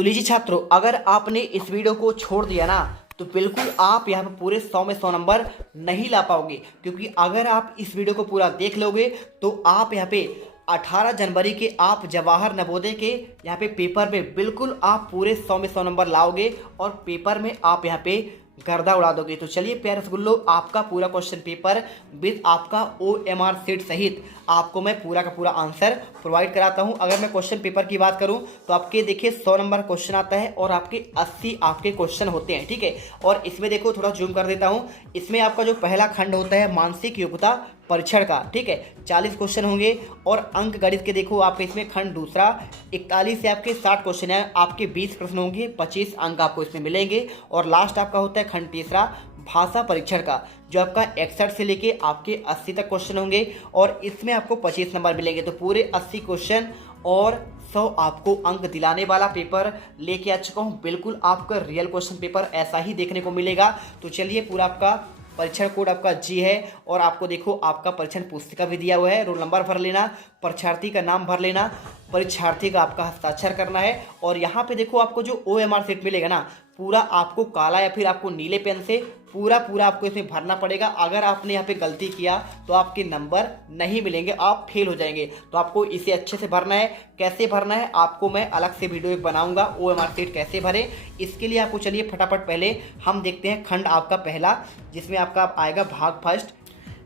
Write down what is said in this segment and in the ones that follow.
तो लीजिए छात्रों, अगर आपने इस वीडियो को छोड़ दिया ना तो बिल्कुल आप यहाँ पे पूरे 100 में 100 नंबर नहीं ला पाओगे। क्योंकि अगर आप इस वीडियो को पूरा देख लोगे तो आप यहाँ पे 18 जनवरी के आप जवाहर नवोदय के यहाँ पे पेपर में बिल्कुल आप पूरे 100 में 100 नंबर लाओगे और पेपर में आप यहाँ पे गर्दा उड़ा दोगे। तो चलिए प्यारे रसगुल्लो, आपका पूरा क्वेश्चन पेपर विद आपका OMR सीट सहित आपको मैं पूरा का पूरा आंसर प्रोवाइड कराता हूं। अगर मैं क्वेश्चन पेपर की बात करूं तो आपके देखिए 100 नंबर क्वेश्चन आता है और आपके 80 आपके क्वेश्चन होते हैं, ठीक है। और इसमें देखो थोड़ा जूम कर देता हूं, इसमें आपका जो पहला खंड होता है मानसिक योग्यता परीक्षण का, ठीक है, 40 क्वेश्चन होंगे। और अंक गणित के देखो आपके इसमें खंड दूसरा 41 से आपके 60 क्वेश्चन है, आपके 20 प्रश्न होंगे, 25 अंक आपको इसमें मिलेंगे। और लास्ट आपका होता है खंड तीसरा भाषा परीक्षण का, जो आपका 61 से लेके आपके 80 तक क्वेश्चन होंगे और इसमें आपको 25 नंबर मिलेंगे। तो पूरे 80 क्वेश्चन और 100 आपको अंक दिलाने वाला पेपर लेके आ चुका हूँ। बिल्कुल आपका रियल क्वेश्चन पेपर ऐसा ही देखने को मिलेगा। तो चलिए, पूरा आपका परीक्षण कोड आपका G है और आपको देखो आपका परीक्षण पुस्तिका भी दिया हुआ है। रोल नंबर भर लेना, परीक्षार्थी का नाम भर लेना, परीक्षार्थी का आपका हस्ताक्षर करना है। और यहाँ पे देखो आपको जो OMR सीट मिलेगा ना, पूरा आपको काला या फिर आपको नीले पेन से पूरा आपको इसमें भरना पड़ेगा। अगर आपने यहाँ पे गलती किया तो आपके नंबर नहीं मिलेंगे, आप फेल हो जाएंगे। तो आपको इसे अच्छे से भरना है। कैसे भरना है आपको मैं अलग से वीडियो एक बनाऊंगा, OMR सीट कैसे भरें। इसके लिए आपको चलिए फटाफट पहले हम देखते हैं खंड आपका पहला, जिसमें आपका आएगा भाग फर्स्ट।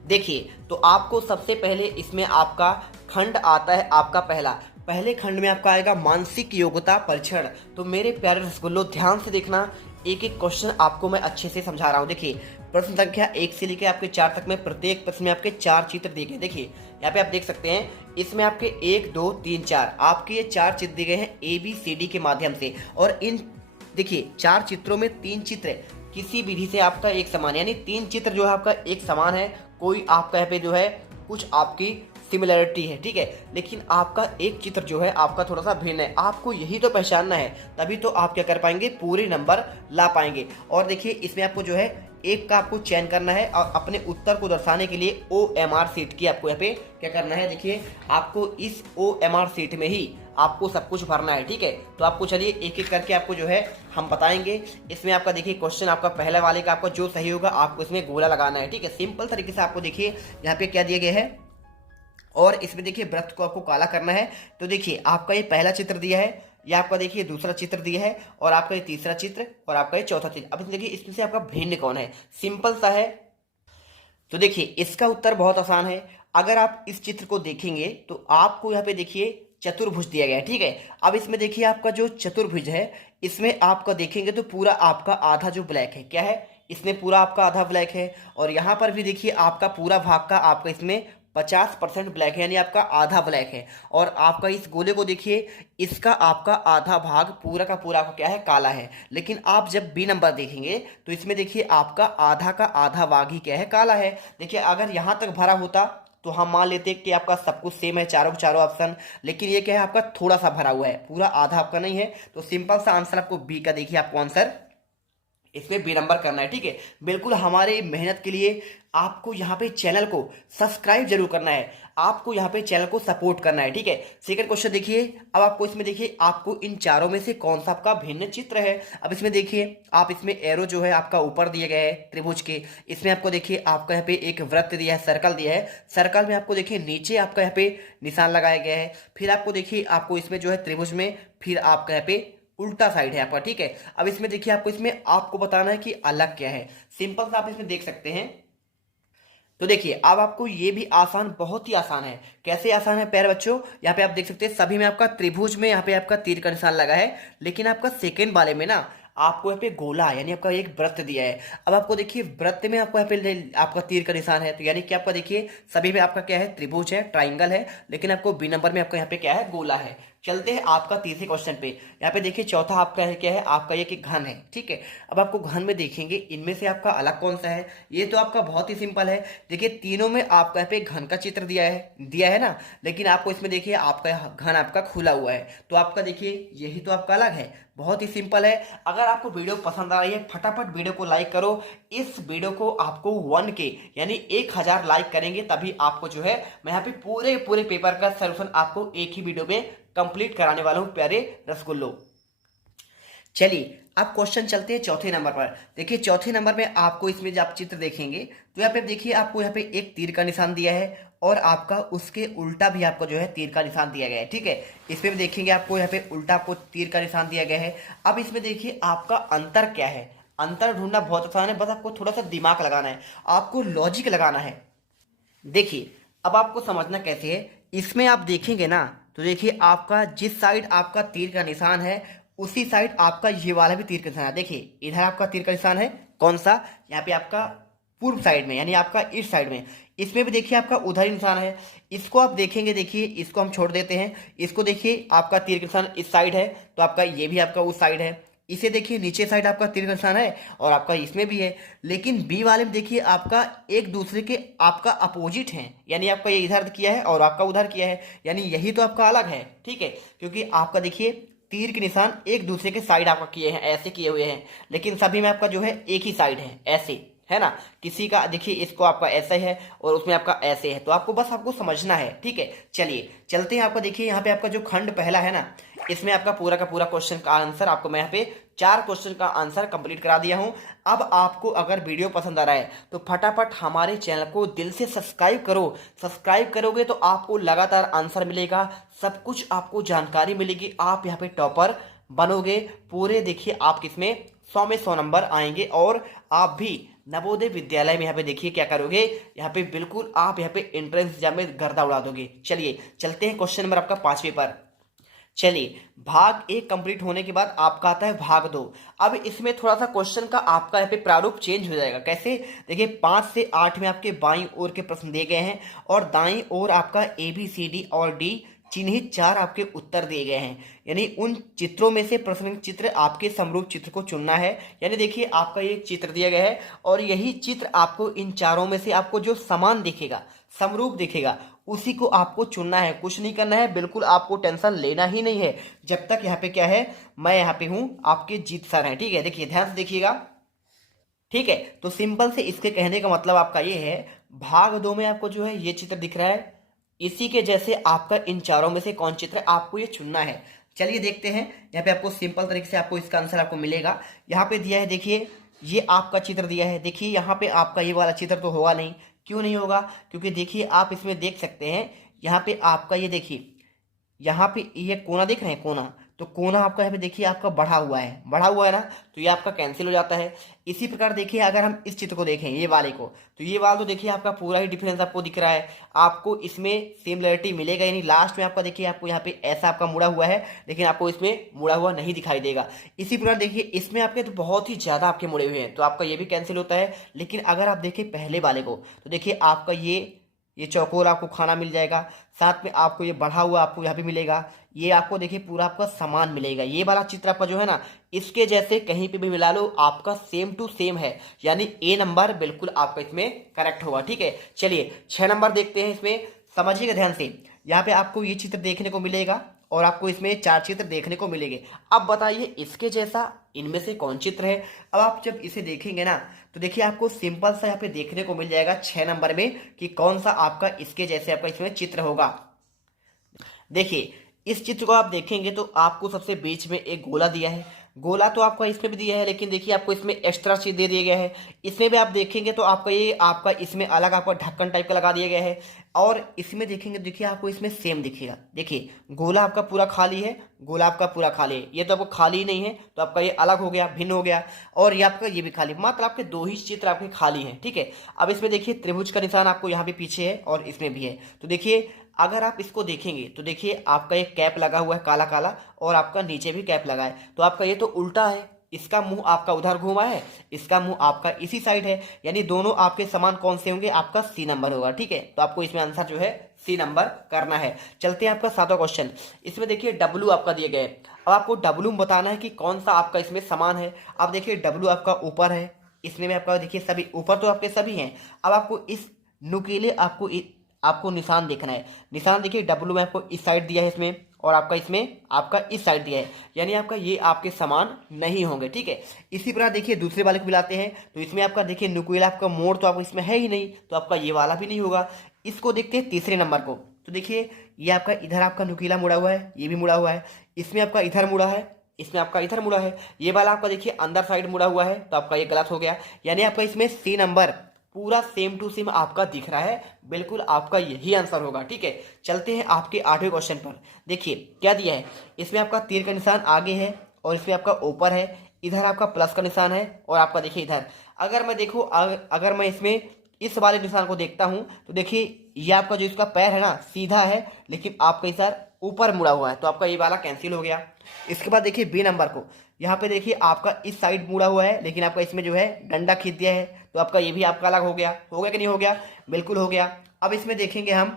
देखिए, तो आपको सबसे पहले इसमें आपका खंड आता है आपका पहले खंड में आपका आएगा मानसिक योग्यता परीक्षण। तो मेरे प्यारे रसगुल्लो ध्यान से देखना, एक एक क्वेश्चन आपको मैं अच्छे से समझा रहा हूँ। देखिए, प्रश्न संख्या 1 से लेकर आपके 4 तक में प्रत्येक प्रश्न में आपके 4 चित्र दिए गए। देखिए यहाँ पे आप देख सकते हैं, इसमें आपके 1 2 3 4 आपके ये 4 चित्र दिए गए हैं ABCD के माध्यम से। और इन देखिए 4 चित्रों में 3 चित्र किसी विधि से आपका एक समान, यानी 3 चित्र जो है आपका एक समान है। कोई आपका यहाँ पे जो है कुछ आपकी सिमिलरिटी है, ठीक है, लेकिन आपका एक चित्र जो है आपका थोड़ा सा भिन्न है। आपको यही तो पहचानना है, तभी तो आप क्या कर पाएंगे, पूरे नंबर ला पाएंगे। और देखिए इसमें आपको जो है एक का आपको चयन करना है और अपने उत्तर को दर्शाने के लिए OMR सीट की आपको यहाँ पे क्या करना है। देखिए आपको इस OMR सीट में ही आपको सब कुछ भरना है, ठीक है। तो आपको चलिए एक एक करके आपको जो है हम बताएंगे। इसमें आपका देखिए क्वेश्चन आपका पहले वाले का आपका जो सही होगा आपको इसमें गोला लगाना है, ठीक है। सिंपल तरीके से आपको देखिए यहाँ पे क्या दिया गया है और इसमें देखिए वृत्त को आपको काला करना है। तो देखिए आपका ये पहला चित्र दिया है, ये आपका देखिए दूसरा चित्र दिया है और आपका ये तीसरा चित्र और आपका ये चौथा चित्र। अब देखिए इसमें से आपका भिन्न कौन है, सिंपल सा है। तो देखिए इसका उत्तर बहुत आसान है। अगर आप इस चित्र को देखेंगे तो आपको यहाँ पे देखिए चतुर्भुज दिया गया है, ठीक है। अब इसमें देखिए आपका जो चतुर्भुज है, इसमें आपका देखेंगे तो पूरा आपका आधा जो ब्लैक है, क्या है, इसमें पूरा आपका आधा ब्लैक है। और यहाँ पर भी देखिए आपका पूरा भाग का आपका इसमें 50% ब्लैक है, यानी आपका आधा ब्लैक है। और आपका इस गोले को देखिए, इसका आपका आधा भाग पूरा का पूरा आपका क्या है, काला है। लेकिन आप जब B नंबर देखेंगे तो इसमें देखिए आपका आधा का आधा भाग ही क्या है, काला है। देखिए अगर यहाँ तक भरा होता तो हम मान लेते कि आपका सब कुछ सेम है, चारों चारों ऑप्शन, लेकिन ये क्या है आपका थोड़ा सा भरा हुआ है, पूरा आधा आपका नहीं है। तो सिंपल सा आंसर आपको B का देखिए आपको आंसर इसमें B नंबर करना है, ठीक है। बिल्कुल हमारे मेहनत के लिए आपको यहाँ पे चैनल को सब्सक्राइब जरूर करना है, आपको यहाँ पे चैनल को सपोर्ट करना है, ठीक है। सेकंड क्वेश्चन देखिए, अब आपको इसमें देखिए आपको इन चारों में से कौन सा आपका भिन्न चित्र है। अब इसमें देखिए आप इसमें एरो जो है आपका ऊपर दिए गए है त्रिभुज के, इसमें आपको देखिए आपका यहाँ पे एक वृत्त दिया है, सर्कल दिया है, सर्कल में आपको देखिए नीचे आपका यहाँ पे निशान लगाया गया है। फिर आपको देखिए आपको इसमें जो है त्रिभुज में फिर आपका यहाँ पे उल्टा साइड है आपका, ठीक है। अब इसमें देखिए आपको इसमें आपको बताना है कि अलग क्या है। सिंपल सा आप इसमें देख सकते हैं। तो देखिए अब आपको ये भी आसान, बहुत ही आसान है। कैसे आसान है प्यारे बच्चों, यहाँ पे आप देख सकते हैं सभी में आपका त्रिभुज में यहाँ पे आपका तीर का निशान लगा है, लेकिन आपका सेकंड वाले में ना आपको यहाँ पे गोला यानी आपका एक वृत्त दिया है। अब आपको देखिए वृत्त में आपको यहाँ पे आपका तीर का निशान है, तो यानी कि आपका देखिए सभी में आपका क्या है, त्रिभुज है, ट्राइंगल है, लेकिन आपको B नंबर में आपका यहाँ पे क्या है, गोला है। चलते हैं आपका तीसरे क्वेश्चन पे। यहाँ पे देखिए चौथा आपका है क्या है, आपका ये कि घन है, ठीक है। अब आपको घन में देखेंगे इनमें से आपका अलग कौन सा है, ये तो आपका बहुत ही सिंपल है। देखिए तीनों में आपका यहाँ पे घन का चित्र दिया है ना, लेकिन आपको इसमें देखिए आपका घन आपका खुला हुआ है, तो आपका देखिए यही तो आपका अलग है। बहुत ही सिंपल है। अगर आपको वीडियो पसंद आ रही है फटाफट वीडियो को लाइक करो। इस वीडियो को आपको 1K यानी 1000 लाइक करेंगे तभी आपको जो है मैं यहाँ पे पूरे पेपर का सोल्यूशन आपको एक ही वीडियो में कंप्लीट कराने वाला हूँ प्यारे रसगुल्लो। चलिए अब क्वेश्चन चलते हैं चौथे नंबर पर। देखिए चौथे नंबर में आपको इसमें जब आप चित्र देखेंगे तो यहाँ पे देखिए आपको यहाँ पे एक तीर का निशान दिया है और आपका उसके उल्टा भी आपको जो है तीर का निशान दिया गया है। ठीक है, इसमें भी देखेंगे आपको यहाँ पे उल्टा आपको तीर का निशान दिया गया है। अब इसमें देखिए आपका अंतर क्या है। अंतर ढूंढना बहुत आसान है, बस आपको थोड़ा सा दिमाग लगाना है, आपको लॉजिक लगाना है। देखिए अब आपको समझना कैसे है, इसमें आप देखेंगे ना तो देखिए आपका जिस साइड आपका तीर का निशान है उसी साइड आपका ये वाला भी तीर का निशान है। देखिए इधर आपका तीर का निशान है कौन सा, यहाँ पे आपका पूर्व साइड में यानी आपका ईस्ट साइड में। इसमें भी देखिए आपका उधर ही निशान है। इसको आप देखेंगे, देखिए इसको हम छोड़ देते हैं, इसको देखिए आपका तीर का निशान इस साइड है तो आपका ये भी आपका उस साइड है। इसे देखिए नीचे साइड आपका तीर का निशान है और आपका इसमें भी है। लेकिन बी वाले में देखिए आपका एक दूसरे के आपका अपोजिट है, यानी आपका ये इधर किया है और आपका उधर किया है, यानी यही तो आपका अलग है। ठीक है, क्योंकि आपका देखिए तीर के निशान एक दूसरे के साइड आपका किए हैं, ऐसे किए हुए हैं, लेकिन सभी में आपका जो है एक ही साइड है, ऐसे है ना। किसी का देखिए इसको आपका ऐसे है और उसमें आपका ऐसे है, तो आपको बस आपको समझना है। ठीक है, चलिए चलते हैं। आपका देखिए यहाँ पे आपका जो खंड पहला है ना, इसमें आपका पूरा का पूरा क्वेश्चन का आंसर आपको मैं यहाँ पे 4 क्वेश्चन का आंसर कंप्लीट करा दिया हूँ। अब आपको अगर वीडियो पसंद आ रहा है तो फटाफट हमारे चैनल को दिल से सब्सक्राइब करो। सब्सक्राइब करोगे तो आपको लगातार आंसर मिलेगा, सब कुछ आपको जानकारी मिलेगी, आप यहाँ पे टॉपर बनोगे पूरे। देखिए आप किसमें 100 में 100 नंबर आएंगे और आप भी नवोदय विद्यालय में यहाँ पे देखिए क्या करोगे, यहाँ पे बिल्कुल आप यहाँ पे एंट्रेंस एग्जाम में गर्दा उड़ा दोगे। चलिए चलते हैं क्वेश्चन नंबर आपका 5वें पर। चलिए भाग 1 कंप्लीट होने के बाद आपका आता है भाग 2। अब इसमें थोड़ा सा क्वेश्चन का आपका यहाँ पे प्रारूप चेंज हो जाएगा। कैसे, देखिए 5 से 8 में आपके बाईं ओर के प्रश्न दिए गए हैं और दाईं ओर आपका ABCD और D चिन्हित 4 आपके उत्तर दिए गए हैं, यानी उन चित्रों में से प्रश्न चित्र आपके समरूप चित्र को चुनना है। यानी देखिए आपका ये चित्र दिया गया है और यही चित्र आपको इन चारों में से आपको जो समान दिखेगा, समरूप दिखेगा, उसी को आपको चुनना है। कुछ नहीं करना है, बिल्कुल आपको टेंशन लेना ही नहीं है जब तक यहाँ पे क्या है, मैं यहाँ पे हूँ, आपके जीत सर हैं। ठीक है, देखिए ध्यान से देखिएगा। ठीक है, तो सिंपल से इसके कहने का मतलब आपका ये है, भाग 2 में आपको जो है ये चित्र दिख रहा है, इसी के जैसे आपका इन चारों में से कौन चित्र आपको ये चुनना है। चलिए देखते हैं, यहाँ पे आपको सिंपल तरीके से आपको इसका आंसर आपको मिलेगा। यहाँ पे दिया है, देखिए ये आपका चित्र दिया है। देखिए यहाँ पे आपका ये वाला चित्र तो होगा नहीं, क्यों नहीं होगा, क्योंकि देखिए आप इसमें देख सकते हैं, यहाँ पे आपका ये देखिए, यहाँ पे ये कोना देख रहे हैं, कोना, तो कोना आपका यहाँ पे देखिए आपका बढ़ा हुआ है, बढ़ा हुआ है ना, तो ये आपका कैंसिल हो जाता है। इसी प्रकार देखिए अगर हम इस चित्र को देखें, ये वाले को, तो ये वाला तो देखिए आपका पूरा ही डिफरेंस आपको दिख रहा है, आपको इसमें सिमिलरिटी मिलेगा, यानी लास्ट में आपका देखिए आपको यहाँ पे ऐसा आपका मुड़ा हुआ है, लेकिन आपको इसमें मुड़ा हुआ नहीं दिखाई देगा। इसी प्रकार देखिए इसमें आपके तो बहुत ही ज़्यादा आपके मुड़े हुए हैं, तो आपका ये भी कैंसिल होता है। लेकिन अगर आप देखें पहले वाले को, तो देखिए आपका ये चौकोर आपको खाना मिल जाएगा, साथ में आपको ये बढ़ा हुआ आपको यहाँ पे मिलेगा, ये आपको देखिए पूरा आपका समान मिलेगा। ये वाला चित्र आपका जो है ना, इसके जैसे कहीं पे भी मिला लो, आपका सेम टू सेम है, यानी A नंबर बिल्कुल आपका इसमें करेक्ट होगा। ठीक है, चलिए 6 नंबर देखते हैं। इसमें समझिएगा ध्यान से, यहाँ पे आपको ये चित्र देखने को मिलेगा और आपको इसमें 4 चित्र देखने को मिलेंगे। अब बताइए इसके जैसा इनमें से कौन चित्र है। अब आप जब इसे देखेंगे ना, तो देखिए आपको सिंपल सा यहाँ पे देखने को मिल जाएगा 6 नंबर में कि कौन सा आपका इसके जैसे आपका इसमें चित्र होगा। देखिए इस चित्र को आप देखेंगे तो आपको सबसे बीच में एक गोला दिया है, गोला तो आपका इसमें भी दिया है, लेकिन देखिए आपको इसमें एक्स्ट्रा चीज दे दिया गया है। इसमें भी आप देखेंगे तो आपका ये आपका इसमें अलग आपका ढक्कन टाइप का लगा दिया गया है, और इसमें देखेंगे देखिए आपको इसमें सेम दिखेगा। देखिए गोला आपका पूरा खाली है, गोला आपका पूरा खाली है, ये तो आपको खाली ही नहीं है, तो आपका ये अलग हो गया, भिन्न हो गया, और ये आपका ये भी खाली, मात्र आपके 2 ही चित्र आपके खाली हैं। ठीक है, अब इसमें देखिए त्रिभुज का निशान आपको यहाँ पे पीछे है और इसमें भी है। तो देखिए अगर आप इसको देखेंगे तो देखिए आपका एक कैप लगा हुआ है काला काला, और आपका नीचे भी कैप लगा है, तो आपका ये तो उल्टा है, इसका मुंह आपका उधर घूमा है, इसका मुंह आपका इसी साइड है, यानी दोनों आपके समान कौन से होंगे, आपका C नंबर होगा। ठीक है, तो आपको इसमें आंसर जो है C नंबर करना है। चलते हैं आपका 7वां क्वेश्चन। इसमें देखिए W आपका दिए गए, अब आपको W बताना है कि कौन सा आपका इसमें समान है। अब देखिए W आपका ऊपर है, इसमें भी आपका देखिए सभी ऊपर तो आपके सभी हैं। अब आपको इस नुकीले आपको निशान देखना है। निशान देखिए W में आपको इस साइड दिया है इसमें, और आपका इसमें आपका इस साइड दिया है, यानी आपका ये आपके समान नहीं होंगे। ठीक है, इसी प्रकार देखिए दूसरे वाले को मिलाते हैं, तो इसमें आपका देखिए नुकीला आपका मोड़ तो आपको इसमें है ही नहीं, तो आपका ये वाला भी नहीं होगा। इसको देखते हैं तीसरे नंबर को, तो देखिए ये आपका इधर आपका नुकीला मुड़ा हुआ है, ये भी मुड़ा हुआ है, इसमें आपका इधर मुड़ा है, इसमें आपका इधर मुड़ा है, ये वाला आपका देखिए अंदर साइड मुड़ा हुआ है, तो आपका ये गलत हो गया। यानी आपका इसमें सी नंबर पूरा सेम टू सेम आपका दिख रहा है, बिल्कुल आपका यही आंसर होगा। ठीक है, चलते हैं आपके 8वें क्वेश्चन पर। देखिए क्या दिया है, इसमें आपका तीर का निशान आगे है और इसमें आपका ऊपर है, इधर आपका प्लस का निशान है और आपका देखिए इधर। अगर मैं देखूँ, अगर मैं इसमें इस वाले निशान को देखता हूं तो देखिए ये आपका जो इसका पैर है ना सीधा है, लेकिन आपका इधर ऊपर मुड़ा हुआ है, तो आपका ये वाला कैंसिल हो गया। इसके बाद देखिए बी नंबर को, यहाँ पे देखिए आपका इस साइड मुड़ा हुआ है, लेकिन आपका इसमें जो है डंडा खींच दिया है, तो आपका ये भी आपका अलग हो गया। हो गया कि नहीं हो गया? बिल्कुल हो गया। अब इसमें देखेंगे हम,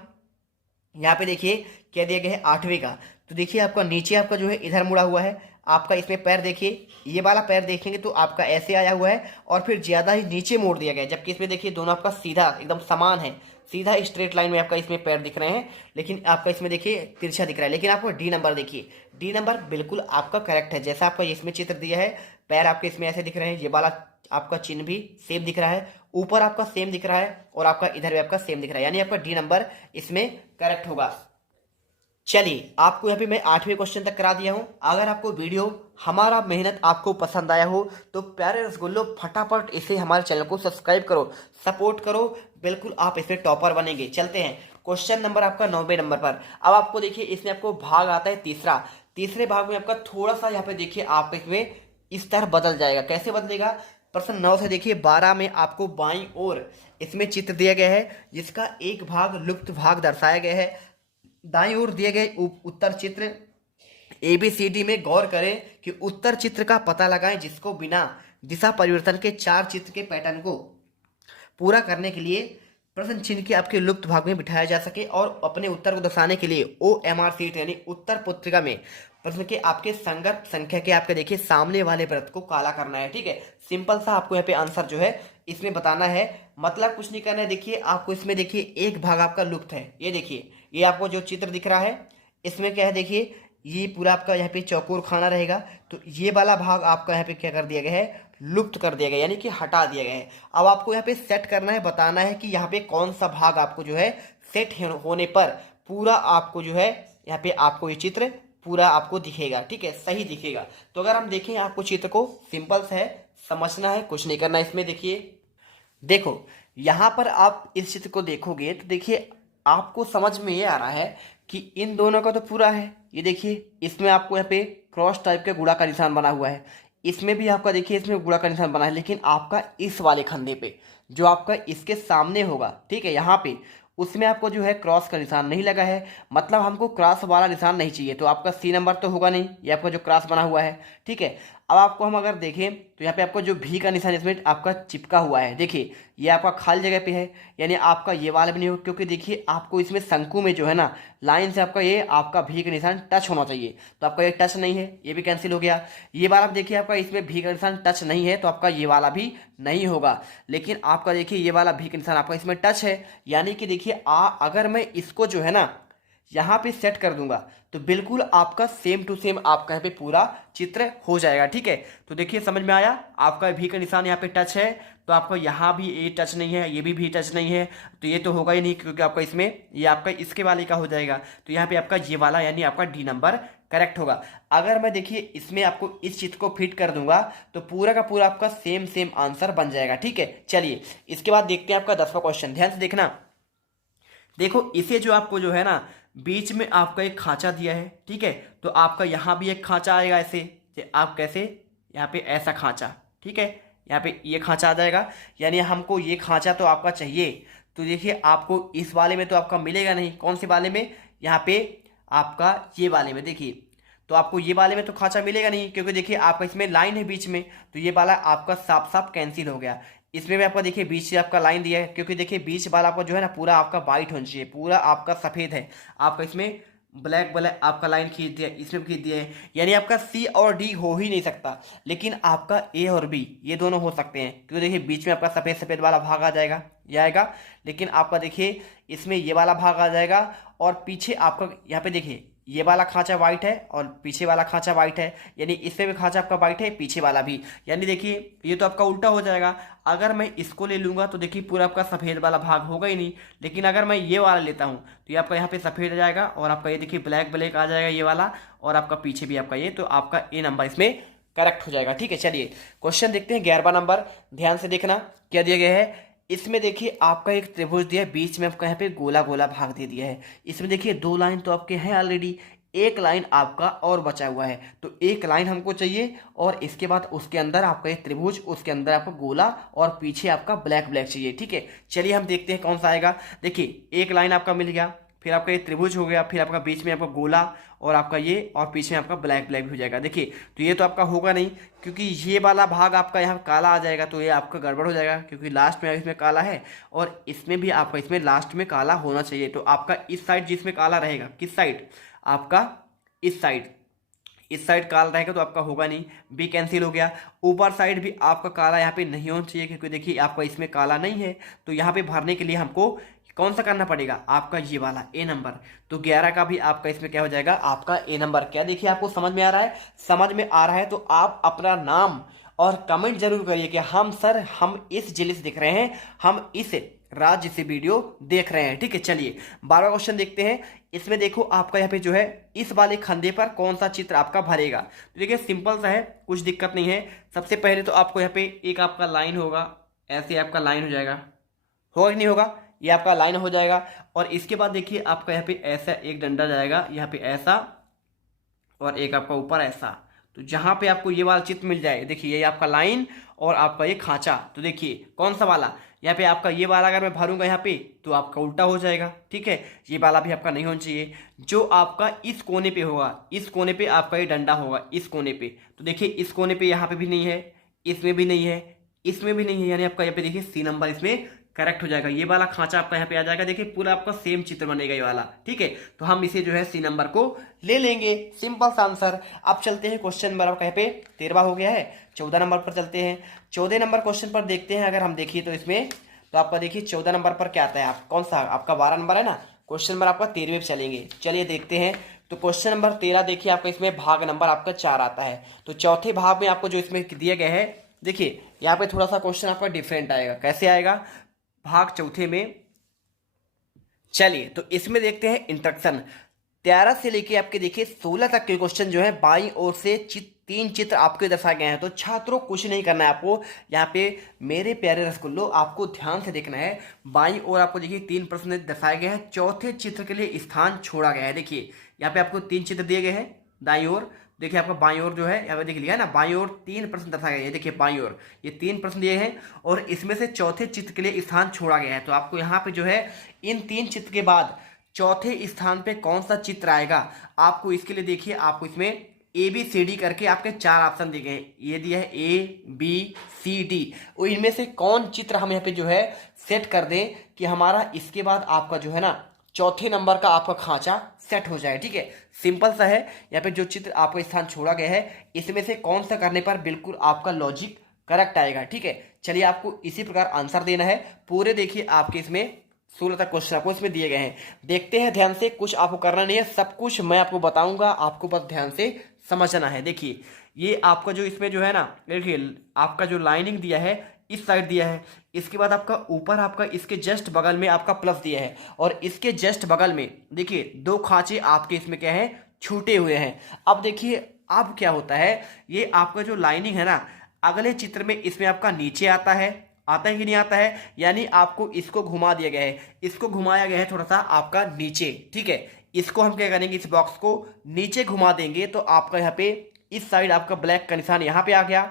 यहाँ पे देखिए क्या दिया गया है 8वें का, तो देखिए आपका नीचे आपका जो है इधर मुड़ा हुआ है, आपका इसमें पैर देखिए, ये वाला पैर देखेंगे तो आपका ऐसे आया हुआ है और फिर ज़्यादा ही नीचे मोड़ दिया गया है, जबकि इसमें देखिए दोनों आपका सीधा एकदम समान है, सीधा स्ट्रेट लाइन में आपका इसमें पैर दिख रहे हैं, लेकिन आपका इसमें देखिए तिरछा दिख रहा है। लेकिन आपको डी नंबर देखिए, डी नंबर बिल्कुल आपका करेक्ट है, जैसा आपका इसमें चित्र दिया है, पैर आपके इसमें ऐसे दिख रहे हैं, ये वाला आपका चिन्ह भी सेम दिख रहा है, ऊपर आपका सेम दिख रहा है और आपका इधर भी आपका सेम दिख रहा है, यानी आपका डी नंबर इसमें करेक्ट होगा। चलिए आपको यहाँ पे मैं 8वें क्वेश्चन तक करा दिया हूँ। अगर आपको वीडियो हमारा मेहनत आपको पसंद आया हो तो प्यारे रसगुल्लो फटाफट इसे हमारे चैनल को सब्सक्राइब करो, सपोर्ट करो, बिल्कुल आप इसमें टॉपर बनेंगे। चलते हैं क्वेश्चन नंबर आपका 9वें नंबर पर। अब आपको देखिए इसमें आपको भाग आता है तीसरा, तीसरे भाग में आपका थोड़ा सा यहाँ पे देखिए आपका इसमें इस तरह बदल जाएगा। कैसे बदलेगा? प्रश्न 9 से देखिए 12 में आपको बाईं ओर इसमें चित्र दिया गया है, जिसका एक भाग लुप्त भाग दर्शाया गया है। दाईं ओर दिए गए उत्तर चित्र ABCD में गौर करें कि उत्तर चित्र का पता लगाएं, जिसको बिना दिशा परिवर्तन के 4 चित्र के पैटर्न को पूरा करने के लिए प्रश्न चिन्ह के आपके लुप्त भाग में बिठाया जा सके और अपने उत्तर को दर्शाने के लिए OMR सीट यानी उत्तर पुस्तिका में प्रश्न के आपके संगत संख्या के आपके देखिए सामने वाले वृत्त को काला करना है। ठीक है, सिंपल सा आपको यहाँ पे आंसर जो है इसमें बताना है, मतलब कुछ नहीं करना है। देखिए आपको इसमें देखिए एक भाग आपका लुप्त है, ये देखिए ये आपको जो चित्र दिख रहा है इसमें क्या है, देखिए ये पूरा आपका यहाँ पे चौकोर खाना रहेगा, तो ये वाला भाग आपका यहाँ पे क्या कर दिया गया है, लुप्त कर दिया गया, यानी कि हटा दिया गया है। अब आपको यहाँ पे सेट करना है, बताना है कि यहाँ पे कौन सा भाग आपको जो है सेट होने पर पूरा आपको जो है यहाँ पे आपको ये चित्र पूरा आपको दिखेगा। ठीक है, सही दिखेगा। तो अगर हम देखें आपको चित्र को, सिंपल सा है, समझना है, कुछ नहीं करना है। इसमें देखिए, देखो यहाँ पर आप इस चित्र को देखोगे तो देखिए आपको समझ में ये आ रहा है कि इन दोनों का तो पूरा है। ये देखिए इसमें आपको यहाँ पे क्रॉस टाइप के गुणा का निशान बना हुआ है, इसमें भी आपका देखिए इसमें गुणा का निशान बना है, लेकिन आपका इस वाले खंधे पे जो आपका इसके सामने होगा, ठीक है, यहाँ पे उसमें आपको जो है क्रॉस का निशान नहीं लगा है, मतलब हमको क्रॉस वाला निशान नहीं चाहिए, तो आपका सी नंबर तो होगा नहीं, ये आपका जो क्रॉस बना हुआ है। ठीक है, अब आपको हम अगर देखें तो यहाँ पे आपको जो भी का निशान इसमें आपका चिपका हुआ है, देखिए ये आपका खाली जगह पे है, यानी आपका ये वाला भी नहीं होगा, क्योंकि देखिए आपको इसमें शंकु में जो है ना लाइन से आपका ये आपका भी का निशान टच होना चाहिए, तो आपका ये टच नहीं है, ये भी कैंसिल हो गया। ये वाला देखिए आपका इसमें भी का निशान टच नहीं है, तो आपका ये वाला भी नहीं होगा। लेकिन आपका देखिए ये वाला भी का निशान आपका इसमें टच है, यानी कि देखिए अगर मैं इसको जो है ना यहाँ पे सेट कर दूंगा तो बिल्कुल आपका सेम टू सेम आपका यहाँ पे पूरा चित्र हो जाएगा। ठीक है, तो देखिए समझ में आया, आपका भी का निशान यहाँ पे टच है, तो आपका यहाँ भी ये टच नहीं है, ये भी टच नहीं है, तो ये तो होगा ही नहीं, क्योंकि आपका इसमें ये आपका इसके वाले का हो जाएगा, तो यहाँ पे आपका ये वाला यानी आपका डी नंबर करेक्ट होगा। अगर मैं देखिए इसमें आपको इस चित्र को फिट कर दूंगा तो पूरा का पूरा आपका सेम सेम आंसर बन जाएगा। ठीक है, चलिए इसके बाद देखते हैं आपका 10वां क्वेश्चन, ध्यान से देखना। देखो इसे जो आपको जो है ना बीच में आपका एक खांचा दिया है, ठीक है, तो आपका यहाँ भी एक खांचा आएगा ऐसे, आप कैसे यहाँ पे ऐसा खांचा, ठीक है, यहाँ पे ये खांचा आ जाएगा, यानी हमको ये खांचा तो आपका चाहिए। तो देखिए आपको इस वाले में तो आपका मिलेगा नहीं, कौन से वाले में, यहाँ पे आपका ये वाले में, देखिए तो आपको ये वाले में तो खांचा मिलेगा नहीं, क्योंकि देखिए आपका इसमें लाइन है बीच में, तो ये वाला आपका साफ साफ कैंसिल हो गया। इसमें भी आपका देखिए बीच से आपका लाइन दिया है, क्योंकि देखिए बीच वाला आपका जो है ना पूरा आपका वाइट होना चाहिए, पूरा आपका सफ़ेद है, आपका इसमें ब्लैक ब्लैक आपका लाइन खींच दिया, इसमें खींच दिया है, यानी आपका सी और डी हो ही नहीं सकता, लेकिन आपका ए और बी ये दोनों हो सकते हैं, क्योंकि देखिए बीच में आपका सफ़ेद सफ़ेद वाला भाग आ जाएगा, ये आएगा, लेकिन आपका देखिए इसमें ये वाला भाग आ जाएगा, और पीछे आपका यहाँ पे देखिए ये वाला खांचा वाइट है और पीछे वाला खांचा वाइट है, यानी इसमें भी खांचा आपका वाइट है, पीछे वाला भी। यानी देखिए ये तो आपका उल्टा हो जाएगा। अगर मैं इसको ले लूँगा तो देखिए पूरा आपका सफ़ेद वाला भाग होगा ही नहीं, लेकिन अगर मैं ये वाला लेता हूँ तो ये आपका यहाँ पे सफ़ेद आ जाएगा और आपका ये देखिए ब्लैक ब्लैक आ जाएगा ये वाला, और आपका पीछे भी आपका ये, तो आपका ए नंबर इसमें करेक्ट हो जाएगा। ठीक है, चलिए क्वेश्चन देखते हैं 11वां नंबर। ध्यान से देखना क्या दिया गया है। इसमें देखिए आपका एक त्रिभुज दिया है, बीच में आपका यहाँ पे गोला गोला भाग दे दिया है। इसमें देखिए 2 लाइन तो आपके हैं ऑलरेडी, एक लाइन आपका और बचा हुआ है, तो एक लाइन हमको चाहिए और इसके बाद उसके अंदर आपका एक त्रिभुज, उसके अंदर आपका गोला और पीछे आपका ब्लैक ब्लैक चाहिए। ठीक है, चलिए हम देखते हैं कौन सा आएगा। देखिए एक लाइन आपका मिल गया, फिर आपका ये त्रिभुज हो गया, फिर आपका बीच में आपका गोला और आपका ये, और पीछे में आपका ब्लैक ब्लैक भी हो जाएगा। देखिए तो ये तो आपका होगा नहीं, क्योंकि ये वाला भाग आपका यहाँ काला आ जाएगा, तो ये आपका गड़बड़ हो जाएगा, क्योंकि लास्ट में इसमें काला है और इसमें भी आपका इसमें लास्ट में काला होना चाहिए। तो आपका इस साइड जिसमें काला रहेगा, किस साइड, आपका इस साइड काला रहेगा, तो आपका होगा नहीं, बी कैंसिल हो गया। ऊपर साइड भी आपका काला यहाँ पे नहीं होना चाहिए, क्योंकि देखिए आपका इसमें काला नहीं है, तो यहाँ पे भरने के लिए हमको कौन सा करना पड़ेगा, आपका ये वाला ए नंबर। तो 11 का भी आपका इसमें क्या हो जाएगा, आपका ए नंबर। क्या देखिए आपको समझ में आ रहा है? समझ में आ रहा है तो आप अपना नाम और कमेंट जरूर करिए कि हम सर हम इस जिले से देख रहे हैं, हम इस राज्य से वीडियो देख रहे हैं। ठीक है, चलिए 12वां क्वेश्चन देखते हैं। इसमें देखो आपका यहाँ पे जो है इस वाले खंधे पर कौन सा चित्र आपका भरेगा। तो देखिए सिंपल सा है, कुछ दिक्कत नहीं है। सबसे पहले तो आपको यहाँ पे एक आपका लाइन होगा, ऐसे आपका लाइन हो जाएगा, होगा कि नहीं होगा, ये आपका लाइन हो जाएगा। और इसके बाद देखिए आपका यहाँ पे ऐसा एक डंडा जाएगा, यहाँ पे ऐसा, और एक आपका ऊपर ऐसा। तो जहाँ पे आपको ये वाला चित्र मिल जाए, देखिए ये आपका लाइन और आपका ये खांचा। तो देखिए कौन सा वाला, यहाँ पे आपका ये वाला अगर मैं भरूंगा यहाँ पे तो आपका उल्टा हो जाएगा। ठीक है, ये वाला भी आपका नहीं होना चाहिए। जो आपका इस कोने पे होगा, इस कोने पे आपका ये डंडा होगा, इस कोने पे। तो देखिए इस कोने पे यहाँ पे भी नहीं है, इसमें भी नहीं है, इसमें भी नहीं है, यानी आपका यहाँ पे देखिए सी नंबर इसमें करेक्ट हो जाएगा। ये वाला खांचा आपका यहाँ पे आ जाएगा, देखिए पूरा आपका सेम चित्र बनेगा ये वाला। ठीक है, तो हम इसे जो है सी नंबर को ले लेंगे, सिंपल सा आंसर। अब चलते हैं क्वेश्चन नंबर आपका यहाँ पे 13वां हो गया है, 14 नंबर पर चलते हैं। 14 नंबर क्वेश्चन पर देखते हैं, अगर हम देखिए तो इसमें तो आपका देखिए 14 नंबर पर क्या आता है, आप कौन सा, आपका 12 नंबर है ना, क्वेश्चन नंबर आपका 13वें पे चलेंगे। चलिए देखते हैं। तो क्वेश्चन नंबर 13 देखिए आपका इसमें भाग नंबर आपका 4 आता है। तो चौथे भाग में आपको जो इसमें दिया गया है, देखिए यहाँ पे थोड़ा सा क्वेश्चन आपका डिफरेंट आएगा। कैसे आएगा, भाग चौथे में, चलिए तो इसमें देखते हैं इंस्ट्रक्शन। 13 से लेके आपके देखिए 16 तक के क्वेश्चन जो है बाईं ओर से 3 चित्र आपके दर्शाए गए हैं। तो छात्रों कुछ नहीं करना है आपको, यहाँ पे मेरे प्यारे रसगुल्लो आपको ध्यान से देखना है। बाईं ओर आपको देखिए 3 प्रश्न दर्शाए गए हैं, चौथे चित्र के लिए स्थान छोड़ा गया है। देखिए यहाँ पे आपको 3 चित्र दिए गए हैं दाईं ओर, देखिए आपका बाईं ओर जो है यहाँ पे देख लिया है ना, बाईं ओर 3 प्रश्न दर्शाए गए हैं। देखिए बाईं ओर ये 3 प्रश्न दिए हैं और इसमें से चौथे चित्र के लिए स्थान छोड़ा गया है। तो आपको यहाँ पे जो है इन 3 चित्र के बाद चौथे स्थान पे कौन सा चित्र आएगा, आपको इसके लिए देखिए आपको इसमें ABCD करके आपके 4 ऑप्शन दिए गए हैं। ये दिया है ABCD, और इनमें से कौन चित्र हम यहाँ पे जो है सेट कर दें कि हमारा इसके बाद आपका जो है ना चौथे नंबर का आपका खांचा सेट हो जाए। ठीक है, सिंपल सा है। यहाँ पे जो चित्र आपका स्थान छोड़ा गया है, इसमें से कौन सा करने पर बिल्कुल आपका लॉजिक करेक्ट आएगा। ठीक है, चलिए आपको इसी प्रकार आंसर देना है। पूरे देखिए आपके इसमें 16 तक क्वेश्चन आपको इसमें दिए गए हैं। देखते हैं ध्यान से, कुछ आपको करना नहीं है, सब कुछ मैं आपको बताऊंगा, आपको बस ध्यान से समझना है। देखिए ये आपका जो इसमें जो है ना, देखिए आपका जो लाइनिंग दिया है इस साइड दिया है, इसके बाद आपका ऊपर आपका इसके जस्ट बगल में आपका प्लस दिया है, और इसके जस्ट बगल में देखिए 2 खांचे आपके इसमें क्या है, छूटे हुए हैं। अब देखिए अब क्या होता है, ये आपका जो लाइनिंग है ना, अगले चित्र में इसमें आपका नीचे आता है कि नहीं आता है, यानी आपको इसको घुमा दिया गया है, इसको घुमाया गया है थोड़ा सा आपका नीचे। ठीक है, इसको हम क्या करेंगे, इस बॉक्स को नीचे घुमा देंगे, तो आपका यहाँ पे इस साइड आपका ब्लैक का निशान यहाँ पे आ गया।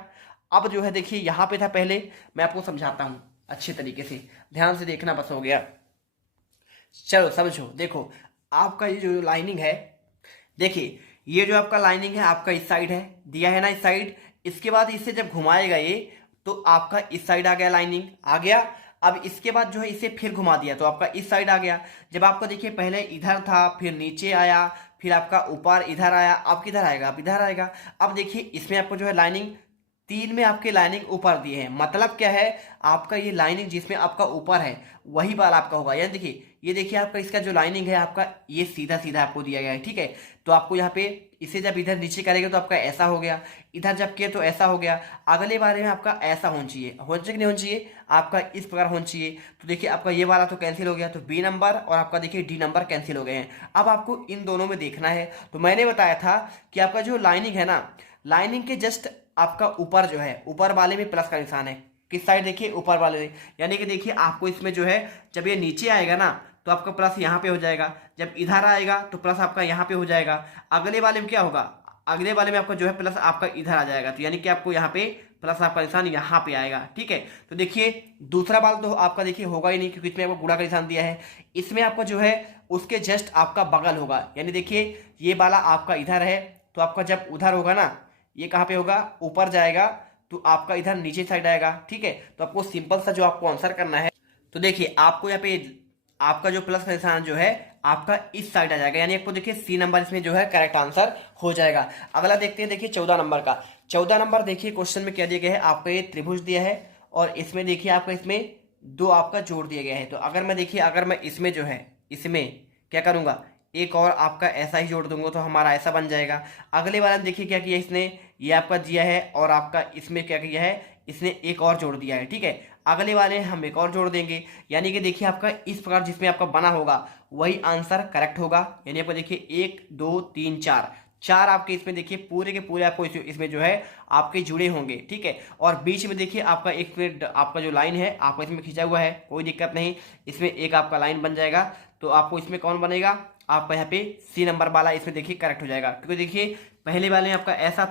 अब जो है देखिए यहाँ पे था पहले, मैं आपको समझाता हूँ अच्छे तरीके से, ध्यान से देखना, बस हो गया। चलो समझो, देखो आपका ये जो लाइनिंग है, देखिए ये जो आपका लाइनिंग है आपका इस साइड है, दिया है ना इस साइड। इसके बाद इसे जब घुमाएगा ये, तो आपका इस साइड आ गया, लाइनिंग आ गया। अब इसके बाद जो है इसे फिर घुमा दिया, तो आपका इस साइड आ गया। जब आपको देखिए पहले इधर था, फिर नीचे आया, फिर आपका ऊपर इधर आया, अब किधर आएगा, अब इधर आएगा। अब देखिए इसमें आपको जो है लाइनिंग 3 में आपके लाइनिंग ऊपर दिए हैं, मतलब क्या है, आपका ये लाइनिंग जिसमें आपका ऊपर है वही बाल आपका होगा। यानी देखिए ये देखिए आपका इसका जो लाइनिंग है आपका ये सीधा सीधा आपको दिया गया है। ठीक है, तो आपको यहाँ पे इसे जब इधर नीचे करेंगे तो आपका ऐसा हो गया, इधर जब किया तो ऐसा हो गया। अगले बारे में आपका ऐसा होना चाहिए, कि नहीं होना चाहिए, आपका इस प्रकार होना चाहिए। तो देखिए आपका ये वाला तो कैंसिल हो गया, तो बी नंबर और आपका देखिए डी नंबर कैंसिल हो गए हैं। अब आपको इन दोनों में देखना है। तो मैंने बताया था कि आपका जो लाइनिंग है ना, लाइनिंग के जस्ट आपका ऊपर जो है, ऊपर वाले में प्लस का निशान है। किस साइड देखिए, ऊपर वाले में। यानी कि देखिए आपको इसमें जो है जब ये नीचे आएगा ना तो आपका प्लस यहाँ पे हो जाएगा, जब इधर आएगा तो प्लस आपका यहाँ पे हो जाएगा। अगले वाले में क्या होगा, अगले वाले में आपका जो है प्लस आपका इधर आ जाएगा। तो यानी कि आपको यहाँ पे प्लस आपका निशान यहाँ पे आएगा। ठीक है, तो देखिए दूसरा वाला तो आपका देखिए होगा ही नहीं, क्योंकि इसमें आपको गुणा का निशान दिया है। इसमें आपका जो है उसके जस्ट आपका बगल होगा। यानी देखिए ये वाला आपका इधर है, तो आपका जब उधर होगा ना, ये कहाँ पे होगा, ऊपर जाएगा, तो आपका इधर नीचे साइड आएगा। ठीक है, तो आपको सिंपल सा जो आपको आंसर करना है, तो देखिए आपको यहाँ पे आपका जो प्लस का निशान जो है आपका इस साइड आ जाएगा। यानी आपको देखिए सी नंबर इसमें जो है करेक्ट आंसर हो जाएगा। अगला देखते हैं, देखिए 14 नंबर का। 14 नंबर देखिए क्वेश्चन में क्या दिया गया है, आपका ये त्रिभुज दिया है और इसमें देखिए आपका इसमें दो आपका जोड़ दिया गया है। तो अगर मैं देखिए, अगर मैं इसमें जो है इसमें क्या करूंगा, एक और आपका ऐसा ही जोड़ दूंगा तो हमारा ऐसा बन जाएगा। अगले वाला देखिए क्या किया इसने, ये आपका दिया है और आपका इसमें क्या किया है, इसने एक और जोड़ दिया है। ठीक है, अगले वाले हम एक और जोड़ देंगे। यानी कि देखिए आपका इस प्रकार जिसमें आपका बना होगा वही आंसर करेक्ट होगा। यानी आपको देखिए 1 2 3 4 चार आपके इसमें देखिए पूरे के पूरे आपको इसमें जो है आपके जुड़े होंगे। ठीक है, और बीच में देखिए आपका एक मिनट आपका जो लाइन है आपका इसमें खींचा हुआ है, कोई दिक्कत नहीं, इसमें एक आपका लाइन बन जाएगा। तो आपको इसमें कौन बनेगा, आपका यहाँ पे सी नंबर वाला इसमें देखिए करेक्ट हो जाएगा। क्योंकि देखिए पहले वाले में आपका ऐसा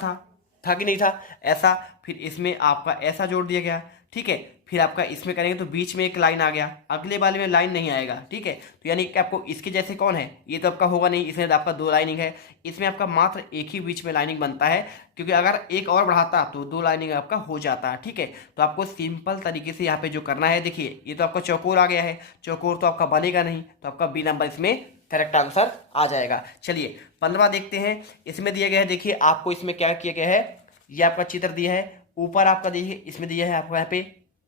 था कि नहीं था, ऐसा, फिर इसमें आपका ऐसा जोड़ दिया गया। ठीक है, फिर आपका इसमें करेंगे तो बीच में एक लाइन आ गया, अगले वाले में लाइन नहीं आएगा। ठीक है, तो यानी कि आपको इसके जैसे कौन है, ये तो आपका होगा नहीं, इसमें आपका दो लाइनिंग है, इसमें आपका मात्र एक ही बीच में लाइनिंग बनता है, क्योंकि अगर एक और बढ़ाता तो दो लाइनिंग आपका हो जाता है। ठीक है, तो आपको सिंपल तरीके से यहाँ पे जो करना है, देखिए ये तो आपका चौकोर आ गया है, चौकोर तो आपका बनेगा नहीं, तो आपका बी नंबर इसमें करेक्ट आंसर आ जाएगा। चलिए 15 देखते हैं। इसमें दिया गया है, देखिए आपको इसमें क्या किया गया है, ये आपका चित्र दिया है, ऊपर आपका देखिए इसमें दिया है आपको यहाँ पे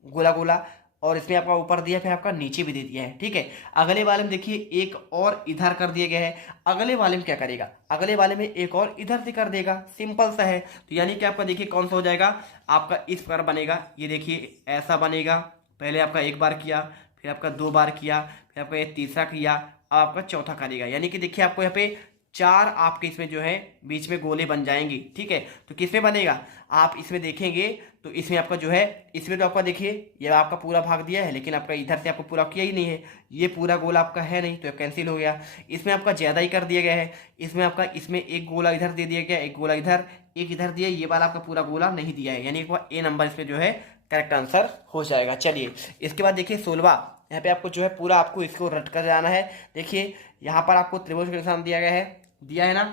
गोला गोला, और इसमें आपका ऊपर दिया है, फिर आपका नीचे भी दे दिया है। ठीक है, अगले वाले में देखिए एक और इधर कर दिया गया है। अगले वाले में क्या करेगा, अगले वाले में एक और इधर से कर देगा, सिंपल सा है। तो यानी कि आपका देखिए कौन सा हो जाएगा, आपका इस प्रकार बनेगा। ये देखिए ऐसा बनेगा, पहले आपका एक बार किया, फिर आपका दो बार किया, फिर आपका ये तीसरा किया, अब आपका चौथा करेगा। यानी कि देखिए आपको यहाँ पे चार आपके इसमें जो है बीच में गोले बन जाएंगे। ठीक है, तो किसमें बनेगा, आप इसमें देखेंगे तो इसमें आपका जो है, इसमें तो आपका देखिए ये आपका पूरा भाग दिया है, लेकिन आपका इधर से आपको पूरा किया ही नहीं है, ये पूरा गोला आपका है नहीं, तो कैंसिल हो गया। इसमें आपका ज़्यादा ही कर दिया गया है, इसमें आपका इसमें एक गोला इधर दे दिया गया, एक गोला इधर, एक इधर दिया, ये वाला आपका पूरा गोला नहीं दिया है। यानी ए नंबर इसमें जो है करेक्ट आंसर हो जाएगा। चलिए इसके बाद देखिए 16, यहाँ पे आपको जो है पूरा आपको इसको रट कर जाना है। देखिए यहाँ पर आपको त्रिभुज का निशान दिया गया है, दिया है ना,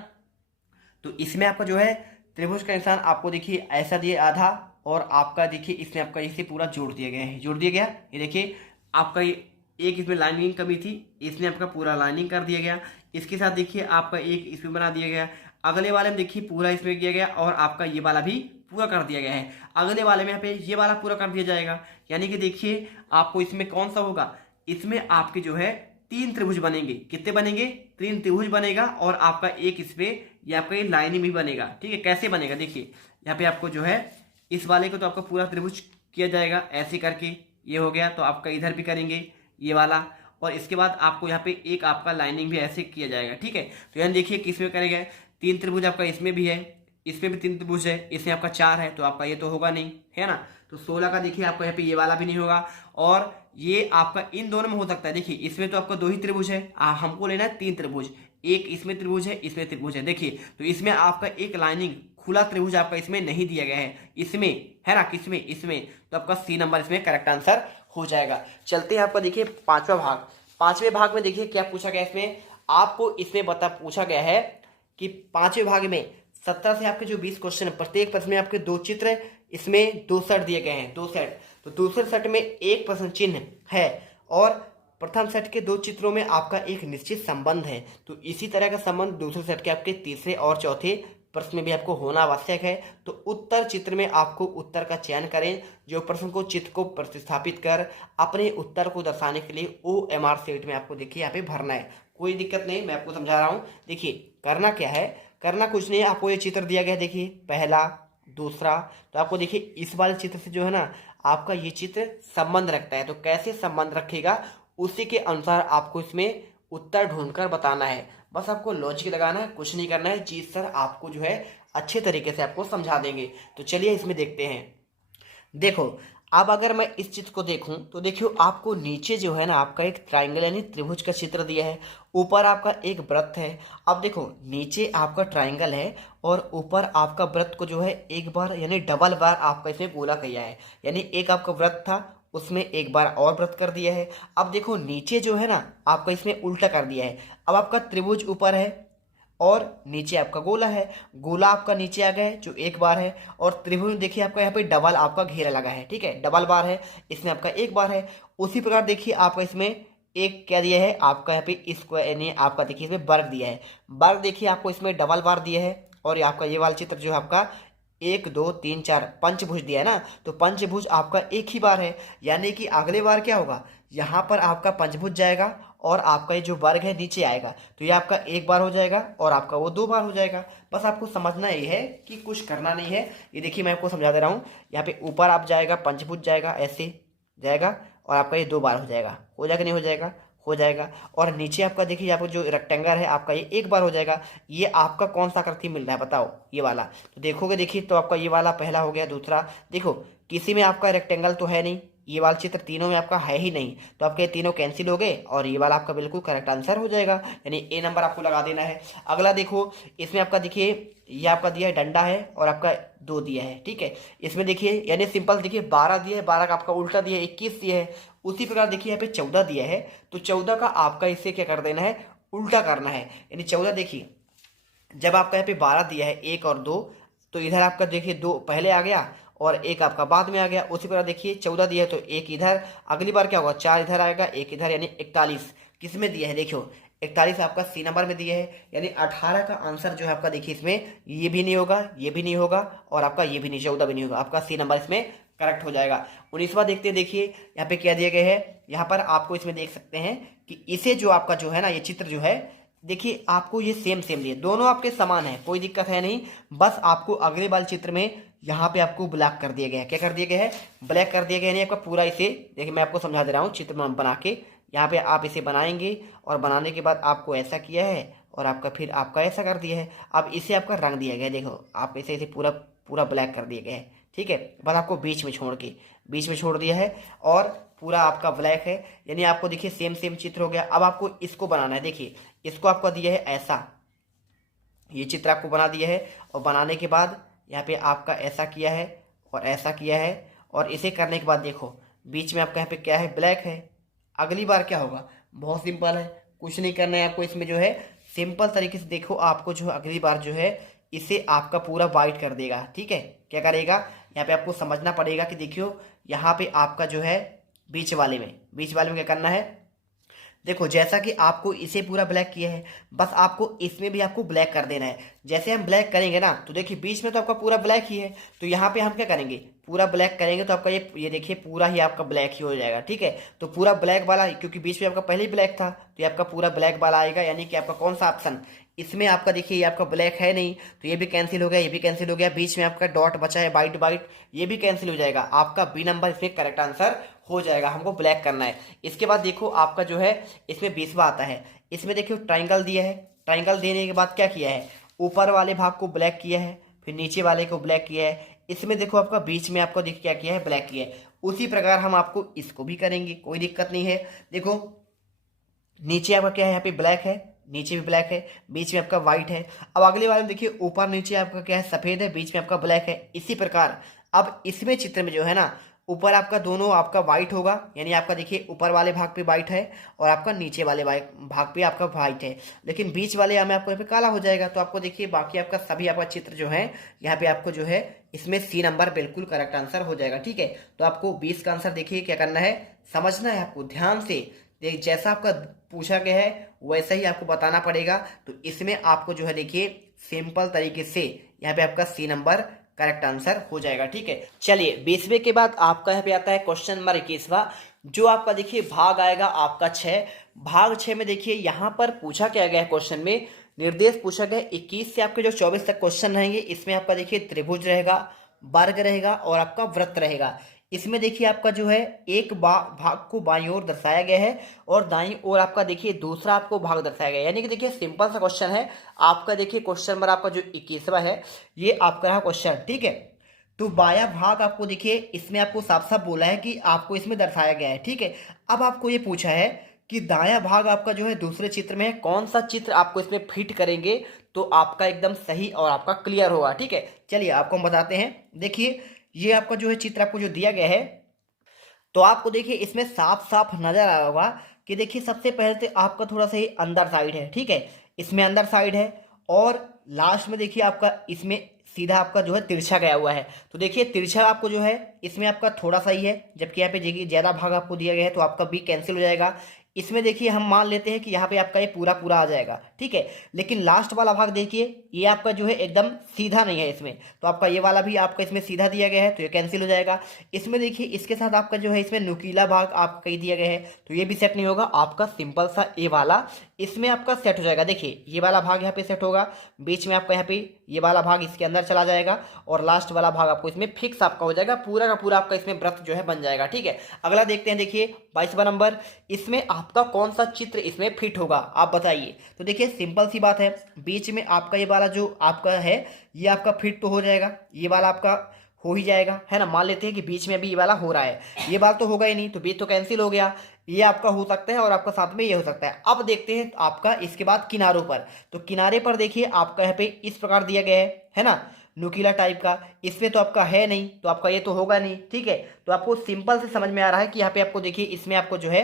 तो इसमें आपका जो है त्रिभुज का निशान आपको देखिए ऐसा दिए आधा, और आपका देखिए इसमें आपका इसे पूरा जोड़ दिया गया है, जोड़ दिया गया। ये देखिए आपका ये एक इसमें लाइनिंग कमी थी, इसमें आपका पूरा लाइनिंग कर दिया गया। इसके साथ देखिए आपका एक इसमें बना दिया गया, अगले वाले में देखिए पूरा इसमें किया गया, और आपका ये वाला भी पूरा कर दिया गया है। अगले वाले में यहाँ पे ये वाला पूरा कर दिया जाएगा। यानी कि देखिए आपको इसमें कौन सा होगा, इसमें आपके जो है तीन त्रिभुज बनेंगे। कितने बनेंगे, तीन त्रिभुज बनेगा, और आपका एक इसमें ये आपका ये लाइनिंग भी बनेगा। ठीक है, कैसे बनेगा, देखिए यहाँ पे आपको जो है इस वाले को तो आपका पूरा त्रिभुज किया जाएगा ऐसे करके, ये हो गया, तो आपका इधर भी करेंगे ये वाला, और इसके बाद आपको यहाँ पे एक आपका लाइनिंग भी ऐसे किया जाएगा। ठीक है, तो यहाँ देखिए किसमें करेंगे, तीन त्रिभुज आपका इसमें भी है, इसमें भी तीन त्रिभुज है, इसमें आपका चार है, तो आपका ये तो होगा नहीं, है ना। तो 16 का देखिए आपको यहाँ पे ये वाला भी नहीं होगा, और ये आपका इन दोनों में हो सकता है। देखिए इसमें तो आपका दो ही त्रिभुज है, हमको लेना है तीन त्रिभुज, एक इसमें त्रिभुज है, इसमें त्रिभुज है। देखिए तो इसमें आपका एक लाइनिंग खुला त्रिभुज आपका इसमें नहीं दिया गया है, इसमें है ना, किसमें, इसमें, तो आपका सी नंबर इसमें करेक्ट आंसर हो जाएगा। चलते हैं आपका देखिए पांचवा भाग। पांचवें भाग में देखिए क्या पूछा गया, इसमें आपको इसमें पूछा गया है कि पांचवें भाग में 17 से आपके जो 20 क्वेश्चन है, प्रत्येक प्रश्न में आपके दो चित्र, इसमें दो सेट दिए गए हैं, दो सेट। तो दूसरे सेट में एक प्रश्न चिन्ह है, और प्रथम सेट के दो चित्रों में आपका एक निश्चित संबंध है। तो इसी तरह का संबंध दूसरे सेट के आपके तीसरे और चौथे प्रश्न में भी आपको होना आवश्यक है। तो उत्तर चित्र में आपको उत्तर का चयन करें, जो प्रश्न को चित्र को प्रतिस्थापित कर अपने उत्तर को दर्शाने के लिए OMR शीट में आपको देखिए यहाँ पे भरना है। कोई दिक्कत नहीं, मैं आपको समझा रहा हूँ। देखिए करना क्या है, करना कुछ नहीं है, आपको ये चित्र दिया गया है, देखिए पहला दूसरा, तो आपको देखिए इस वाले चित्र से जो है ना आपका ये चित्र संबंध रखता है। तो कैसे संबंध रखेगा उसी के अनुसार आपको इसमें उत्तर ढूंढकर बताना है। बस आपको लॉजिक लगाना है, कुछ नहीं करना है। जी सर आपको जो है अच्छे तरीके से आपको समझा देंगे। तो चलिए इसमें देखते हैं। देखो अब अगर मैं इस चित्र को देखूं तो देखियो आपको नीचे जो है ना आपका एक ट्राइंगल यानी त्रिभुज का चित्र दिया है, ऊपर आपका एक वृत्त है। अब देखो नीचे आपका ट्राइंगल है और ऊपर आपका वृत्त को जो है एक बार यानी डबल बार आपका इसमें गोला किया है। यानी एक आपका वृत्त था उसमें एक बार और वृत्त कर दिया है। अब देखो नीचे जो है ना आपका इसमें उल्टा कर दिया है। अब आपका त्रिभुज ऊपर है और नीचे आपका गोला है, गोला आपका नीचे आ गया है जो एक बार है, और त्रिभुज देखिए आपका यहाँ पे डबल आपका घेरा लगा है, ठीक है, डबल बार है, इसमें आपका एक बार है। उसी प्रकार देखिए आपका इसमें एक क्या दिया है आपका यहाँ पे स्क्वायर यानी आपका देखिए इसमें वर्ग दिया है, वर्ग देखिए आपको इसमें डबल बार दिया है। और ये आपका ये वाला चित्र जो है आपका 1 2 3 4 पंचभुज दिया है ना, तो पंचभुज आपका एक ही बार है। यानी कि अगले बार क्या होगा, यहाँ पर आपका पंचभुज जाएगा और आपका ये जो वर्ग है नीचे आएगा, तो ये आपका एक बार हो जाएगा और आपका वो 2 बार हो जाएगा। बस आपको समझना ये है कि कुछ करना नहीं है। ये देखिए मैं आपको समझा दे रहा हूँ, यहाँ पे ऊपर आप जाएगा पंचभुज जाएगा, ऐसे जाएगा और आपका ये 2 बार हो जाएगा, हो जाएगा नहीं हो जाएगा, हो जाएगा। और नीचे आपका देखिए यहाँ पर जो रेक्टेंगल है आपका ये एक बार हो जाएगा। ये आपका कौन सा आकृति मिल रहा है बताओ, ये वाला। तो देखोगे देखिए तो आपका ये वाला पहला हो गया, दूसरा देखो किसी में आपका रेक्टेंगल तो है नहीं, ये वाला चित्र तीनों में आपका है ही नहीं, तो आपके तीनों कैंसिल हो गए और ये वाला आपका बिल्कुल करेक्ट आंसर हो जाएगा, यानी ए नंबर आपको लगा देना है। अगला देखो इसमें आपका देखिए ये आपका दिया है डंडा है और आपका 2 दिया है, ठीक है। इसमें देखिए यानी सिंपल देखिए 12 दिया है, 12 का आपका उल्टा दिया है 21 दिया है। उसी प्रकार देखिए यहाँ पे 14 दिया है, तो 14 का आपका इसे क्या कर देना है, उल्टा करना है। यानी 14 देखिए जब आपका यहाँ पे 12 दिया है 1 और 2, तो इधर आपका देखिए 2 पहले आ गया और 1 आपका बाद में आ गया। उसी प्रकार देखिए 14 दिया है तो 1 इधर, अगली बार क्या होगा 4 इधर आएगा 1 इधर, यानी 41 किस में दिया है, देखियो 41 आपका सी नंबर में दिया है। यानी 18 का आंसर जो है आपका देखिए इसमें ये भी नहीं होगा, ये भी नहीं होगा और आपका ये भी नहीं, 14 भी नहीं होगा, आपका सी नंबर इसमें करेक्ट हो जाएगा। 19वां देखते हैं, देखिए यहाँ पे क्या दिया गया है, यहाँ पर आपको इसमें देख सकते हैं कि इसे जो आपका जो है ना ये चित्र जो है देखिए आपको ये सेम सेम दिए, दोनों आपके समान है, कोई दिक्कत है नहीं। बस आपको अगले वाले चित्र में यहाँ पे आपको ब्लैक कर दिया गया है, क्या कर दिया गया है, ब्लैक कर दिया गया है। यानी आपका पूरा इसे देखिए मैं आपको समझा दे रहा हूँ चित्र बना के, यहाँ पे आप इसे बनाएंगे और बनाने के बाद आपको ऐसा किया है और आपका फिर आपका ऐसा कर दिया है। अब इसे आपका रंग दिया गया है, देखो आप इसे पूरा पूरा ब्लैक कर दिया गया है, ठीक है। बस आपको बीच में छोड़ दिया है और पूरा आपका ब्लैक है। यानी आपको देखिए सेम सेम चित्र हो गया। अब आपको इसको बनाना है, देखिए इसको आपको दिया है ऐसा, ये चित्र आपको बना दिया है और बनाने के बाद यहाँ पे आपका ऐसा किया है और ऐसा किया है, और इसे करने के बाद देखो बीच में आपका यहाँ पे क्या है, ब्लैक है। अगली बार क्या होगा, बहुत सिंपल है, कुछ नहीं करना है आपको इसमें जो है, सिंपल तरीके से देखो आपको जो अगली बार जो है इसे आपका पूरा वाइट कर देगा, ठीक है। क्या करेगा, यहाँ पे आपको समझना पड़ेगा कि देखियो यहाँ पे आपका जो है बीच वाले में क्या करना है, देखो जैसा कि आपको इसे पूरा ब्लैक किया है, बस आपको इसमें भी आपको ब्लैक कर देना है। जैसे हम ब्लैक करेंगे ना तो देखिए बीच में तो आपका पूरा ब्लैक ही है, तो यहाँ पे हम क्या करेंगे, पूरा ब्लैक करेंगे तो आपका ये देखिए पूरा ही आपका ब्लैक ही हो जाएगा, ठीक है। तो पूरा ब्लैक वाला, क्योंकि बीच में आपका पहले ही ब्लैक था तो ये आपका पूरा ब्लैक वाला आएगा। यानी कि आपका कौन सा ऑप्शन, इसमें आपका देखिए ये आपका ब्लैक है नहीं तो ये भी कैंसिल हो गया, ये भी कैंसिल हो गया, बीच में आपका डॉट बचा है वाइट वाइट, ये भी कैंसिल हो जाएगा। आपका बी नंबर इसमें करेक्ट आंसर हो जाएगा, हमको ब्लैक करना है। इसके बाद देखो आपका जो है इसमें 20वां आता है, इसमें देखियो ट्राइंगल दिया है, ट्राइंगल देने के बाद क्या किया है, ऊपर वाले भाग को ब्लैक किया है, फिर नीचे वाले को ब्लैक किया है। इसमें देखो आपका बीच में आपको देख क्या किया है, ब्लैक किया है। उसी प्रकार हम आपको इसको भी करेंगे, कोई दिक्कत नहीं है। देखो नीचे आपका क्या है, यहाँ पे ब्लैक है, नीचे भी ब्लैक है, बीच में आपका व्हाइट है। अब अगले वाले में देखिए ऊपर नीचे आपका क्या है, सफेद है, बीच में आपका ब्लैक है। इसी प्रकार अब इसमें चित्र में जो है ना ऊपर आपका दोनों आपका व्हाइट होगा, यानी आपका देखिए ऊपर वाले भाग पे व्हाइट है और आपका नीचे वाले भाग पे आपका व्हाइट है, लेकिन बीच वाले में आपको यहाँ पे काला हो जाएगा। तो आपको देखिए बाकी आपका सभी आपका चित्र जो है यहाँ पे आपको जो है इसमें सी नंबर बिल्कुल करेक्ट आंसर हो जाएगा, ठीक है। तो आपको 20 का आंसर देखिए क्या करना है, समझना है आपको ध्यान से, जैसा आपका पूछा गया है वैसा ही आपको बताना पड़ेगा। तो इसमें आपको जो है देखिए सिंपल तरीके से यहाँ पे आपका सी नंबर करेक्ट आंसर हो जाएगा। ठीक है, चलिए 20वें के बाद आपका यहाँ पे आता है क्वेश्चन नंबर 21वां, जो आपका देखिए भाग आएगा आपका 6। भाग 6 में देखिए यहाँ पर पूछा क्या गया है, क्वेश्चन में निर्देश पूछा गया 21 से आपके जो 24 तक क्वेश्चन रहेंगे, इसमें आपका देखिए त्रिभुज रहेगा, वर्ग रहेगा और आपका वृत्त रहेगा। इसमें देखिए आपका जो है एक भाग को बाईं ओर दर्शाया गया है और दाईं ओर आपका देखिए दूसरा आपको भाग दर्शाया गया है। यानी कि देखिए सिंपल सा क्वेश्चन है आपका। देखिए क्वेश्चन नंबर आपका जो 21वां है, ये आपका रहा क्वेश्चन। ठीक है, तो बाया भाग आपको देखिए इसमें आपको साफ साफ बोला है कि आपको इसमें दर्शाया गया है। ठीक है, अब आपको ये पूछा है कि दाया भाग आपका जो है दूसरे चित्र में है, कौन सा चित्र आपको इसमें फिट करेंगे तो आपका एकदम सही और आपका क्लियर होगा। ठीक है, चलिए आपको हम बताते हैं। देखिए ये आपका जो है चित्र आपको जो दिया गया है, तो आपको देखिए इसमें साफ साफ नजर आ रहा होगा कि देखिए सबसे पहले तो आपका थोड़ा सा ही अंदर साइड है। ठीक है, इसमें अंदर साइड है और लास्ट में देखिए आपका इसमें सीधा आपका जो है तिरछा गया हुआ है। तो देखिए तिरछा आपको जो है इसमें आपका थोड़ा सा ही है, जबकि यहाँ पे देखिए ज़्यादा भाग आपको दिया गया है तो आपका बी कैंसिल हो जाएगा। इसमें देखिए हम मान लेते हैं कि यहाँ पे आपका ये पूरा पूरा आ जाएगा। ठीक है, लेकिन लास्ट वाला भाग देखिए ये आपका जो है एकदम सीधा नहीं है इसमें, तो आपका ये वाला भी आपका इसमें सीधा दिया गया है तो ये कैंसिल हो जाएगा। इसमें देखिए इसके साथ आपका जो है इसमें नुकीला भाग आपका ही दिया गया है तो ये भी सेट नहीं होगा। आपका सिंपल सा ए वाला इसमें आपका सेट हो जाएगा। देखिए ये वाला भाग यहाँ पे सेट होगा, बीच में आपका यहाँ पे ये वाला भाग इसके अंदर चला जाएगा और लास्ट वाला भाग आपको इसमें फिक्स आपका हो जाएगा, पूरा का पूरा आपका इसमें व्रत जो है बन जाएगा। ठीक है, अगला देखते हैं। देखिए 22वां नंबर, इसमें आपका कौन सा चित्र इसमें फिट होगा आप बताइए। तो देखिए सिंपल सी बात है, बीच में आपका ये वाला जो आपका है ये आपका फिट तो हो जाएगा, ये वाला आपका हो ही जाएगा, है ना। मान लेते हैं कि बीच में भी ये वाला हो रहा है, ये बात तो होगा ही नहीं तो बीच तो कैंसिल हो गया, ये आपका हो सकता है और आपका साथ में ये हो सकता है। अब देखते हैं आपका इसके बाद किनारों पर। तो किनारे पर देखिए आपका यहाँ पे इस प्रकार दिया गया है ना, नुकीला टाइप का। इसमें तो आपका है नहीं तो आपका ये तो होगा नहीं। ठीक है, तो आपको सिंपल से समझ में आ रहा है कि यहाँ पे आपको देखिए इसमें आपको जो है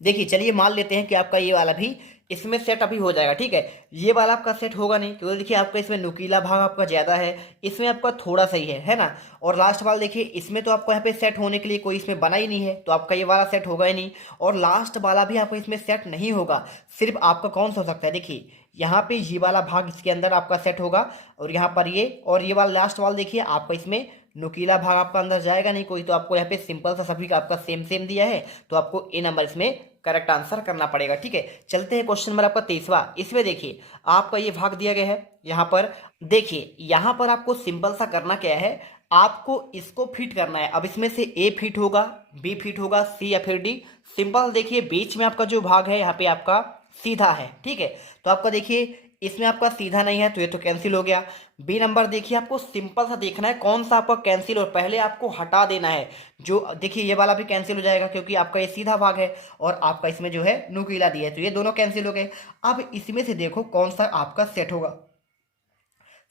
देखिए, चलिए मान लेते हैं कि आपका ये वाला भी इसमें सेट अभी हो जाएगा। ठीक है, ये वाला आपका सेट होगा नहीं क्योंकि देखिए आपका इसमें नुकीला भाग आपका ज़्यादा है, इसमें आपका थोड़ा सही है ना। और लास्ट वाला देखिए इसमें तो आपको यहाँ पे सेट होने के लिए कोई इसमें बना ही नहीं है तो आपका ये वाला सेट होगा ही नहीं, और लास्ट वाला भी आपको इसमें सेट नहीं होगा। सिर्फ आपका कौन सा हो सकता है, देखिए यहाँ पे ये वाला भाग इसके अंदर आपका सेट होगा और यहाँ पर ये, और ये वाला लास्ट वाला देखिए आपका इसमें नुकीला भाग आपका अंदर जाएगा नहीं कोई, तो आपको यहाँ पे सिंपल सा सभी का आपका सेम सेम दिया है तो आपको ए नंबर इसमें करेक्ट आंसर करना पड़ेगा। ठीक है, चलते हैं क्वेश्चन नंबर आपका 23वां। इसमें देखिए आपका ये भाग दिया गया है, यहाँ पर देखिए यहाँ पर आपको सिंपल सा करना क्या है, आपको इसको फिट करना है। अब इसमें से ए फिट होगा, बी फिट होगा, सी या फिर डी। सिंपल देखिए बीच में आपका जो भाग है यहाँ पे आपका सीधा है। ठीक है, तो आपका देखिए इसमें आपका सीधा नहीं है तो ये तो कैंसिल हो गया। बी नंबर देखिए आपको सिंपल सा देखना है कौन सा आपका कैंसिल, और पहले आपको हटा देना है। जो देखिए ये वाला भी कैंसिल हो जाएगा क्योंकि आपका ये सीधा भाग है और आपका इसमें जो है नुकीला दिया है तो ये दोनों कैंसिल हो गए। अब इसमें से देखो कौन सा आपका सेट होगा।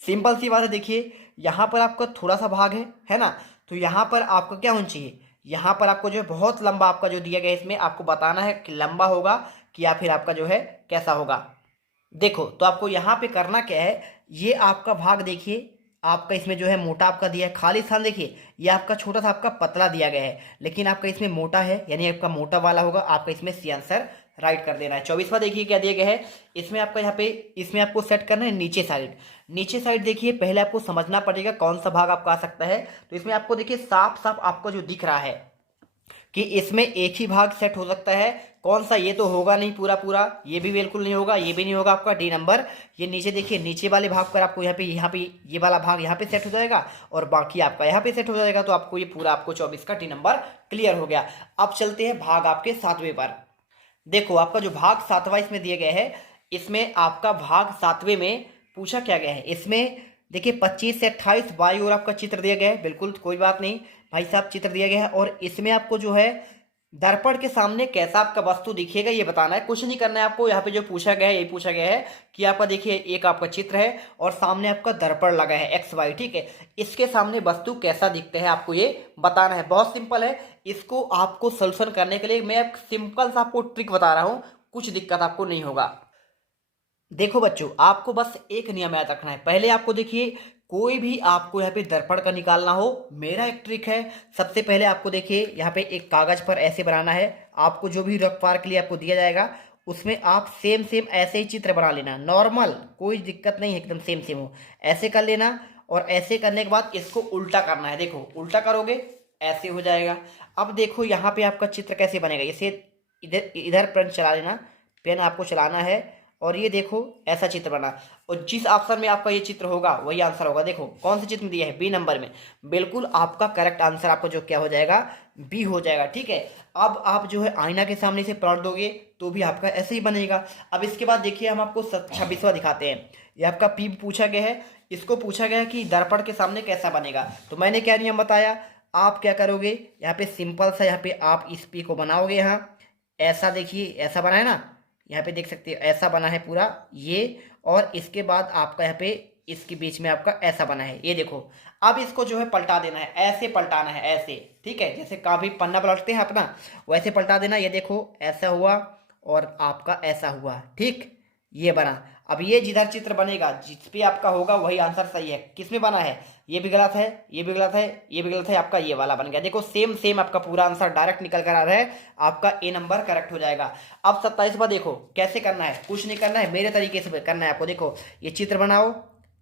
सिंपल सी बात है, देखिए यहाँ पर आपका थोड़ा सा भाग है ना, तो यहाँ पर आपको क्या होना चाहिए, यहाँ पर आपको जो है बहुत लंबा आपका जो दिया गया है इसमें आपको बताना है कि लंबा होगा कि या फिर आपका जो है कैसा होगा। देखो तो आपको यहाँ पे करना क्या है, ये आपका भाग देखिए आपका इसमें जो है मोटा आपका दिया है, खाली स्थान देखिए ये आपका छोटा सा आपका पतला दिया गया है, लेकिन आपका इसमें मोटा है यानी आपका मोटा वाला होगा, आपका इसमें सी आंसर राइट कर देना है। 24वां देखिए क्या दिया गया है, इसमें आपका यहाँ पे इसमें आपको सेट करना है नीचे साइड। नीचे साइड देखिए पहले आपको समझना पड़ेगा कौन सा भाग आपका आ सकता है। तो इसमें आपको देखिए साफ साफ आपको जो दिख रहा है कि इसमें एक ही भाग सेट हो सकता है, कौन सा, ये तो होगा नहीं पूरा पूरा, ये भी बिल्कुल नहीं होगा, ये भी नहीं होगा आपका डी नंबर। ये नीचे देखिए नीचे वाले भाग पर आपको यहाँ पे ये वाला भाग यहाँ पे सेट हो जाएगा और बाकी आपका यहाँ पे सेट हो जाएगा, तो आपको ये पूरा आपको 24 का डी नंबर क्लियर हो गया। अब चलते हैं भाग आपके 7वें पर। देखो आपका जो भाग 7वां इसमें दिया गया है, इसमें आपका भाग 7वें में पूछा क्या गया है, इसमें देखिए 25 से 28 बाई और आपका चित्र दिया गया है, बिल्कुल कोई बात नहीं भाई साहब चित्र दिया गया है, और इसमें आपको जो है दर्पण के सामने कैसा आपका वस्तु दिखेगा ये बताना है, कुछ नहीं करना है आपको। यहाँ पे जो पूछा गया है यही पूछा गया है कि आपका देखिए एक आपका चित्र है और सामने आपका दर्पण लगा है एक्स वाई, ठीक है, इसके सामने वस्तु कैसा दिखता है आपको ये बताना है। बहुत सिंपल है, इसको आपको सोल्यूशन करने के लिए मैं एक सिंपल सा आपको ट्रिक बता रहा हूँ, कुछ दिक्कत आपको नहीं होगा। देखो बच्चों आपको बस एक नियम याद रखना है, पहले आपको देखिए कोई भी आपको यहाँ पे दर्पण का निकालना हो, मेरा एक ट्रिक है, सबसे पहले आपको देखिए यहाँ पे एक कागज पर ऐसे बनाना है, आपको जो भी रखवार के लिए आपको दिया जाएगा उसमें आप सेम सेम ऐसे ही चित्र बना लेना, नॉर्मल कोई दिक्कत नहीं है, एकदम सेम सेम हो ऐसे कर लेना। और ऐसे करने के बाद इसको उल्टा करना है। देखो उल्टा करोगे ऐसे हो जाएगा। अब देखो यहाँ पे आपका चित्र कैसे बनेगा, इसे इधर इधर पेन चला लेना, पेन आपको चलाना है और ये देखो ऐसा चित्र बना। और जिस ऑप्शन में आपका ये चित्र होगा वही आंसर होगा। देखो कौन सा चित्र में दिया है, बी नंबर में। बिल्कुल आपका करेक्ट आंसर आपका जो क्या हो जाएगा, बी हो जाएगा। ठीक है, अब आप जो है आईना के सामने से पलट दोगे तो भी आपका ऐसे ही बनेगा। अब इसके बाद देखिए हम आपको 26वां दिखाते हैं। ये आपका पी पूछा गया है, इसको पूछा गया है कि दर्पण के सामने कैसा बनेगा। तो मैंने क्या नियम बताया, आप क्या करोगे, यहाँ पे सिंपल सा यहाँ पे आप इस पी को बनाओगे। यहाँ ऐसा देखिए ऐसा बना है ना, यहाँ पे देख सकते हो ऐसा बना है पूरा ये। और इसके बाद आपका यहाँ पे इसके बीच में आपका ऐसा बना है, ये देखो। अब इसको जो है पलटा देना है, ऐसे पलटाना है ऐसे। ठीक है, जैसे काफी पन्ना पलटते हैं अपना, वैसे पलटा देना। ये देखो ऐसा हुआ और आपका ऐसा हुआ। ठीक, ये बना। अब ये जिधर चित्र बनेगा जिस पे आपका होगा वही आंसर सही है। किसमें बना है, ये भी गलत है, ये भी गलत है, ये भी गलत है, आपका ये वाला बन गया। देखो सेम सेम आपका पूरा आंसर डायरेक्ट निकल कर आ रहा है, आपका ए नंबर करेक्ट हो जाएगा। अब 27वां देखो कैसे करना है, कुछ नहीं करना है, मेरे तरीके से करना है आपको। देखो ये चित्र बनाओ,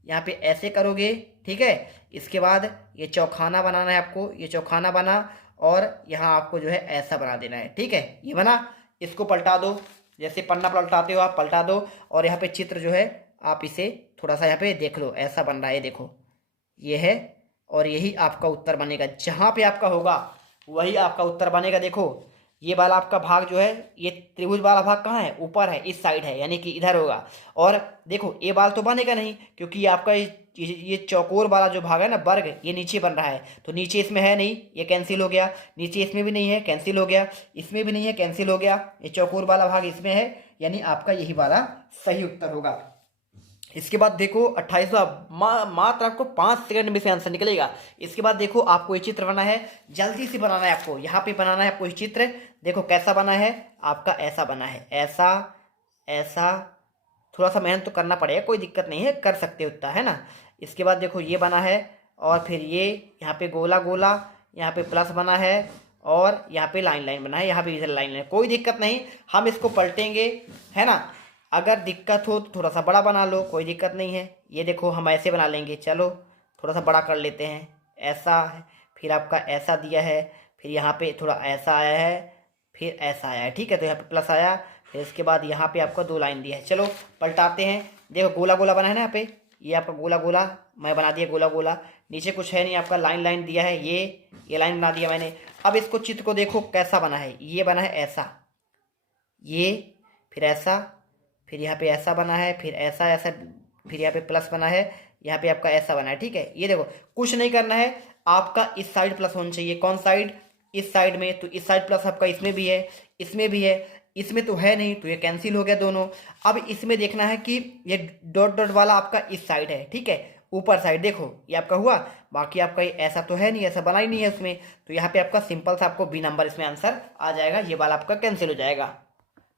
यहाँ पे ऐसे करोगे। ठीक है, इसके बाद ये चौखाना बनाना है आपको, ये चौखाना बना और यहाँ आपको जो है ऐसा बना देना है। ठीक है, ये बना, इसको पलटा दो, जैसे पन्ना पलटाते हो आप पलटा दो। और यहाँ पे चित्र जो है आप इसे थोड़ा सा यहाँ पे देख लो, ऐसा बन रहा है, देखो ये है। और यही आपका उत्तर बनेगा, जहाँ पे आपका होगा वही आपका उत्तर बनेगा। देखो ये वाला आपका भाग जो है, ये त्रिभुज वाला भाग कहाँ है, ऊपर है, इस साइड है, यानी कि इधर होगा। और देखो ये बाल तो बनेगा नहीं, क्योंकि ये आपका ये चौकोर वाला जो भाग है ना, वर्ग, ये नीचे बन रहा है, तो नीचे इसमें है नहीं, ये कैंसिल हो गया। नीचे इसमें भी नहीं है, कैंसिल हो गया। इसमें भी नहीं है, कैंसिल हो गया। ये चौकोर वाला भाग इसमें है, यानी आपका यही वाला सही उत्तर होगा। इसके बाद देखो 28वां, मात्र आपको 5 सेकंड में से आंसर निकलेगा। इसके बाद देखो आपको ये चित्र बनाना है, जल्दी से बनाना है आपको, यहाँ पे बनाना है आपको ये चित्र। देखो कैसा बना है आपका, ऐसा बना है, ऐसा ऐसा। थोड़ा सा मेहनत तो करना पड़ेगा, कोई दिक्कत नहीं है, कर सकते उतना, है ना। इसके बाद देखो ये बना है, और फिर ये यहाँ पे गोला गोला, यहाँ पे प्लस बना है, और यहाँ पे लाइन लाइन बना है, यहाँ पे इधर लाइन लाइन। कोई दिक्कत नहीं, हम इसको पलटेंगे, है ना। अगर दिक्कत हो तो थोड़ा सा बड़ा बना लो, कोई दिक्कत नहीं है। ये देखो हम ऐसे बना लेंगे, चलो थोड़ा सा बड़ा कर लेते हैं, ऐसा है। फिर आपका ऐसा दिया है, फिर यहाँ पे थोड़ा ऐसा आया है, फिर ऐसा आया है। ठीक है, तो यहाँ पे प्लस आया, फिर इसके बाद यहाँ पे आपका 2 लाइन दिया है। चलो पलटाते हैं। देखो गोला गोला बना है ना यहाँ पे, ये आपका गोला गोला मैं बना दिया, गोला गोला। नीचे कुछ है नहीं, आपका लाइन लाइन दिया है, ये लाइन बना दिया मैंने। अब इसको चित्र को देखो कैसा बना है, ये बना है ऐसा, ये फिर ऐसा, फिर यहाँ पे ऐसा बना है, फिर ऐसा ऐसा, फिर यहाँ पे प्लस बना है, यहाँ पे आपका ऐसा बना है। ठीक है, ये देखो कुछ नहीं करना है, आपका इस साइड प्लस होना चाहिए। कौन साइड, इस साइड में। तो इस साइड प्लस आपका इसमें भी है, इसमें भी है, इसमें तो है नहीं, तो ये कैंसिल हो गया दोनों। अब इसमें देखना है कि ये डॉट डॉट वाला आपका इस साइड है। ठीक है, ऊपर साइड देखो ये आपका हुआ। बाकी आपका ये ऐसा तो है नहीं, ऐसा बना ही नहीं है उसमें, तो यहाँ पे आपका सिंपल सा आपको बी नंबर इसमें आंसर आ जाएगा, ये वाला आपका कैंसिल हो जाएगा।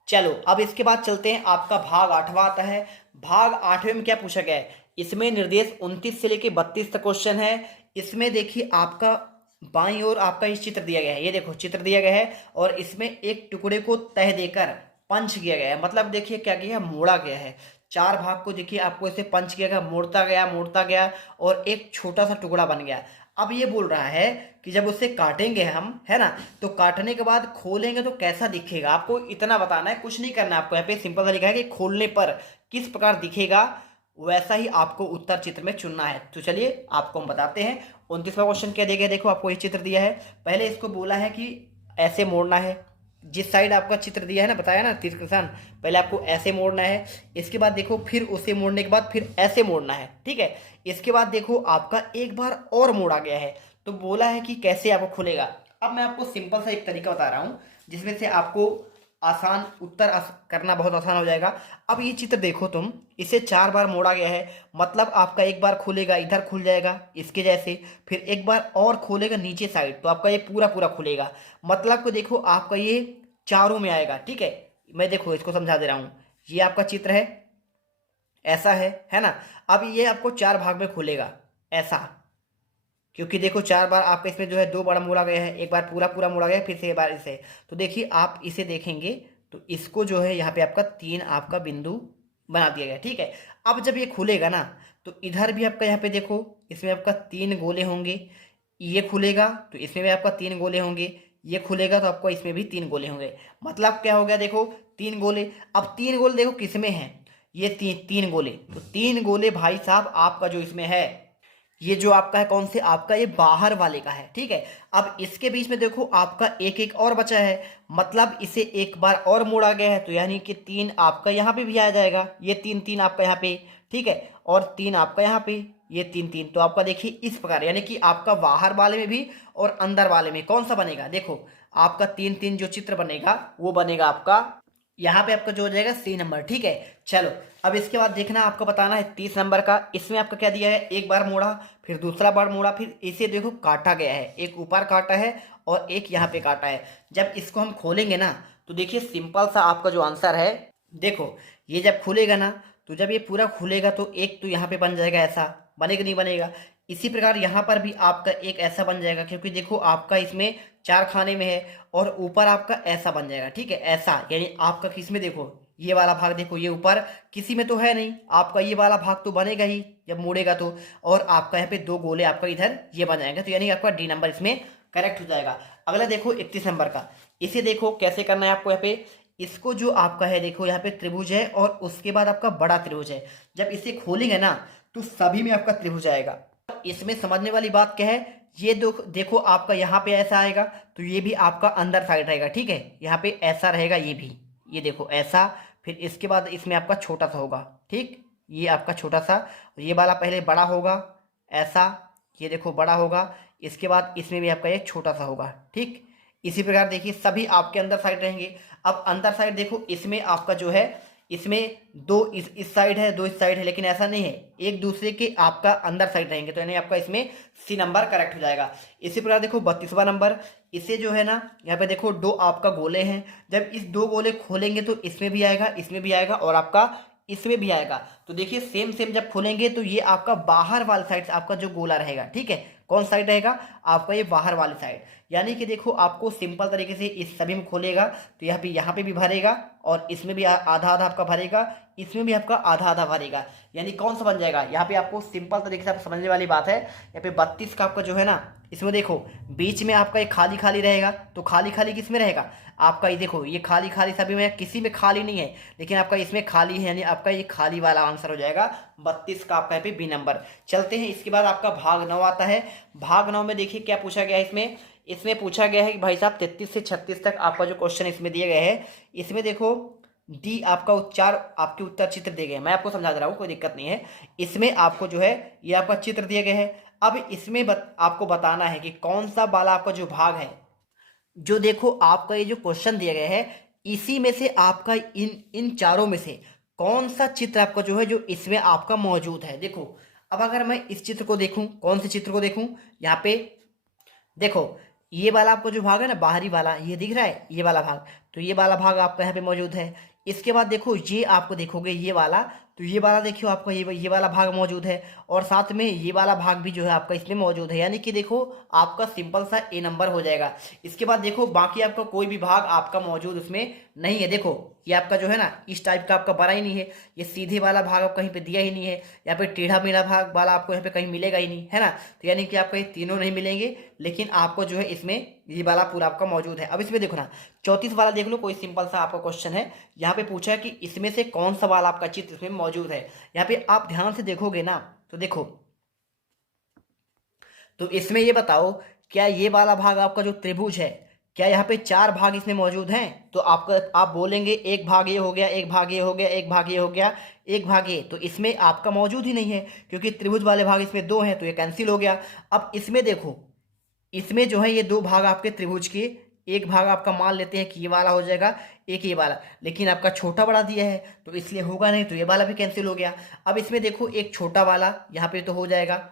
चलो अब इसके बाद चलते हैं, आपका भाग 8वां आता है। भाग 8वें में क्या पूछा गया है, इसमें निर्देश 29 से लेके 32 तक क्वेश्चन है। इसमें देखिए आपका बाईं ओर आपका इस चित्र दिया गया है, ये देखो चित्र दिया गया है, और इसमें एक टुकड़े को तह देकर पंच किया गया है। मतलब देखिए क्या किया है, मोड़ा गया है। 4 भाग को देखिए आपको इसे पंच किया गया, मोड़ता गया और एक छोटा सा टुकड़ा बन गया। अब ये बोल रहा है कि जब उसे काटेंगे हम, है ना, तो काटने के बाद खोलेंगे तो कैसा दिखेगा, आपको इतना बताना है, कुछ नहीं करना है आपको। यहाँ पे सिंपल सा लिखा है कि खोलने पर किस प्रकार दिखेगा, वैसा ही आपको उत्तर चित्र में चुनना है। तो चलिए आपको हम बताते हैं। 29वां क्वेश्चन क्या दिया गया, देखो आपको ये चित्र दिया है। पहले इसको बोला है कि ऐसे मोड़ना है, जिस साइड आपका चित्र दिया है ना, बताया ना तीर निशान, पहले आपको ऐसे मोड़ना है। इसके बाद देखो फिर उसे मोड़ने के बाद फिर ऐसे मोड़ना है। ठीक है, इसके बाद देखो आपका एक बार और मोड़ा गया है, तो बोला है कि कैसे आपको खुलेगा। अब मैं आपको सिंपल सा एक तरीका बता रहा हूँ, जिसमें से आपको आसान उत्तर करना बहुत आसान हो जाएगा। अब ये चित्र देखो तुम, इसे 4 बार मोड़ा गया है, मतलब आपका एक बार खुलेगा, इधर खुल जाएगा इसके जैसे, फिर एक बार और खोलेगा नीचे साइड, तो आपका ये पूरा पूरा खुलेगा। मतलब को देखो आपका ये चारों में आएगा। ठीक है, मैं देखो इसको समझा दे रहा हूँ। ये आपका चित्र है, ऐसा है ना। अब ये आपको 4 भाग में खुलेगा ऐसा, क्योंकि देखो 4 बार आपका इसमें जो है 2 बार मोड़ा गया है, एक बार पूरा पूरा मोड़ा गया है, फिर से एक बार इसे। तो देखिए आप इसे देखेंगे तो इसको जो है यहाँ पे आपका 3 आपका बिंदु बना दिया गया। ठीक है, अब जब ये खुलेगा ना, तो इधर भी आपका यहाँ पे देखो इसमें आपका 3 गोले होंगे, ये खुलेगा तो इसमें भी आपका 3 गोले होंगे, ये खुलेगा तो आपको इसमें भी 3 गोले होंगे। मतलब क्या हो गया देखो, 3 गोले। अब 3 गोले देखो किसमें हैं, ये 3 गोले, तो 3 गोले भाई साहब आपका जो इसमें है, ये जो आपका है कौन से, आपका ये बाहर वाले का है, ठीक है। अब इसके बीच में देखो आपका एक एक और बचा है, मतलब इसे एक बार और मोड़ा गया है, तो यानी कि 3 आपका यहाँ पे भी आ जाएगा, ये 3 3 आपका यहाँ पे, ठीक है, और 3 आपका यहाँ पे, ये 3 3। तो आपका देखिए इस प्रकार, यानी कि आपका बाहर वाले में भी और अंदर वाले में कौन सा बनेगा, देखो आपका 3 3 जो चित्र बनेगा वो बनेगा आपका यहाँ पे, आपका जो हो जाएगा C नंबर, ठीक है। चलो अब इसके बाद देखना, आपको बताना है 30 नंबर का। इसमें आपका क्या दिया है, एक बार मोड़ा, फिर दूसरा बार मोड़ा, फिर इसे देखो काटा गया है, एक ऊपर काटा है और एक यहाँ पे काटा है। जब इसको हम खोलेंगे ना तो देखिए सिंपल सा आपका जो आंसर है, देखो ये जब खुलेगा ना, तो जब ये पूरा खुलेगा तो एक तो यहाँ पे बन जाएगा, ऐसा बनेगा नहीं बनेगा। इसी प्रकार यहाँ पर भी आपका एक ऐसा बन जाएगा, क्योंकि देखो आपका इसमें 4 खाने में है, और ऊपर आपका ऐसा बन जाएगा, ठीक है, ऐसा। यानी आपका किसमें देखो, ये वाला भाग देखो, ये ऊपर किसी में तो है नहीं, आपका ये वाला भाग तो बनेगा ही जब मोड़ेगा तो, और आपका यहाँ पे 2 गोले आपका इधर ये बन जाएंगे, तो यानी आपका D नंबर इसमें करेक्ट हो जाएगा। अगला देखो 31 नंबर का, इसे देखो कैसे करना है आपको। यहाँ पे इसको जो आपका है देखो, यहाँ पे त्रिभुज है और उसके बाद आपका बड़ा त्रिभुज है, जब इसे खोलेंगे ना तो सभी में आपका त्रिभुज आएगा। इसमें समझने वाली बात क्या है, ये देखो आपका यहाँ पे ऐसा आएगा, तो ये भी आपका अंदर साइड रहेगा, ठीक है, यहाँ पे ऐसा रहेगा, ये भी, ये देखो ऐसा, फिर इसके बाद इसमें आपका छोटा सा होगा, ठीक, ये आपका छोटा सा, ये वाला पहले बड़ा होगा ऐसा, ये देखो बड़ा होगा, इसके बाद इसमें भी आपका एक छोटा सा होगा, ठीक। इसी प्रकार देखिए सभी आपके अंदर साइड रहेंगे। अब अंदर साइड देखो, इसमें आपका जो है, इसमें 2 इस साइड है, 2 इस साइड है, लेकिन ऐसा नहीं है, एक दूसरे के आपका अंदर साइड रहेंगे, तो यानी आपका इसमें C नंबर करेक्ट हो जाएगा। इसी प्रकार देखो 32वां नंबर, इसे जो है ना, यहाँ पे देखो 2 आपका गोले हैं, जब इस 2 गोले खोलेंगे तो इसमें भी आएगा, इसमें भी आएगा और आपका इसमें भी आएगा। तो देखिए सेम सेम जब खोलेंगे तो ये आपका बाहर वाला साइड से आपका जो गोला रहेगा, ठीक है, कौन साइड रहेगा, आपका ये बाहर वाली साइड। यानी कि देखो आपको सिंपल तरीके से इस सभी में खोलेगा तो यहाँ पे भी भरेगा, और इसमें भी आधा आधा आपका भरेगा, इसमें भी आपका आधा आधा भरेगा, यानी कौन सा बन जाएगा। यहाँ पे आपको सिंपल तरीके से आप समझने वाली बात है, यहाँ पे 32 का आपका जो है ना, इसमें देखो बीच में आपका एक खाली खाली रहेगा, तो खाली खाली किस में रहेगा, आपका ये देखो ये खाली खाली सभी में, किसी में खाली नहीं है, लेकिन आपका इसमें खाली है, यानी आपका ये खाली वाला आंसर हो जाएगा 32 का आपका यहाँ पे B नंबर। चलते हैं इसके बाद आपका भाग 9 आता है। भाग 9 में देखिए क्या पूछा गया है, इसमें इसमें पूछा गया है कि भाई साहब 33 से 36 तक आपका जो क्वेश्चन इसमें दिए गए हैं, इसमें देखो डी आपका उच्चार, आपके उत्तर चित्र दिए गए, मैं आपको समझा दे रहा हूँ, कोई दिक्कत नहीं है। इसमें आपको जो है ये आपका चित्र दिए गए हैं। अब इसमें आपको बताना है कि कौन सा वाला आपका जो भाग है, जो देखो आपका ये जो क्वेश्चन दिए गए हैं, इसी में से आपका इन चारों में से कौन सा चित्र आपका जो है जो इसमें आपका मौजूद है। देखो अब अगर मैं इस चित्र को देखूं, कौन से चित्र को देखूं, यहाँ पे देखो ये वाला आपको जो भाग है ना, बाहरी वाला, ये दिख रहा है ये वाला भाग, तो ये वाला भाग आपका यहाँ पे मौजूद है। इसके बाद देखो ये आपको देखोगे ये वाला, तो ये वाला देखियो आपका ये वाला भाग मौजूद है, और साथ में ये वाला भाग भी जो है आपका इसमें मौजूद है, यानी कि देखो आपका सिंपल सा A नंबर हो जाएगा। इसके बाद देखो बाकी आपका कोई भी भाग आपका मौजूद इसमें नहीं है। देखो ये आपका जो है ना इस टाइप का आपका बना ही नहीं है, ये सीधे वाला भाग आप कहीं पे दिया ही नहीं है, यहाँ पे टेढ़ा मेढ़ा भाग वाला आपको यहाँ पे कहीं मिलेगा ही नहीं, है ना। तो यानी कि आपको ये तीनों नहीं मिलेंगे, लेकिन आपको जो है इसमें ये वाला पूरा आपका मौजूद है। अब इसमें देखो ना 34 वाला देख लो, कोई सिंपल सा आपका क्वेश्चन है, यहाँ पे पूछा है कि इसमें से कौन सा वाला आपका चित्र इसमें मौजूद है। यहाँ पे आप ध्यान से देखोगे ना तो देखो, तो इसमें ये बताओ क्या ये वाला भाग आपका जो त्रिभुज है, क्या यहाँ पे 4 भाग इसमें मौजूद हैं। तो आपका आप बोलेंगे एक भाग ये हो गया, एक भाग ये हो गया, एक भाग ये हो गया, एक भाग ये, तो इसमें आपका मौजूद ही नहीं है, क्योंकि त्रिभुज वाले भाग इसमें 2 हैं, तो ये कैंसिल हो गया। अब इसमें देखो, इसमें जो है ये 2 भाग आपके त्रिभुज के, एक भाग आपका मान लेते हैं कि ये वाला हो जाएगा, एक ये वाला, लेकिन आपका छोटा बड़ा दिया है तो इसलिए होगा नहीं, तो ये वाला भी कैंसिल हो गया। अब इसमें देखो एक छोटा वाला यहाँ पे तो हो जाएगा,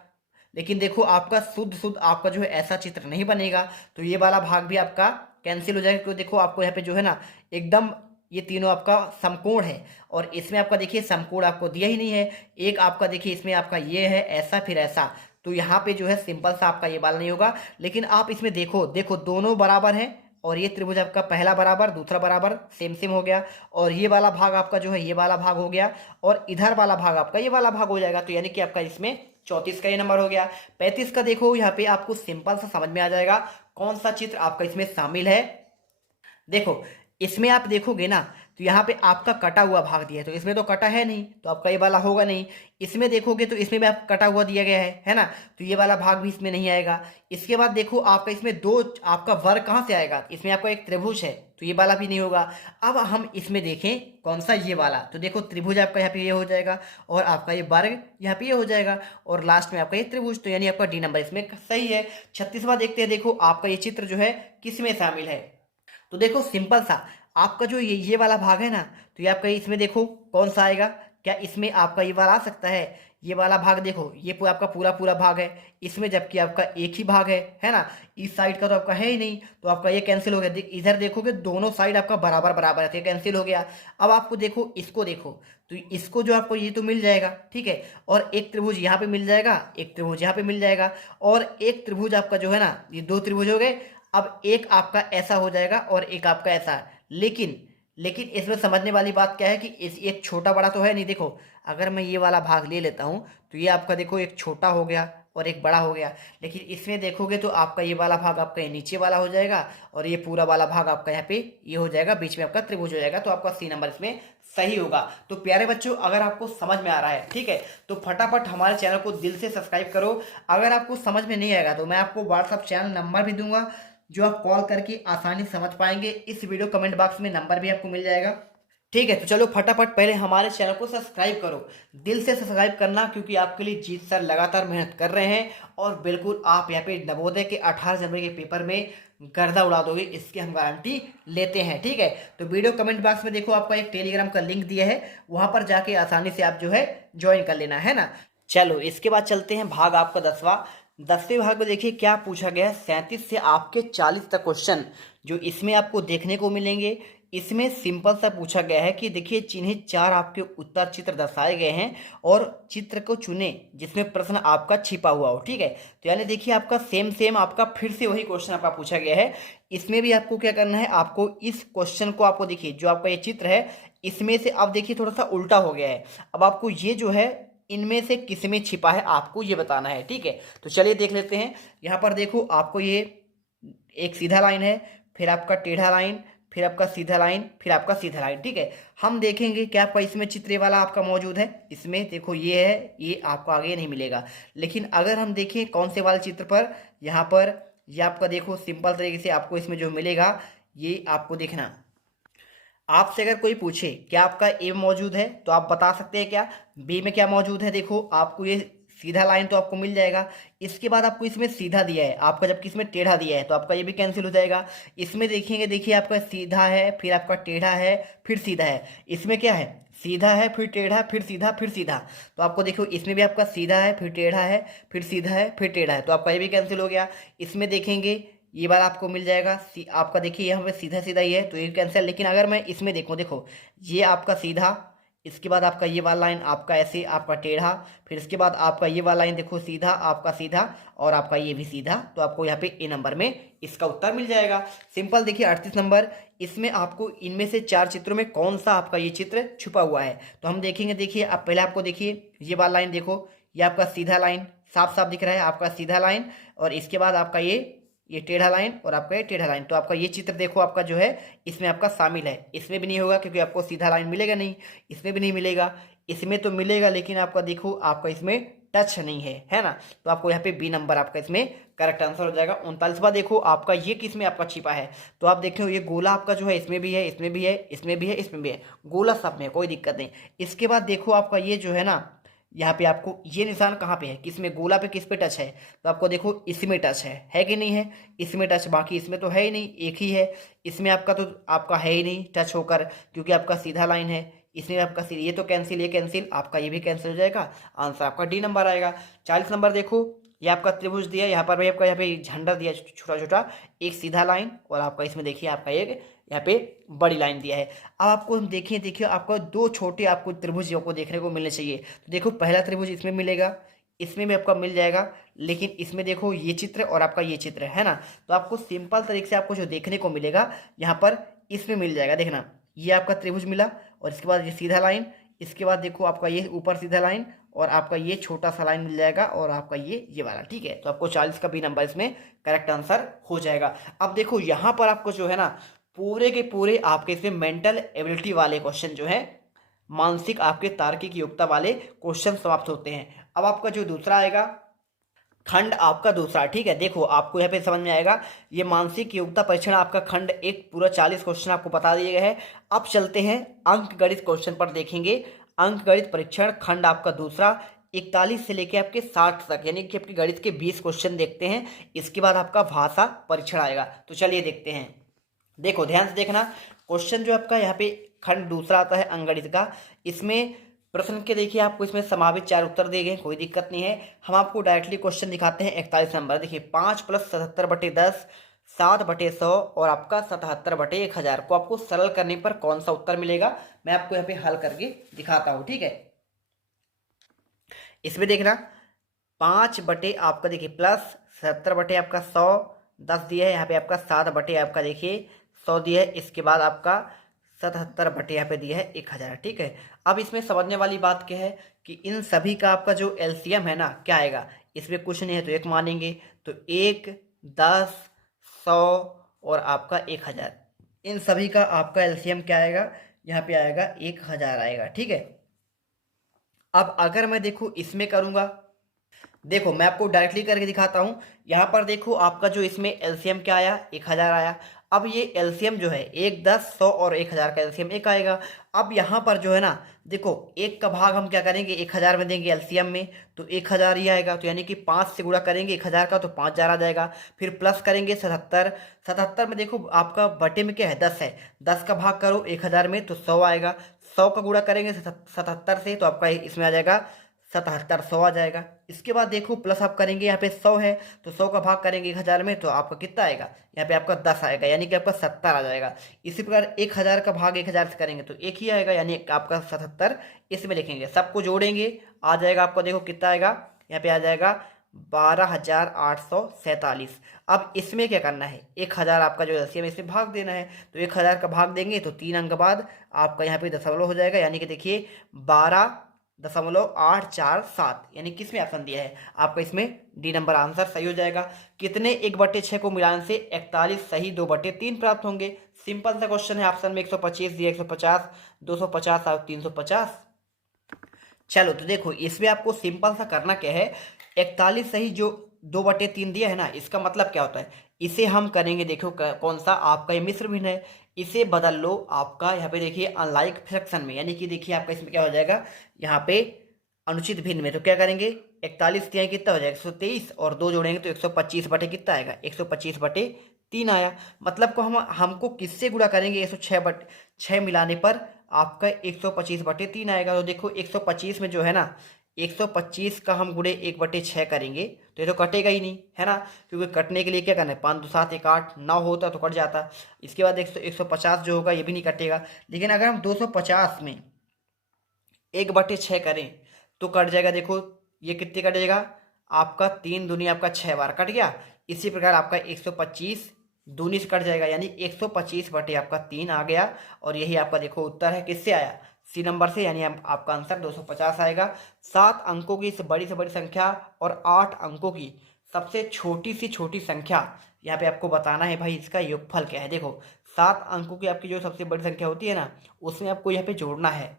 लेकिन देखो आपका शुद्ध आपका जो है ऐसा चित्र नहीं बनेगा, तो ये वाला भाग भी आपका कैंसिल हो जाएगा। क्योंकि देखो आपको यहाँ पे जो है ना एकदम ये तीनों आपका समकोण है, और इसमें आपका देखिए समकोण आपको दिया ही नहीं है। एक आपका देखिए इसमें आपका ये है ऐसा, फिर ऐसा, तो यहाँ पे जो है सिंपल सा आपका ये वाला नहीं होगा। लेकिन आप इसमें देखो दोनों बराबर हैं, और ये त्रिभुज आपका पहला बराबर दूसरा बराबर सेम सेम हो गया, और ये वाला भाग आपका जो है ये वाला भाग हो गया, और इधर वाला भाग आपका ये वाला भाग हो जाएगा। तो यानी कि आपका इसमें 34 का ये नंबर हो गया। 35 का देखो यहाँ पे आपको सिंपल सा समझ में आ जाएगा कौन सा चित्र आपका इसमें शामिल है। देखो इसमें आप देखोगे ना तो यहाँ पे आपका कटा हुआ भाग दिया है, तो इसमें तो कटा है नहीं तो आपका ये वाला होगा नहीं। इसमें देखोगे तो इसमें भी आप कटा हुआ दिया गया है ना, तो ये वाला भाग भी इसमें नहीं आएगा। इसके बाद देखो आपका इसमें दो आपका वर्ग कहाँ से आएगा, इसमें आपका एक त्रिभुज है तो ये वाला भी नहीं होगा। अब हम इसमें देखें कौन सा, ये वाला, तो देखो त्रिभुज आपका यहाँ पे ये हो जाएगा और आपका ये वर्ग यहाँ पे ये हो जाएगा और लास्ट में आपका ये त्रिभुज, तो यानी आपका डी नंबर इसमें सही है। 36वां देखते हैं, देखो आपका ये चित्र जो है किसमें शामिल है। तो देखो सिंपल सा आपका जो ये वाला भाग है ना, तो ये आपका इसमें देखो कौन सा आएगा, क्या इसमें आपका ये वाला आ सकता है, ये वाला भाग देखो ये पूरा आपका पूरा भाग है इसमें, जबकि आपका एक ही भाग है ना, इस साइड का तो आपका है ही नहीं, तो आपका ये कैंसिल हो गया। इधर देखोगे दोनों साइड आपका बराबर बराबर है, तो ये कैंसिल हो गया। अब आपको देखो इसको देखो, तो इसको जो आपको ये तो मिल जाएगा, ठीक है, और एक त्रिभुज यहाँ पे मिल जाएगा, एक त्रिभुज यहाँ पे मिल जाएगा और एक त्रिभुज आपका जो है ना, ये दो त्रिभुज हो गए। अब एक आपका ऐसा हो जाएगा और एक आपका ऐसा, लेकिन इसमें समझने वाली बात क्या है कि इस एक छोटा बड़ा तो है नहीं। देखो अगर मैं ये वाला भाग ले लेता हूँ तो ये आपका देखो एक छोटा हो गया और एक बड़ा हो गया, लेकिन इसमें देखोगे तो आपका ये वाला भाग आपका ये नीचे वाला हो जाएगा और ये पूरा वाला भाग आपका यहाँ पे ये हो जाएगा, बीच में आपका त्रिभुज हो जाएगा, तो आपका सी नंबर इसमें सही होगा। तो प्यारे बच्चों अगर आपको समझ में आ रहा है, ठीक है, तो फटाफट हमारे चैनल को दिल से सब्सक्राइब करो। अगर आपको समझ में नहीं आएगा तो मैं आपको व्हाट्सअप चैनल नंबर भी दूंगा जो आप कॉल करके आसानी से समझ पाएंगे। इस वीडियो कमेंट बॉक्स में नंबर भी आपको मिल जाएगा, ठीक है। तो चलो फटाफट पहले हमारे चैनल को सब्सक्राइब करो, दिल से सब्सक्राइब करना, क्योंकि आपके लिए जीत सर लगातार मेहनत कर रहे हैं और बिल्कुल आप यहाँ पे नवोदय के 18 जनवरी के पेपर में गर्दा उड़ा दोगे, इसकी हम गारंटी लेते हैं, ठीक है। तो वीडियो कमेंट बॉक्स में देखो आपका एक टेलीग्राम का लिंक दिया है, वहां पर जाके आसानी से आप जो है ज्वाइन कर लेना है ना। चलो इसके बाद चलते हैं भाग आपका 10वें भाग में। देखिए क्या पूछा गया है, 37 से आपके 40 तक क्वेश्चन जो इसमें आपको देखने को मिलेंगे। इसमें सिंपल सा पूछा गया है कि देखिए चिन्हित 4 आपके उत्तर चित्र दर्शाए गए हैं और चित्र को चुने जिसमें प्रश्न आपका छिपा हुआ हो, ठीक है। तो यानी देखिए आपका सेम आपका फिर से वही क्वेश्चन आपका पूछा गया है। इसमें भी आपको क्या करना है, आपको इस क्वेश्चन को आपको देखिए जो आपका ये चित्र है इसमें से अब देखिए थोड़ा सा उल्टा हो गया है। अब आपको ये जो है इनमें से किसमें छिपा है आपको ये बताना है, ठीक है। तो चलिए देख लेते हैं। यहाँ पर देखो आपको ये एक सीधा लाइन है, फिर आपका टेढ़ा लाइन, फिर आपका सीधा लाइन, फिर आपका सीधा लाइन, ठीक है। हम देखेंगे कि आपका इसमें चित्र वाला आपका मौजूद है, इसमें देखो ये है, ये आपको आगे नहीं मिलेगा। लेकिन अगर हम देखें कौन से वाले चित्र पर, यहाँ पर ये आपका देखो सिंपल तरीके से आपको इसमें जो मिलेगा ये आपको देखना। आपसे अगर कोई पूछे क्या आपका ए मौजूद है तो आप बता सकते हैं क्या बी में क्या मौजूद है। देखो आपको ये सीधा लाइन तो आपको मिल जाएगा, इसके बाद आपको इसमें सीधा दिया है आपका, जबकि इसमें टेढ़ा दिया है तो आपका ये भी कैंसिल हो जाएगा। इसमें देखेंगे देखिए आपका सीधा है, फिर आपका टेढ़ा है, फिर सीधा है। इसमें क्या है, सीधा है, फिर टेढ़ा, फिर सीधा, फिर सीधा। तो आपको देखो इसमें भी आपका सीधा है, फिर टेढ़ा है, फिर सीधा है, फिर टेढ़ा है, तो आपका ये भी कैंसिल हो गया। इसमें देखेंगे ये वाला आपको मिल जाएगा, आपका देखिए यहाँ पे सीधा सीधा ही है तो ये कैंसिल। लेकिन अगर मैं इसमें देखूँ, देखो ये आपका सीधा, इसके बाद आपका ये वाला लाइन आपका ऐसे आपका टेढ़ा, फिर इसके बाद आपका ये वाला लाइन देखो सीधा, आपका सीधा और आपका ये भी सीधा, तो आपको यहाँ पे ए नंबर में इसका उत्तर मिल जाएगा। सिंपल देखिए 38 नंबर, इसमें आपको इनमें से 4 चित्रों में कौन सा आपका ये चित्र छुपा हुआ है। तो हम देखेंगे, देखिए आप पहले आपको देखिए ये वाला लाइन देखो, ये आपका सीधा लाइन साफ साफ दिख रहा है, आपका सीधा लाइन, और इसके बाद आपका ये टेढ़ा लाइन और आपका ये टेढ़ा लाइन। तो आपका ये चित्र देखो आपका जो है इसमें आपका शामिल है। इसमें भी नहीं होगा क्योंकि आपको सीधा लाइन मिलेगा नहीं, इसमें भी नहीं मिलेगा, इसमें तो मिलेगा लेकिन आपका देखो आपका इसमें टच नहीं है ना। तो आपको यहाँ पे बी नंबर आपका इसमें करेक्ट आंसर हो जाएगा। 39वां देखो आपका ये किस में आपका छिपा है, तो आप देख रहे हो ये गोला आपका जो है इसमें भी है, इसमें भी है, इसमें भी है, इसमें भी है, गोला सब में है, कोई दिक्कत नहीं। इसके बाद देखो आपका ये जो है ना, यहाँ पे आपको ये निशान कहाँ पे है, किस में, गोला पे किस पे टच है, तो आपको देखो इसमें टच है कि नहीं है, इसमें टच, बाकी इसमें तो है ही नहीं, एक ही है। इसमें आपका तो आपका है ही नहीं टच होकर, क्योंकि आपका सीधा लाइन है। इसमें आपका ये तो कैंसिल, ये कैंसिल, आपका ये भी कैंसिल हो जाएगा, आंसर आपका डी नंबर आएगा। 40 नंबर देखो, ये आपका त्रिभुज दिया, यहाँ पर भी आपका यहाँ पे झंडा दिया छोटा छोटा, एक सीधा लाइन और आपका इसमें देखिए आपका एक यहाँ पे बड़ी लाइन दिया है। अब आपको हम देखिए आपको 2 छोटे आपको त्रिभुज आपको देखने को मिलने चाहिए। तो देखो पहला त्रिभुज इसमें मिलेगा, इसमें भी आपका मिल जाएगा, लेकिन इसमें देखो ये चित्र और आपका ये चित्र है ना। तो आपको सिंपल तरीके से आपको जो देखने को मिलेगा यहाँ पर इसमें मिल जाएगा, देखना ये आपका त्रिभुज मिला और इसके बाद ये सीधा लाइन, इसके बाद देखो आपका ये ऊपर सीधा लाइन और आपका ये छोटा सा लाइन मिल जाएगा और आपका ये वाला, ठीक है। तो आपको 40 का बी नंबर इसमें करेक्ट आंसर हो जाएगा। अब देखो यहाँ पर आपको जो है ना पूरे के पूरे आपके इसमें मेंटल एबिलिटी वाले क्वेश्चन जो है, मानसिक आपके तार्किक योग्यता वाले क्वेश्चन समाप्त होते हैं। अब आपका जो दूसरा आएगा खंड आपका दूसरा, ठीक है। देखो आपको यहाँ पे समझ में आएगा, ये मानसिक योग्यता परीक्षण आपका खंड एक पूरा 40 क्वेश्चन आपको बता दिए गए हैं। अब चलते हैं अंक गणित क्वेश्चन पर देखेंगे। अंक गणित परीक्षण खंड आपका दूसरा 41 से लेके आपके 60 तक, यानी कि आपके गणित के 20 क्वेश्चन देखते हैं। इसके बाद आपका भाषा परीक्षण आएगा। तो चलिए देखते हैं। देखो ध्यान से देखना, क्वेश्चन जो आपका यहाँ पे खंड दूसरा आता है अंकगणित का, इसमें प्रश्न के देखिए आपको इसमें समावित 4 उत्तर दिए गए, कोई दिक्कत नहीं है। हम आपको डायरेक्टली क्वेश्चन दिखाते हैं। 41 नंबर देखिए, 5 + 77/10 7/100 और आपका 77/1000 को आपको सरल करने पर कौन सा उत्तर मिलेगा, मैं आपको यहाँ पे हल करके दिखाता हूँ, ठीक है। इसमें देखना 5 बटे आपका देखिए प्लस 77 बटे आपका 100 10 दिया है, यहाँ पे आपका 7 बटे आपका देखिए 100 दिया है, इसके बाद आपका 77 बटे यहाँ पे दिया है 1000, ठीक है। अब इसमें समझने वाली बात क्या है कि इन सभी का आपका जो एलसीएम है ना क्या आएगा, इसमें कुछ नहीं है तो 1 मानेंगे, तो 1 10 100 और आपका 1000, इन सभी का आपका एलसीएम क्या आएगा, यहाँ पे आएगा 1000 आएगा, ठीक है। अब अगर मैं देखूँ इसमें करूँगा, देखो मैं आपको डायरेक्टली करके दिखाता हूँ। यहाँ पर देखो आपका जो इसमें एलसीएम क्या आया, 1000 आया। अब ये एलसीएम जो है 1 10 100 और 1000 का एलसीएम 1 आएगा। अब यहाँ पर जो है ना देखो 1 का भाग हम क्या करेंगे 1000 में देंगे एलसीएम में, तो 1000 ही आएगा। तो यानी कि 5 से गुणा करेंगे 1000 का तो 5000 आ जाएगा। फिर प्लस करेंगे 77, 77 में देखो आपका बटे में क्या है 10 है, 10 का भाग करो 1000 में तो 100 आएगा। 100 का गुणा करेंगे 77 से तो आपका इसमें आ जाएगा 77 100 आ जाएगा। इसके बाद देखो प्लस आप करेंगे, यहाँ पे 100 है तो 100 का भाग करेंगे 1000 में तो आपका कितना आएगा, यहाँ पे आपका 10 आएगा, यानी कि आपका 70 आ जाएगा। इसी प्रकार 1000 का भाग 1000 से करेंगे तो 1 ही आएगा, यानी आपका 77 इसमें लिखेंगे। सबको जोड़ेंगे आ जाएगा आपको देखो कितना आएगा, यहाँ पे आ जाएगा 12847। अब इसमें क्या करना है, 1000 आपका जो एलसीएम इसमें भाग देना है, तो 1000 का भाग देंगे तो 3 अंक बाद आपका यहाँ पे दशमलव हो जाएगा, यानी कि देखिए 12.847, यानी किसमें ऑप्शन दिया है आपका, इसमें डी नंबर आंसर सही हो जाएगा। कितने 1/6 को मिलाने से 41 सही 2/3 प्राप्त होंगे। सिंपल सा क्वेश्चन है, ऑप्शन में 125 दिया, 150 250 और 350। चलो तो देखो इसमें आपको सिंपल सा करना क्या है, 41 सही जो 2/3 दिया है ना, इसका मतलब क्या होता है, इसे हम करेंगे देखो कौन सा आपका ये मिश्र भिन्न है, इसे बदल लो आपका यहाँ पे देखिए अनलाइक फ्रैक्शन में, यानी कि देखिए आपका इसमें क्या हो जाएगा यहाँ पे अनुचित भिन्न में। तो क्या करेंगे 41 दिया कितना हो जाएगा 123 और 2 जोड़ेंगे तो 125 बटे कितना आएगा 125/3 आया। मतलब को हमको किससे गुणा करेंगे 106 मिलाने पर आपका 125/3 आएगा। तो देखो 125 में जो है ना 125 का हम गुणे 1/6 करेंगे तो ये तो कटेगा ही नहीं है ना, क्योंकि कटने के लिए क्या करना है 5 2 7 1 8 9 होता तो कट जाता। इसके बाद 150 जो होगा ये भी नहीं कटेगा। लेकिन अगर हम 250 में 1/6 करें तो कट जाएगा, देखो ये कितने कट जाएगा आपका 3 दूनी आपका 6 बार कट गया। इसी प्रकार आपका 125 दूनी से कट जाएगा, यानी 125 बटे आपका 3 आ गया। और यही आपका देखो उत्तर है, किससे आया सी नंबर से, यानी आपका आंसर 250 आएगा। 7 अंकों की बड़ी से बड़ी संख्या और 8 अंकों की सबसे छोटी सी छोटी संख्या यहाँ पे आपको बताना है भाई, इसका योगफल क्या है। देखो 7 अंकों की आपकी जो सबसे बड़ी संख्या होती है ना, उसमें आपको यहाँ पे जोड़ना है।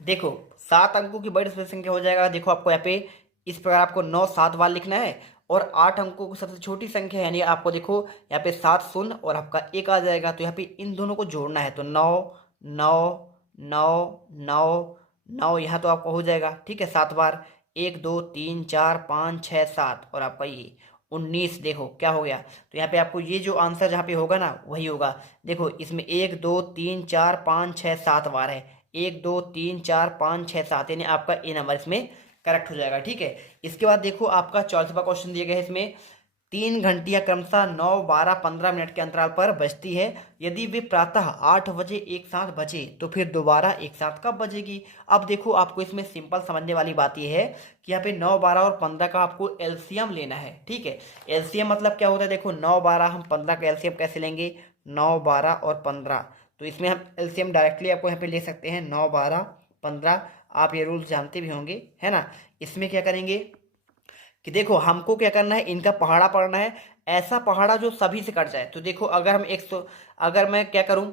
देखो 7 अंकों की बड़ी से बड़ी संख्या हो जाएगा, देखो आपको यहाँ पे इस प्रकार आपको 9 7 बार लिखना है। और 8 अंकों की सबसे छोटी संख्या यानी आपको देखो यहाँ पे 7 शून्य और आपका 1 आ जाएगा, तो यहाँ पे इन दोनों को जोड़ना है। तो 9 9 9 9 9 यहाँ तो आपको हो जाएगा, ठीक है 7 बार, 1 2 3 4 5 6 7 और आपका ये 19। देखो क्या हो गया, तो यहाँ पे आपको ये जो आंसर जहाँ पे होगा ना वही होगा। देखो इसमें 1 2 3 4 5 6 7 बार है, 1 2 3 4 5 6 7, यानी आपका ए नंबर इसमें करेक्ट हो जाएगा, ठीक है। इसके बाद देखो आपका 44वां क्वेश्चन दिया गया है, इसमें 3 घंटियां क्रमशः 9 12 15 मिनट के अंतराल पर बजती है। यदि वे प्रातः 8 बजे एक साथ बजे तो फिर दोबारा एक साथ कब बजेगी। अब देखो आपको इसमें सिंपल समझने वाली बात यह है कि यहाँ पे 9 12 और 15 का आपको एलसीएम लेना है, ठीक है। एलसीएम मतलब क्या होता है, देखो 9 12 हम 15 का एलसीएम कैसे लेंगे, 9 12 और 15, तो इसमें हम एलसीएम डायरेक्टली आपको यहाँ पे ले सकते हैं 9 12 15। आप ये रूल्स जानते भी होंगे, है ना। इसमें क्या करेंगे कि देखो हमको क्या करना है, इनका पहाड़ा पढ़ना है, ऐसा पहाड़ा जो सभी से कट जाए। तो देखो अगर हम 100, अगर मैं क्या करूं,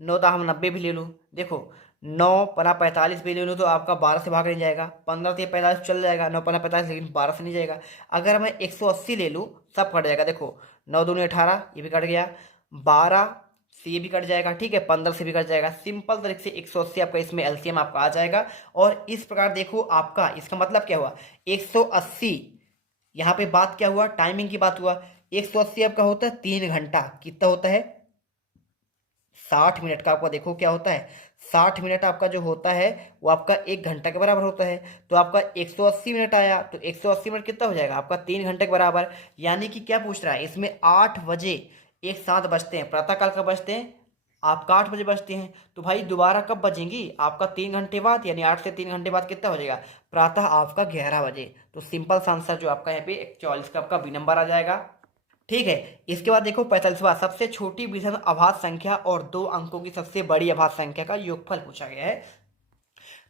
9 हम 90 भी ले लूं, देखो 9 पना 45 भी ले लूं तो आपका 12 से भाग नहीं जाएगा, 15 से 45 चल जाएगा, 9 पना 45, लेकिन 12 से नहीं जाएगा। अगर मैं 180 ले लूँ सब कट जाएगा, देखो 9 दूनी 18, ये भी कट गया, 12 से ये भी कट जाएगा, ठीक है, 15 से भी कट जाएगा। सिंपल तरीके से 180 आपका इसमें एलसीएम आपका आ जाएगा। और इस प्रकार देखो आपका इसका मतलब क्या हुआ, 180, यहाँ पे बात क्या हुआ, टाइमिंग की बात हुआ। 180 आपका होता है 3 घंटा, कितना होता है 60 मिनट का। आपका देखो क्या होता है, 60 मिनट आपका जो होता है वो आपका 1 घंटा के बराबर होता है। तो आपका 180 मिनट आया, तो 180 मिनट कितना हो जाएगा आपका 3 घंटे के बराबर। यानी कि क्या पूछ रहा है इसमें, 8 बजे एक साथ बजते हैं, प्रातःकाल कब बजते हैं, आपका 8 बजे बजते हैं। तो भाई दोबारा कब बजेंगी, आपका 3 घंटे बाद, यानी 8 से 3 घंटे बाद कितना हो जाएगा, प्रातः आपका 11 बजे। तो सिंपल सा आंसर जो आपका यहाँ पे 41 का आपका बी नंबर आ जाएगा। ठीक है। इसके बाद देखो 45वां, सबसे छोटी विषम अभाज्य संख्या और 2 अंकों की सबसे बड़ी अभाज्य संख्या का योगफल पूछा गया है।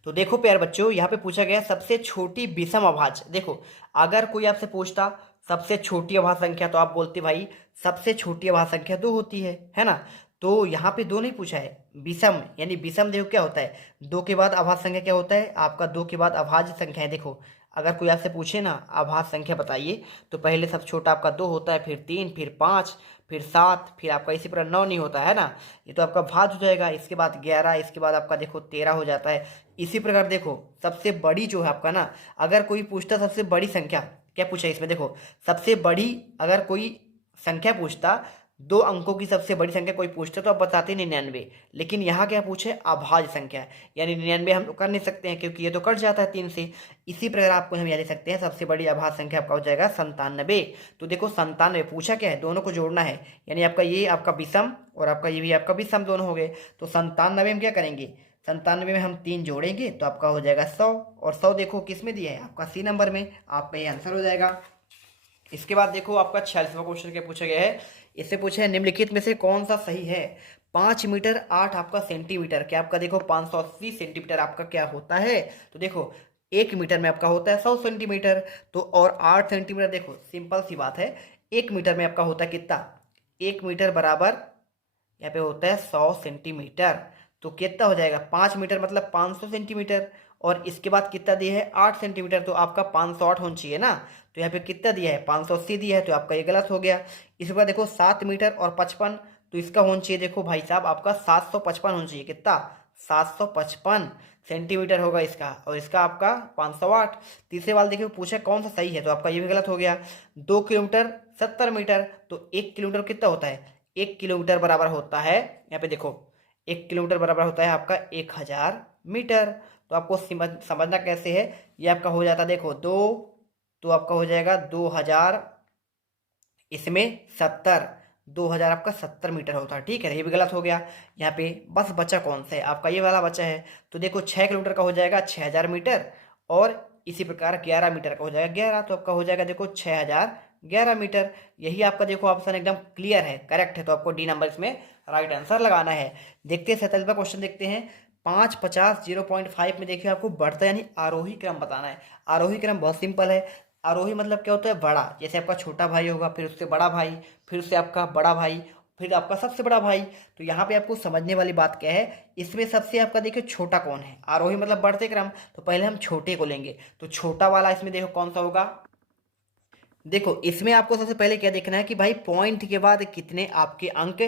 तो देखो प्यारे बच्चों, यहाँ पे पूछा गया है सबसे छोटी विषम अभाज्य। देखो अगर कोई आपसे पूछता सबसे छोटी अभाज्य संख्या, तो आप बोलते भाई सबसे छोटी अभाज्य संख्या 2 होती है ना। तो यहाँ पे 2 नहीं पूछा है, विषम, यानी विषम देखो क्या होता है, 2 के बाद अभाज्य संख्या क्या होता है आपका, 2 के बाद अभाज्य संख्या है। देखो अगर कोई आपसे पूछे ना अभाज्य संख्या बताइए, तो पहले सब छोटा आपका 2 होता है, फिर 3, फिर 5, फिर 7, फिर आपका इसी प्रकार 9 नहीं होता है ना, ये तो आपका भाज्य हो जाएगा। इसके बाद 11, इसके बाद आपका देखो 13 हो जाता है। इसी प्रकार देखो सबसे बड़ी जो है आपका ना, अगर कोई पूछता सबसे बड़ी संख्या, क्या पूछा है इसमें, देखो सबसे बड़ी अगर कोई संख्या पूछता, 2 अंकों की सबसे बड़ी संख्या कोई पूछता, तो आप बताते 99। लेकिन यहाँ क्या पूछे, अभाज्य संख्या, यानी 99 हम लोग कर नहीं सकते हैं क्योंकि ये तो कट जाता है 3 से। इसी प्रकार आपको हम याद रख सकते हैं सबसे बड़ी अभाज्य संख्या आपका हो जाएगा 97। तो देखो 97 पूछा क्या है, दोनों को जोड़ना है, यानी आपका ये आपका विषम और आपका ये भी आपका विषम दोनों हो गए। तो 97 में क्या करेंगे, 97 में हम 3 जोड़ेंगे तो आपका हो जाएगा 100, और 100 देखो किस में दिया है आपका सी नंबर में, आपका ये आंसर हो जाएगा। इसके बाद देखो आपका 46वां क्वेश्चन क्या पूछा गया है, इससे पूछा है निम्नलिखित में से कौन सा सही है। 5 मीटर 8 आपका सेंटीमीटर, क्या आपका देखो 580 सेंटीमीटर आपका क्या होता है। तो देखो 1 मीटर में आपका होता है 100 सेंटीमीटर, तो और 8 सेंटीमीटर, देखो सिंपल सी बात है, 1 मीटर में आपका होता है कितना, 1 मीटर बराबर यहाँ पे होता है 100 सेंटीमीटर। तो कितना हो जाएगा, 5 मीटर मतलब 500 सेंटीमीटर, और इसके बाद कितना दिया है 8 सेंटीमीटर, तो आपका 508 होना चाहिए ना। तो यहाँ पे कितना दिया है 580 दिया है, तो आपका ये गलत हो गया। इसके बाद देखो 7 मीटर और 55, तो इसका होना चाहिए देखो भाई साहब आपका 755 होना चाहिए, कितना 755 सेंटीमीटर होगा इसका, और इसका आपका 508। तीसरे वाला देखिए पूछा कौन सा सही है, तो आपका ये भी गलत हो गया। 2 किलोमीटर 70 मीटर, तो 1 किलोमीटर कितना होता है, 1 किलोमीटर बराबर होता है, यहाँ पे देखो 1 किलोमीटर बराबर होता है आपका 1000 मीटर। तो आपको समझना कैसे है, ये आपका हो जाता है देखो 2, तो आपका हो जाएगा 2000, इसमें 70, 2000 आपका 70 मीटर होता है, ठीक है, ये भी गलत हो गया। यहाँ पे बस बचा कौन सा है आपका, ये वाला बचा है। तो देखो 6 किलोमीटर का हो जाएगा 6000 मीटर, और इसी प्रकार 11 मीटर का हो जाएगा 11, तो आपका हो जाएगा देखो 6011 मीटर। यही आपका देखो ऑप्शन एकदम क्लियर है, करेक्ट है, तो आपको डी नंबर इसमें राइट आंसर लगाना है। देखते हैं 47वां क्वेश्चन देखते हैं। 5, 50, 0.5 में देखिए आपको बढ़ता यानी आरोही क्रम बताना है। आरोही क्रम बहुत सिंपल है, आरोही मतलब क्या होता है, बड़ा, जैसे आपका छोटा भाई होगा, फिर उससे बड़ा भाई, फिर उससे आपका बड़ा भाई, फिर आपका सबसे बड़ा भाई। तो यहाँ पे आपको समझने वाली बात क्या है, इसमें सबसे आपका देखिए छोटा कौन है, आरोही मतलब बढ़ते क्रम, तो पहले हम छोटे को लेंगे, तो छोटा वाला इसमें देखो कौन सा होगा। देखो इसमें आपको सबसे पहले क्या देखना है कि भाई पॉइंट के बाद कितने आपके अंक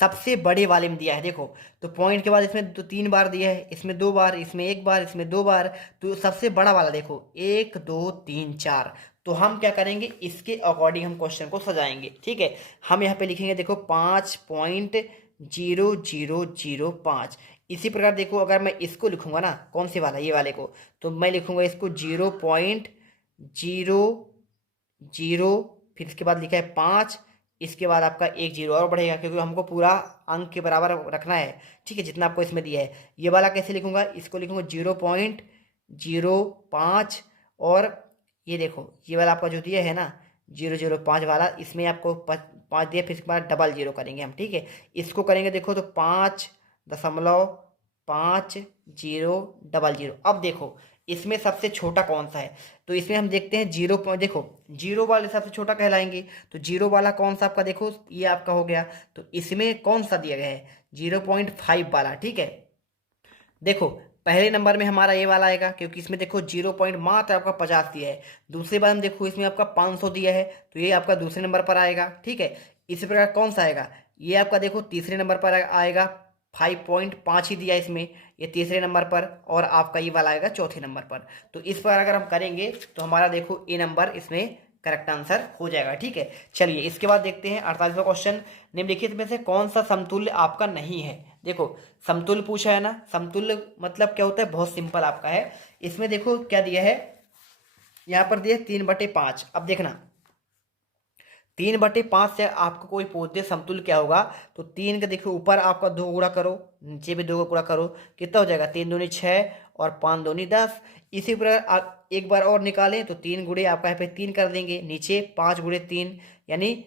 सबसे बड़े वाले में दिया है। देखो तो पॉइंट के बाद इसमें तो 3 बार दिया है, इसमें 2 बार, इसमें 1 बार, इसमें 2 बार, तो सबसे बड़ा वाला देखो 1 2 3 4। तो हम क्या करेंगे, इसके अकॉर्डिंग हम क्वेश्चन को सजाएंगे, ठीक है। हम यहाँ पे लिखेंगे देखो 5.0005। इसी प्रकार देखो अगर मैं इसको लिखूंगा ना, कौन से वाला, ये वाले को, तो मैं लिखूंगा इसको 0.00, फिर इसके बाद लिखा है 5, इसके बाद आपका 1 0 और बढ़ेगा, क्योंकि हमको पूरा अंक के बराबर रखना है, ठीक है, जितना आपको इसमें दिया है। ये वाला कैसे लिखूंगा, इसको लिखूंगा 0.05, और ये देखो ये वाला आपका जो दिया है ना 005 वाला, इसमें आपको 5 दिया, फिर इसके बाद डबल 0 करेंगे हम, ठीक है। इसको करेंगे देखो तो 5.00 5000। अब देखो इसमें सबसे छोटा कौन सा है, तो इसमें हम देखते हैं जीरो। देखो जीरो वाले सबसे छोटा कहलाएंगे, तो जीरो वाला कौन सा आपका, देखो ये आपका हो गया। तो इसमें कौन सा दिया गया है, 0.5 वाला, ठीक है। देखो पहले नंबर में हमारा ये वाला आएगा, क्योंकि इसमें देखो 0 मात्र आपका 50 दिया है। दूसरी बार हम देखो इसमें आपका 500 दिया है, तो ये आपका दूसरे नंबर पर आएगा, ठीक है। इसी प्रकार कौन सा आएगा, ये आपका देखो तीसरे नंबर पर आएगा, 5.5 ही दिया इसमें, ये तीसरे नंबर पर। और आपका ये वाला आएगा चौथे नंबर पर। तो इस पर अगर हम करेंगे तो हमारा देखो ए नंबर इसमें करेक्ट आंसर हो जाएगा, ठीक है। चलिए इसके बाद देखते हैं 48वां क्वेश्चन। निम्नलिखित में से कौन सा समतुल्य आपका नहीं है। देखो समतुल्य पूछा है ना, समतुल्य मतलब क्या होता है, बहुत सिंपल आपका है। इसमें देखो क्या दिया है, यहाँ पर दिया 3/5। अब देखना 3/5 से आपको कोई पूछ दे समतुल्य क्या होगा, तो 3 का देखो ऊपर आपका 2 गुणा करो, नीचे भी 2 का गुणा करो, कितना हो जाएगा, 3 दूनी 6 और 5 दूनी 10। इसी प्रकार आप एक बार और निकालें तो 3 गुणे आपका यहाँ पे 3 कर देंगे, नीचे 5 गुणे 3 यानी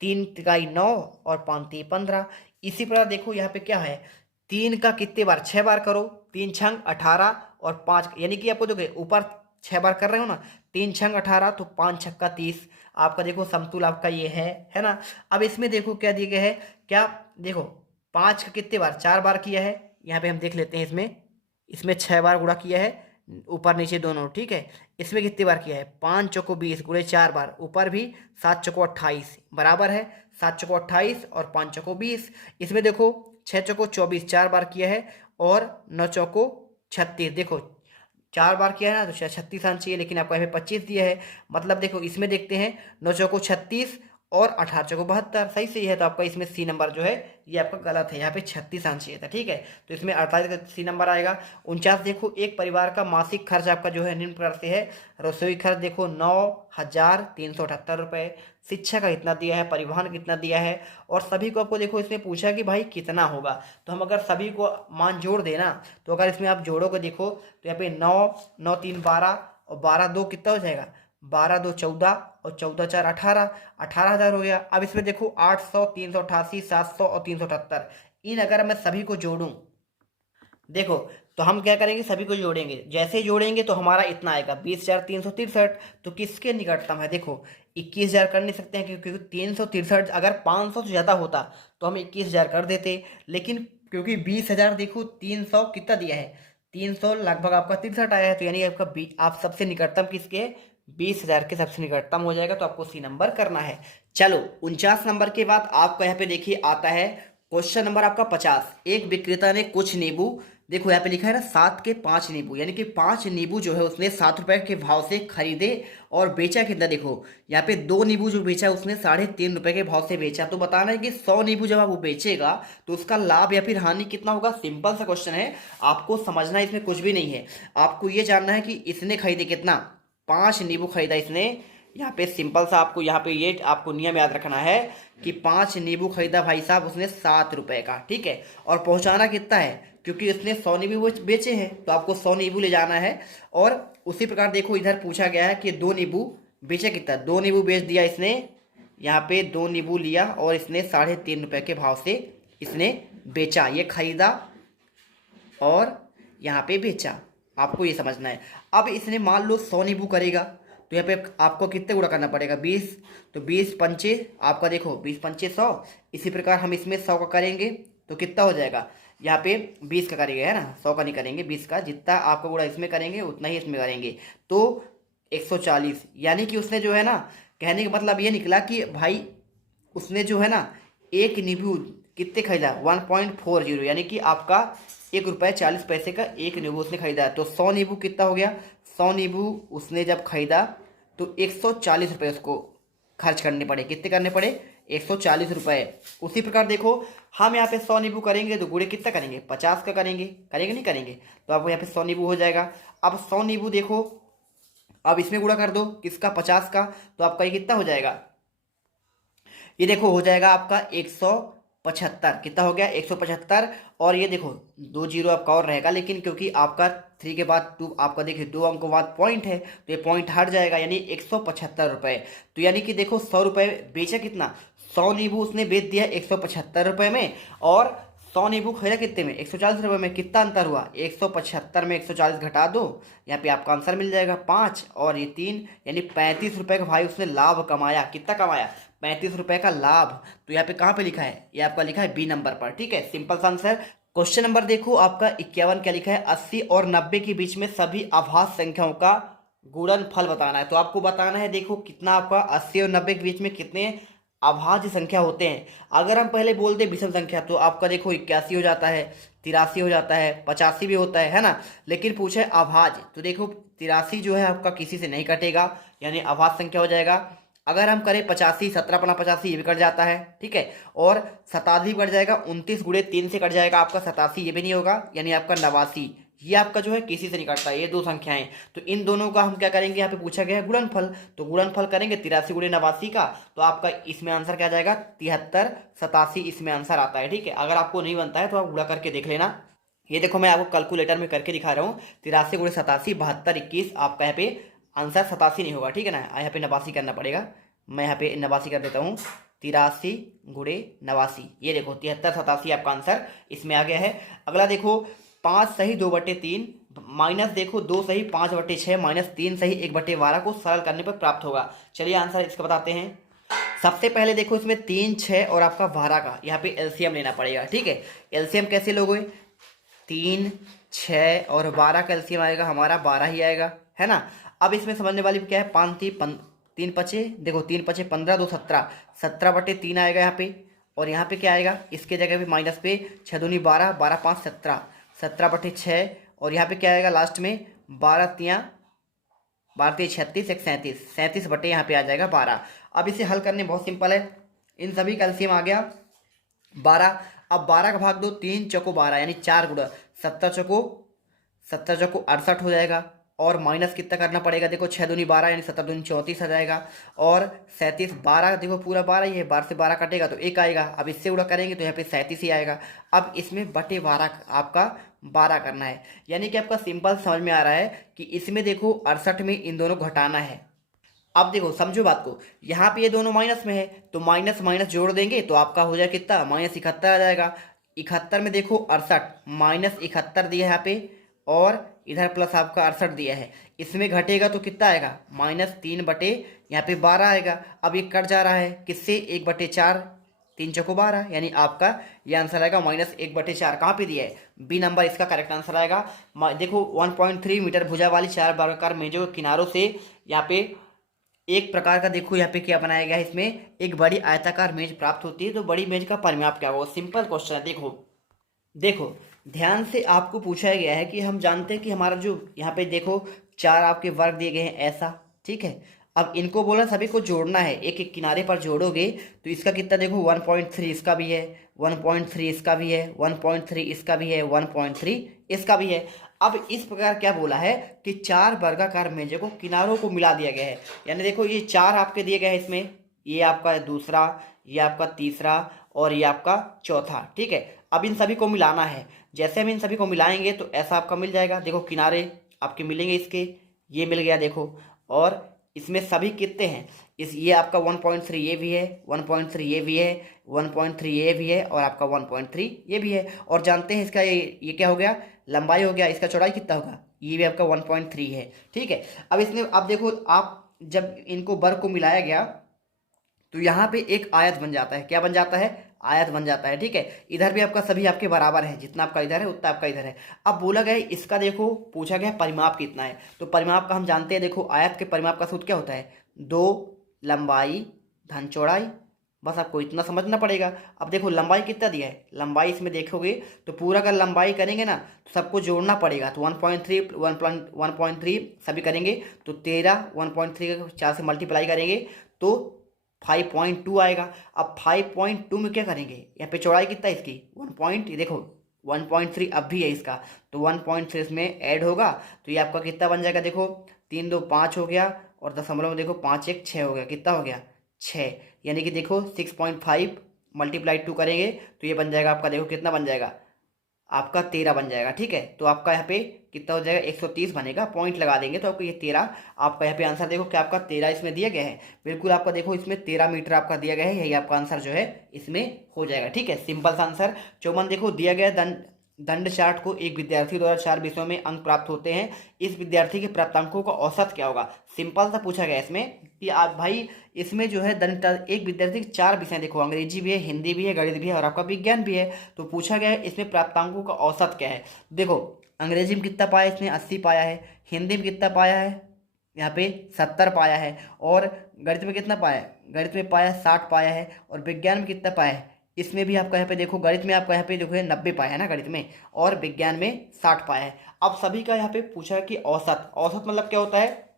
3 तिगाई 9 और 5 3 15। इसी प्रकार देखो यहाँ पे क्या है, 3 का कितने बार, 6 बार करो, 3 छंग 18 और 5 यानी कि आपको देखो ऊपर 6 बार कर रहे हो ना, 3 छंग 18 तो 5 छक्का 30। आपका देखो समतुल आपका ये है ना। अब इसमें देखो क्या दिया गया है, क्या देखो 5 का कितने बार, 4 बार किया है। यहाँ पे हम देख लेते हैं, इसमें 6 बार गुणा किया है, ऊपर नीचे दोनों, ठीक है। इसमें कितनी बार किया है, 5 चौको 20 गुणे 4 बार, ऊपर भी 7 चौको 28 बराबर है, 7 चौको 28 और 5 चौको 20। इसमें देखो 6 चौको 24 4 बार किया है, और 9 चौको 36, देखो 4 बार किया है ना, तो 36 आना चाहिए, लेकिन आपको यहाँ पे 25 दिया है। मतलब देखो इसमें देखते हैं 9 चौको 36 और 18 चौको 72, सही सही है। तो आपका इसमें सी नंबर जो है ये आपका गलत है, यहाँ पे 36 आना चाहिए था, ठीक है। तो इसमें 48 का सी नंबर आएगा। 49 देखो एक परिवार का मासिक खर्च आपका जो है निम्न प्रकार से है। रसोई खर्च देखो 9,378 रुपये, शिक्षा का कितना दिया है, परिवहन कितना दिया है, और सभी को आपको देखो इसमें पूछा कि भाई कितना होगा। तो हम अगर सभी को मान जोड़ देना, तो अगर इसमें आप जोड़ोगे देखो तो यहाँ पे 9 9 3 12 और 12 2 कितना हो जाएगा, 12 2 14 और 14 4 18, 18,000 हो गया। अब इसमें देखो 800 388 700 और 378, इन अगर मैं सभी को जोड़ूं, देखो तो हम क्या करेंगे, सभी को जोड़ेंगे। जैसे ही जोड़ेंगे तो हमारा इतना आएगा 20,363। तो किसके निकटतम है, देखो 21,000 कर नहीं सकते हैं, क्योंकि 363 अगर 500 से ज़्यादा होता तो हम 21,000 कर देते, लेकिन क्योंकि 20,000 देखो 300 कितना दिया है, 300 लगभग आपका 63 आया है, तो यानी आपका आप सबसे निकटतम किसके, 20,000 के सबसे निकटतम हो जाएगा। तो आपको सी नंबर करना है। चलो 49 नंबर के बाद आपका यहाँ पे देखिए आता है क्वेश्चन नंबर आपका 50। एक विक्रेता ने कुछ नींबू, देखो यहाँ पे लिखा है ना 7 के 5 नींबू, यानी कि 5 नींबू जो है उसने 7 रुपए के भाव से खरीदे और बेचा कितना, देखो यहाँ पे 2 नींबू जो बेचा उसने 3.5 रुपए के भाव से बेचा। तो बताना है कि 100 नींबू जब आप वो बेचेगा तो उसका लाभ या फिर हानि कितना होगा। सिंपल सा क्वेश्चन है, आपको समझना है, इसमें कुछ भी नहीं है। आपको ये जानना है कि इसने खरीदे कितना, 5 नींबू खरीदा इसने। यहाँ पे सिंपल सा आपको यहाँ पे ये आपको नियम याद रखना है कि 5 नींबू खरीदा भाई साहब उसने 7 रुपए का, ठीक है। और पहुंचाना कितना है, क्योंकि उसने 100 नींबू बेचे हैं तो आपको 100 नींबू ले जाना है। और उसी प्रकार देखो इधर पूछा गया है कि 2 नींबू बेचे कितना, 2 नींबू बेच दिया इसने। यहाँ पे 2 नींबू लिया और इसने 3.5 रुपए के भाव से इसने बेचा, ये खरीदा और यहाँ पे बेचा, आपको ये समझना है। अब इसने मान लो 100 नींबू करेगा, तो यहाँ पे आपको कितने गुणा करना पड़ेगा, 20। तो 20 पंचे आपका देखो 20 पंचे 100। इसी प्रकार हम इसमें 100 का करेंगे तो कितना हो जाएगा, यहाँ पे 20 का करेंगे है ना, 100 का नहीं करेंगे, 20 का। जितना आपका गुणा इसमें करेंगे उतना ही इसमें करेंगे, तो 140। यानी कि उसने जो है ना, कहने का मतलब ये निकला कि भाई उसने जो है ना एक नींबू कितने खरीदा, 1.40, यानी कि आपका 1 रुपये 40 पैसे का एक नींबू उसने खरीदा। तो 100 नींबू कितना हो गया, 100 नींबू उसने जब खरीदा तो 140 रुपये उसको खर्च करने पड़े। कितने करने पड़े, 140 रुपये। उसी प्रकार देखो हम यहाँ पे 100 नींबू करेंगे तो गुणे कितना करेंगे, 50 का करेंगे, करेंगे नहीं करेंगे, तो आपको यहाँ पे 100 नींबू हो जाएगा। अब 100 नींबू देखो अब इसमें गुणा कर दो किसका, 50 का, तो आपका ये कितना हो जाएगा, ये देखो हो जाएगा आपका 175। कितना हो गया, 175। और ये देखो 2 जीरो आपका और रहेगा, लेकिन क्योंकि आपका 3 के बाद 2 आपका देखिए 2 अंकों बाद पॉइंट है तो ये पॉइंट हट जाएगा, यानी 175 रुपये। तो यानी कि देखो 100 रुपये बेचा कितना, 100 नींबू उसने बेच दिया 175 रुपये में, और 100 नींबू खरीदा कितने में, 140 रुपये में। कितना अंतर हुआ, 175 में 140 घटा दो, यहाँ पे आपका आंसर मिल जाएगा 5 और ये 3, यानी 35 रुपये का भाई उसने लाभ कमाया। कितना कमाया, 35 रुपये का लाभ। तो यहाँ पे कहाँ पे लिखा है, ये आपका लिखा है बी नंबर पर। ठीक है, सिंपल सा आंसर। क्वेश्चन नंबर देखो आपका 51 क्या लिखा है, 80 और 90 के बीच में सभी अभाज्य संख्याओं का गुणनफल बताना है। तो आपको बताना है, देखो कितना आपका 80 और 90 के बीच में कितने अभाज्य संख्या होते हैं। अगर हम पहले बोल दें विषम संख्या तो आपका देखो 81 हो जाता है, 83 हो जाता है, 85 भी होता है ना। लेकिन पूछा है अभाज्य, तो देखो 83 जो है आपका किसी से नहीं कटेगा, यानी अभाज्य संख्या हो जाएगा। अगर हम करें 85, 17 अपना 85 ये भी कट जाता है। ठीक है, और 87 कट जाएगा, 29 गुणे 3 से कट जाएगा आपका 87, ये भी नहीं होगा, यानी आपका 89, ये आपका जो है किसी से नहीं कटता। ये दो संख्याएं, तो इन दोनों का हम क्या करेंगे, यहाँ पे पूछा गया है गुणनफल, तो गुणनफल करेंगे 83 गुणे 89 का, तो आपका इसमें आंसर क्या आ जाएगा, 73, 87 इसमें आंसर आता है। ठीक है, अगर आपको नहीं बनता है तो आप गुणा करके देख लेना। ये देखो मैं आपको कैलकुलेटर में करके दिखा रहा हूँ, 83 गुणे 87, 72, 21, आपका यहाँ पे आंसर 87 नहीं होगा। ठीक है ना, यहाँ पे 89 करना पड़ेगा। मैं यहाँ पे 89 कर देता हूँ, 83 गुणे 89, ये देखो 73, 87 आपका आंसर इसमें आ गया है। अगला देखो 5 सही 2/3 माइनस देखो 2 सही 5/6 माइनस 3 सही 1/12 को सरल करने पर प्राप्त होगा। चलिए आंसर इसका बताते हैं। सबसे पहले देखो इसमें 3, 6 और आपका 12 का यहाँ पे एलसीएम लेना पड़ेगा। ठीक है, एलसीएम कैसे लोगे, 3, 6 और 12 का एलसीएम आएगा हमारा 12 ही आएगा, है ना। अब इसमें समझने वाली क्या है, 5 3 पचे, देखो 3 पचे 15, 2 17, 17/3 आएगा यहाँ पे। और यहाँ पे क्या आएगा, इसके जगह पे माइनस पे 6 दूनी 12, 12 5 17, 17/6, और यहाँ पे क्या आएगा लास्ट में 12 3 36, 1 37, 37 बटे यहाँ पे आ जाएगा 12। अब इसे हल करने बहुत सिंपल है, इन सभी का एलसीएम आ गया 12। अब 12 का भाग दो, 3 चौको 12 यानी 4 गुणा 17 चौको 68 हो जाएगा। और माइनस कितना करना पड़ेगा, देखो 6 दूनी 12 यानी 7 दूनी 34 आ जाएगा। और 37 12, देखो पूरा 12 ही है, 12 से 12 कटेगा तो 1 आएगा। अब इससे उड़ा करेंगे तो यहाँ पे 37 ही आएगा। अब इसमें बटे 12 आपका 12 करना है, यानी कि आपका सिंपल समझ में आ रहा है कि इसमें देखो 68 में इन दोनों घटाना है। अब देखो समझो बात को, यहाँ पे ये दोनों माइनस में है तो माइनस माइनस जोड़ देंगे तो आपका हो जाए कितना, -71 आ जाएगा। 71 में देखो 68 -71 दिया है यहाँ पे, और इधर प्लस आपका 68 दिया है। इसमें घटेगा तो कितना आएगा, -3 बटे यहाँ पे 12 आएगा। अब ये कट जा रहा है किससे, 1/4, 3 चौको 12, यानी आपका ये आंसर आएगा -1/4। कहाँ पे दिया है, बी नंबर इसका करेक्ट आंसर आएगा। देखो 1.3 मीटर भुजा वाली 4 वर्गाकार मेजों के किनारों से यहाँ पे एक प्रकार का देखो यहाँ पे क्या बनाया गया है, इसमें एक बड़ी आयताकार मेज प्राप्त होती है। तो बड़ी मेज का परिमाप क्या होगा, सिंपल क्वेश्चन है। देखो ध्यान से आपको पूछा गया है कि हम जानते हैं कि हमारा जो यहाँ पे देखो 4 आपके वर्ग दिए गए हैं ऐसा, ठीक है। अब इनको बोला सभी को जोड़ना है, एक एक किनारे पर जोड़ोगे तो इसका कितना देखो 1.3 इसका भी है, 1.3 इसका भी है, 1.3 इसका भी है, 1.3 इसका भी है। अब इस प्रकार क्या बोला है कि 4 वर्गाकार मेजों को किनारों को मिला दिया गया है, यानी देखो ये 4 आपके दिए गए हैं इसमें, ये आपका दूसरा, ये आपका तीसरा और ये आपका चौथा, ठीक है। अब इन सभी को मिलाना है, जैसे हम इन सभी को मिलाएंगे तो ऐसा आपका मिल जाएगा। देखो किनारे आपके मिलेंगे इसके, ये मिल गया देखो, और इसमें सभी कितने हैं, इस ये आपका 1.3 ये भी है, 1.3 ये भी है, 1.3 ये भी है और आपका 1.3 ये भी है। और जानते हैं इसका ये क्या हो गया, लंबाई हो गया, इसका चौड़ाई कितना होगा, ये भी आपका 1.3 है, ठीक है। अब इसमें अब देखो आप जब इनको वर्ग को मिलाया गया तो यहाँ पे एक आयत बन जाता है, क्या बन जाता है, आयत बन जाता है, ठीक है। इधर भी आपका सभी आपके बराबर है, जितना आपका इधर है उतना आपका इधर है। अब बोला गया इसका देखो पूछा गया परिमाप कितना है, तो परिमाप का हम जानते हैं, देखो आयत के परिमाप का सूत्र क्या होता है, 2 लंबाई धन चौड़ाई, बस आपको इतना समझना पड़ेगा। अब देखो लंबाई कितना दिया है, लंबाई इसमें देखोगे तो पूरा अगर लंबाई करेंगे ना तो सबको जोड़ना पड़ेगा, तो 1.3 सभी करेंगे तो 13, 1.3 का 4 से मल्टीप्लाई करेंगे तो 5.2 आएगा। अब 5.2 में क्या करेंगे, यहाँ पे चौड़ाई कितना है इसकी 1 देखो 1.3 अब भी है इसका, तो 1.3 इसमें ऐड होगा तो ये आपका कितना बन जाएगा, देखो 3 2 5 हो गया और दशमलव में देखो 5 1 6 हो गया, कितना हो गया 6, यानी कि देखो 6.5 × 2 करेंगे तो ये बन जाएगा आपका, देखो कितना बन जाएगा आपका 13 बन जाएगा। ठीक है, तो आपका यहाँ पे कितना हो जाएगा, 130 बनेगा, पॉइंट लगा देंगे तो आपको ये 13 आपका यहाँ पे आंसर देखो क्या आपका 13 इसमें दिया गया है। बिल्कुल आपका देखो इसमें 13 मीटर आपका दिया गया है, यही आपका आंसर जो है इसमें हो जाएगा। ठीक है, सिंपल सा आंसर। चौवन देखो दिया गया दंड दंड चार्ट को एक विद्यार्थी द्वारा 4 विषयों में अंक प्राप्त होते हैं, इस विद्यार्थी के प्राप्तांकों का औसत क्या होगा। सिंपल सा पूछा गया इसमें कि आप भाई इसमें जो है दंड एक विद्यार्थी के 4 विषय देखो, अंग्रेजी भी है, हिंदी भी है, गणित भी है और आपका विज्ञान भी है। तो पूछा गया है इसमें प्राप्तांकों का औसत क्या है। देखो अंग्रेजी में कितना पाया इसने, 80 पाया है। हिंदी में कितना पाया है, यहाँ पे 70 पाया है। और गणित में कितना पाया है, गणित में पाया 60 पाया है। और विज्ञान में कितना पाया है, इसमें भी आपका यहाँ पे देखो गणित में आपका यहाँ पे देखो 90 पाया है ना गणित में, और विज्ञान में 60 पाया है। अब सभी का यहाँ पे पूछा है कि औसत, औसत मतलब क्या होता है,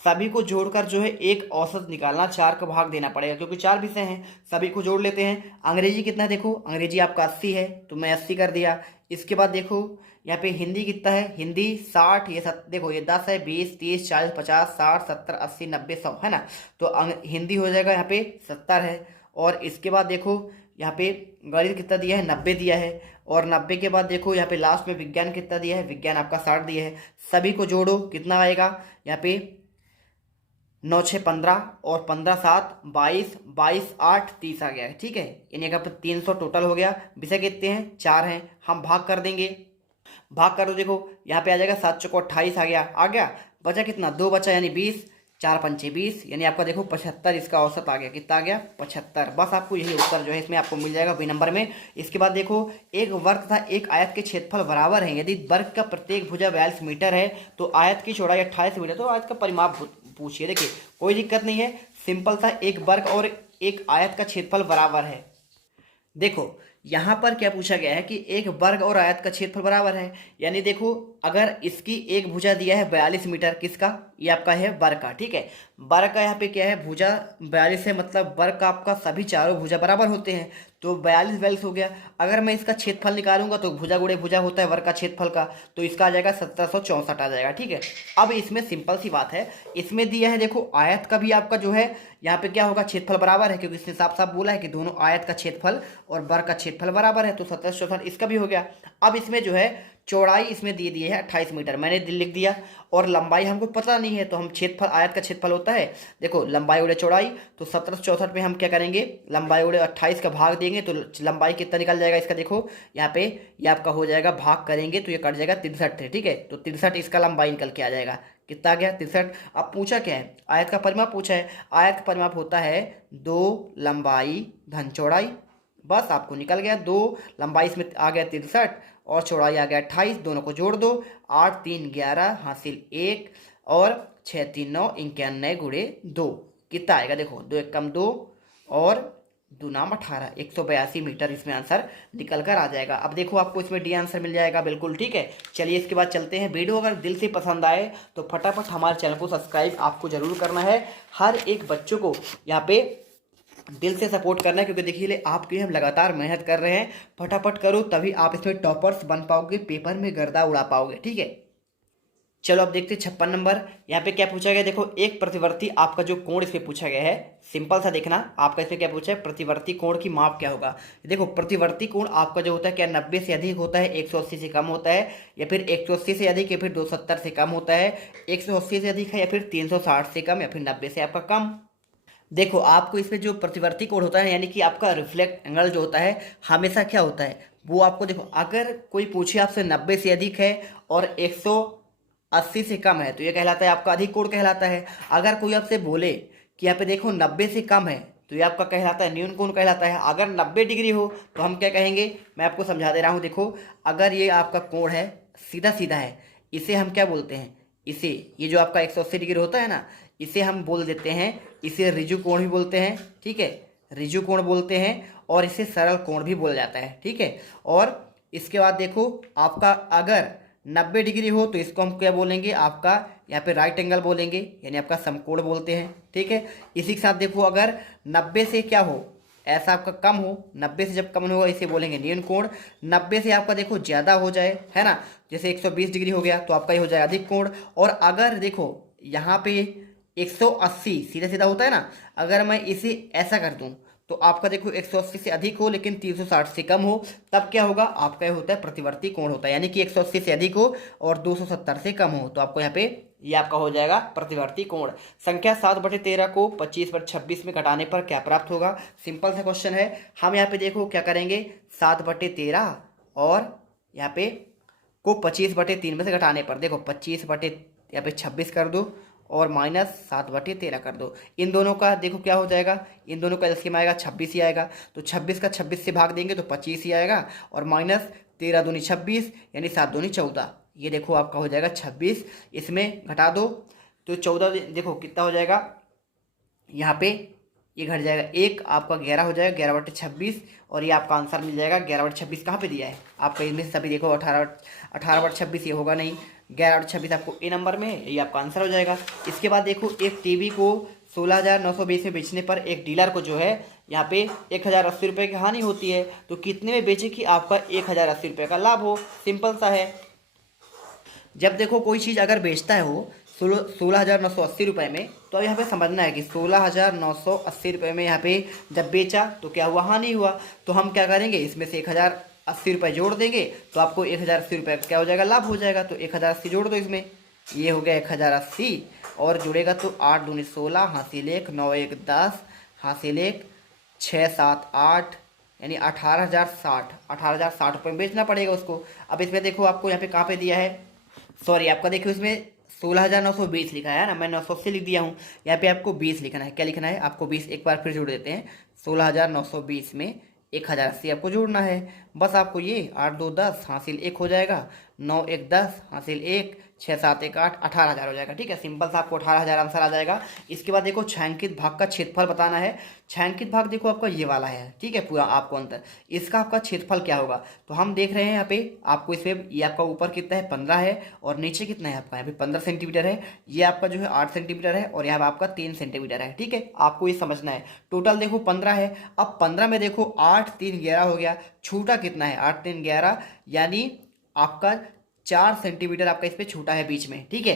सभी को जोड़कर जो है एक औसत निकालना, 4 का भाग देना पड़ेगा क्योंकि 4 विषय हैं, सभी को जोड़ लेते हैं। अंग्रेजी कितना देखो, अंग्रेजी आपका 80 है तो मैं 80 कर दिया। इसके बाद देखो यहाँ पे हिंदी कितना है, हिंदी 60, ये देखो ये 10 है, 20, 30, 40, 50, 60, 70, 80, 90, 100 है ना। तो हिंदी हो जाएगा यहाँ पे 70 है। और इसके बाद देखो यहाँ पे गणित कितना दिया है, 90 दिया है। और 90 के बाद देखो यहाँ पे लास्ट में विज्ञान कितना दिया है, विज्ञान आपका 60 दिया है। सभी को जोड़ो कितना आएगा, यहाँ पे 9 6 15 और 15 7 22, 22 8 30 आ गया है। ठीक है, यानी कि 300 टोटल हो गया। विषय कितने हैं, 4 हैं, हम भाग कर देंगे। भाग कर दो, देखो यहाँ पे आ जाएगा 7 चौको 28 आ गया। बचा कितना, 2 बचा, यानी 20, 4 पंचे 20, यानी आपका देखो 75 इसका औसत आ गया। कितना आ गया, 75। बस आपको यही उत्तर जो है इसमें आपको मिल जाएगा बी नंबर में। इसके बाद देखो एक वर्ग तथा एक आयत के क्षेत्रफल बराबर है, यदि वर्ग का प्रत्येक भुजा 42 मीटर है तो आयत की चौड़ाई 28 मीटर, तो आयत का परिमाप पूछिए। देखिए कोई दिक्कत नहीं है, सिंपल सा एक वर्ग और एक आयत का क्षेत्रफल बराबर है। देखो यहाँ पर क्या पूछा गया है कि एक वर्ग और आयत का क्षेत्रफल बराबर है, यानी देखो अगर इसकी एक भुजा दिया है 42 मीटर, किसका, ये आपका है वर्ग का। ठीक है, वर्ग का यहाँ पे क्या है, भुजा 42 है, मतलब वर्ग का आपका सभी चारों भुजा बराबर होते हैं, तो 42 42 हो गया। अगर मैं इसका क्षेत्रफल निकालूंगा तो भुजा गुणे भुजा होता है वर्ग का क्षेत्रफल का, तो इसका आ जाएगा 1764 आ जाएगा। ठीक है, अब इसमें सिंपल सी बात है, इसमें दिया है देखो आयत का भी आपका जो है यहाँ पे क्या होगा, क्षेत्रफल बराबर है, क्योंकि इसने साफ साफ बोला है कि दोनों आयत का क्षेत्रफल और वर्ग का क्षेत्रफल बराबर है, तो 1764 इसका भी हो गया। अब इसमें जो है चौड़ाई इसमें दे दिए है 28 मीटर, मैंने लिख दिया, और लंबाई हमको पता नहीं है, तो हम क्षेत्रफल, आयत का क्षेत्रफल होता है देखो लंबाई उड़े चौड़ाई, तो 1764 में हम क्या करेंगे, लंबाई उड़े 28 का भाग देंगे तो लंबाई कितना निकल जाएगा इसका, देखो यहाँ पे ये आपका हो जाएगा, भाग करेंगे तो ये कट जाएगा 63 थे। ठीक है, तो 63 इसका लंबाई निकल के आ जाएगा। कितना आ गया, 63। अब पूछा क्या है, आयत का परिमाप पूछा है। आयत का परिमाप होता है 2 लंबाई धन चौड़ाई, बस आपको निकल गया। 2 लंबाई इसमें आ गया 63 और चौड़ाई आ गया 28, दोनों को जोड़ दो, 8 3 11 हासिल 1 और 6 3 9 91 गुणे 2, कितना आएगा, देखो 2 1 कम 2 और 2 नाम 18, 182 मीटर इसमें आंसर निकल कर आ जाएगा। अब देखो आपको इसमें डी आंसर मिल जाएगा, बिल्कुल ठीक है। चलिए इसके बाद चलते हैं, वीडियो अगर दिल से पसंद आए तो फटाफट हमारे चैनल को सब्सक्राइब आपको जरूर करना है। हर एक बच्चों को यहाँ पे दिल से सपोर्ट करना है, क्योंकि देखिए आपके हम लगातार मेहनत कर रहे हैं, फटाफट करो तभी आप इसमें टॉपर्स बन पाओगे, पेपर में गर्दा उड़ा पाओगे। ठीक है, चलो अब देखते हैं 56 नंबर। यहाँ पे क्या पूछा गया, देखो एक प्रतिवर्ती आपका जो कोण इसमें पूछा गया है, सिंपल सा देखना आपका इसमें क्या पूछा है, प्रतिवर्ती कोण की माप क्या होगा। देखो प्रतिवर्ती कोण आपका जो होता है क्या 90 से अधिक होता है, 180 से कम होता है, या फिर 180 से अधिक, या फिर 270 से कम होता है, 180 से अधिक है, या फिर 360 से कम, या फिर 90 से आपका कम। देखो आपको इसमें जो प्रतिवर्ती कोण होता है, यानी कि आपका रिफ्लेक्ट एंगल जो होता है हमेशा क्या होता है, वो आपको देखो अगर कोई पूछे आपसे 90 से अधिक है और 180 से कम है तो ये कहलाता है आपका अधिक कोण कहलाता है। अगर कोई आपसे बोले कि यहाँ पे देखो 90 से कम है तो ये आपका कहलाता है न्यून कोण कहलाता है। अगर 90 डिग्री हो तो हम क्या कहेंगे, मैं आपको समझा दे रहा हूँ। देखो अगर ये आपका कोण है सीधा सीधा है, इसे हम क्या बोलते हैं, इसे, ये जो आपका 180 डिग्री होता है ना, इसे हम बोल देते हैं, इसे ऋजु कोण भी बोलते हैं। ठीक है, ऋजु कोण बोलते हैं, और इसे सरल कोण भी बोला जाता है। ठीक है, और इसके बाद देखो आपका अगर 90 डिग्री हो तो इसको हम क्या बोलेंगे, आपका यहाँ पे राइट एंगल बोलेंगे, यानी आपका समकोण बोलते हैं। ठीक है, इसी के साथ देखो अगर 90 से क्या हो, ऐसा आपका कम हो, 90 से जब कम होगा इसे बोलेंगे न्यून कोण। 90 से आपका देखो ज़्यादा हो जाए, है ना, जैसे 120 डिग्री हो गया तो आपका ये हो जाए अधिक कोण। और अगर देखो यहाँ पे 180 सीधा सीधा होता है ना, अगर मैं इसे ऐसा कर दूं तो आपका देखो 180 से अधिक हो लेकिन 360 से कम हो, तब क्या होगा, आपका ये होता है प्रतिवर्ती कोण होता है। यानी कि 180 से अधिक हो और 270 से कम हो, तो आपको यहाँ पे ये आपका हो जाएगा प्रतिवर्ती कोण। संख्या 7/13 को 25/26 में घटाने पर क्या प्राप्त होगा। सिंपल सा क्वेश्चन है। हम यहाँ पे देखो क्या करेंगे, 7/13 और यहाँ पे को 25/3 में से घटाने पर देखो 25/26 कर दो और -7/13 कर दो। इन दोनों का देखो क्या हो जाएगा, इन दोनों का एलसीएम आएगा 26 ही आएगा। तो 26 का 26 से भाग देंगे तो 25 ही आएगा और -13 दूनी 26 यानी 7 दूनी 14। ये देखो आपका हो जाएगा 26, इसमें घटा दो तो 14 देखो कितना हो जाएगा, यहाँ पे ये घट जाएगा, एक आपका 11 हो जाएगा, 11/26 और ये आपका आंसर मिल जाएगा। 11/26 कहाँ पे दिया है आपका, इनमें से सभी देखो 18/26 ये होगा नहीं, 11/26 आपको ए नंबर में है, ये आपका आंसर हो जाएगा। इसके बाद देखो एक टीवी को 16,920 में बेचने पर एक डीलर को जो है यहाँ पे 1,080 रुपये की हानि होती है, तो कितने में बेचे कि आपका 1,080 रुपये का लाभ हो। सिंपल सा है। जब देखो कोई चीज़ अगर बेचता है वो 16,980 रुपये में, तो अब यहाँ पे समझना है कि 16,980 रुपये में यहाँ पे जब बेचा तो क्या हुआ, हानि हुआ। तो हम क्या करेंगे, इसमें से 1,080 रुपये जोड़ देंगे तो आपको 1,080 रुपये क्या हो जाएगा, लाभ हो जाएगा। तो 1,080 जोड़ दो इसमें, ये हो गया 1,080 और जुड़ेगा तो 8 दूनी 16, हासिल 1, 9 1 10, हासिल 1, 6 7 8 यानी 18,060 रुपये में बेचना पड़ेगा उसको। अब इसमें देखो आपको यहाँ पे कहाँ पे दिया है, सॉरी आपका देखो इसमें 16,920 लिखा है ना, मैं 980 लिख दिया हूँ। यहाँ पे आपको 20 लिखना है। क्या लिखना है आपको, 20 एक बार फिर जोड़ देते हैं। 16,920 में 1,080 आपको जोड़ना है। बस आपको ये 8 2 10 हासिल 1 हो जाएगा, 9 1 10 हासिल 1, 6 7 1 8, 18,000 हो जाएगा। ठीक है, सिंपल सा आपको 18,000 आंसर आ जाएगा। इसके बाद देखो छायांकित भाग का क्षेत्रफल बताना है। छायांकित भाग देखो आपका ये वाला है, ठीक है, पूरा आपको अंतर, इसका आपका क्षेत्रफल क्या होगा। तो हम देख रहे हैं यहाँ पे आपको इसमें ये आपका ऊपर कितना है 15 है और नीचे कितना है आपका यहाँ पे 15 सेंटीमीटर है। ये आपका जो है 8 सेंटीमीटर है और यहाँ पे आपका 3 सेंटीमीटर है। ठीक है, आपको ये समझना है। टोटल देखो 15 है। अब 15 में देखो 8 3 11 हो गया, छूटा कितना है 8 3 11 यानी आपका 4 सेंटीमीटर आपका इस पर छूटा है बीच में। ठीक है,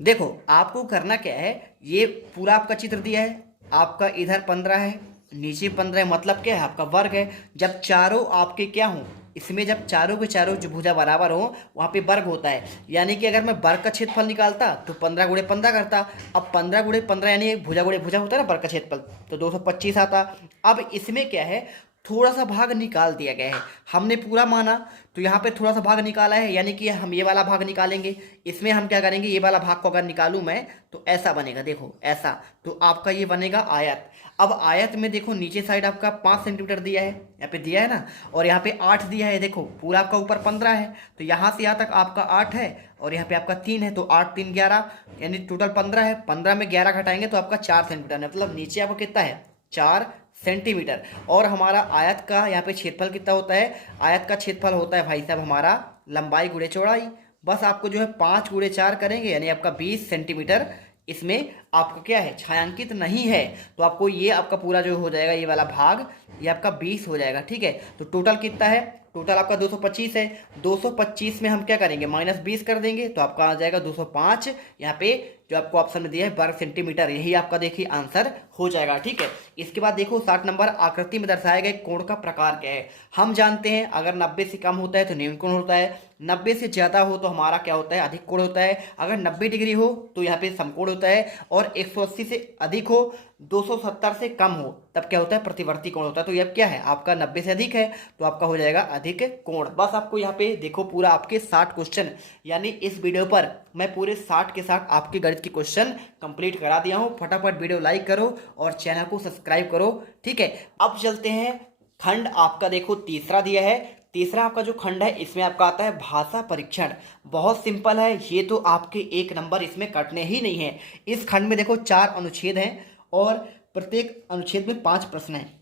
देखो आपको करना क्या है, ये पूरा आपका चित्र दिया है, आपका इधर 15 है, नीचे 15 है, मतलब क्या है आपका वर्ग है। जब चारों आपके क्या हों, इसमें जब चारों के चारों जो भुजा बराबर हो वहाँ पे वर्ग होता है। यानी कि अगर मैं वर्ग का क्षेत्रफल निकालता तो 15 × 15 करता। अब 15 × 15 यानी भुजा गुणे भुजा होता है ना वर्ग का क्षेत्रफल, तो 225 आता। अब इसमें क्या है, थोड़ा सा भाग निकाल दिया गया है। हमने पूरा माना तो यहाँ पे थोड़ा सा भाग निकाला है, यानी कि हम ये वाला भाग निकालेंगे। इसमें हम क्या करेंगे, ये वाला भाग को अगर निकालूं मैं तो ऐसा बनेगा, देखो ऐसा, तो आपका ये बनेगा आयत। अब आयत में देखो नीचे साइड आपका 5 सेंटीमीटर दिया है, यहाँ पे दिया है ना, और यहाँ पे 8 दिया है। देखो पूरा आपका ऊपर 15 है तो यहाँ से यहाँ तक आपका 8 है और यहाँ पे आपका 3 है, तो 8 3 11 यानी टोटल 15 है। 15 में 11 घटाएंगे तो आपका 4 सेंटीमीटर, मतलब नीचे आपको कितना है 4 सेंटीमीटर। और हमारा आयत का यहाँ पे क्षेत्रफल कितना होता है, आयत का क्षेत्रफल होता है भाई साहब हमारा लंबाई गुणे चौड़ाई। बस आपको जो है 5 × 4 करेंगे यानी आपका 20 सेंटीमीटर इसमें आपका क्या है छायांकित नहीं है, तो आपको ये आपका पूरा जो हो जाएगा ये वाला भाग ये आपका 20 हो जाएगा। ठीक है, तो टोटल कितना है, टोटल आपका 225 है। 225 में हम क्या करेंगे -20 कर देंगे तो आपका आ जाएगा 205। यहाँ पे जो आपको ऑप्शन में दिया है वर्ग सेंटीमीटर, यही आपका देखिए आंसर हो जाएगा। ठीक है, इसके बाद देखो 60 नंबर, आकृति में दर्शाए गए कोण का प्रकार क्या है। हम जानते हैं अगर 90 से कम होता है तो न्यून कोण होता है, 90 से ज़्यादा हो तो हमारा क्या होता है अधिक कोण होता है, अगर 90 डिग्री हो तो यहाँ पे समकोण होता है, और 180 से अधिक हो 270 से कम हो तब क्या होता है प्रतिवर्ती कोण होता है। तो ये क्या है आपका 90 से अधिक है तो आपका हो जाएगा अधिक कोण। बस आपको यहाँ पे देखो पूरा आपके 60 क्वेश्चन, यानी इस वीडियो पर मैं पूरे 60 के 60 आपके गणित के क्वेश्चन कंप्लीट करा दिया हूँ। फटाफट वीडियो लाइक करो और चैनल को सब्सक्राइब करो। ठीक है, अब चलते हैं खंड आपका देखो तीसरा दिया है। तीसरा आपका जो खंड है इसमें आपका आता है भाषा परीक्षण। बहुत सिंपल है ये, तो आपके 1 नंबर इसमें कटने ही नहीं है। इस खंड में देखो 4 अनुच्छेद हैं और प्रत्येक अनुच्छेद में 5 प्रश्न हैं।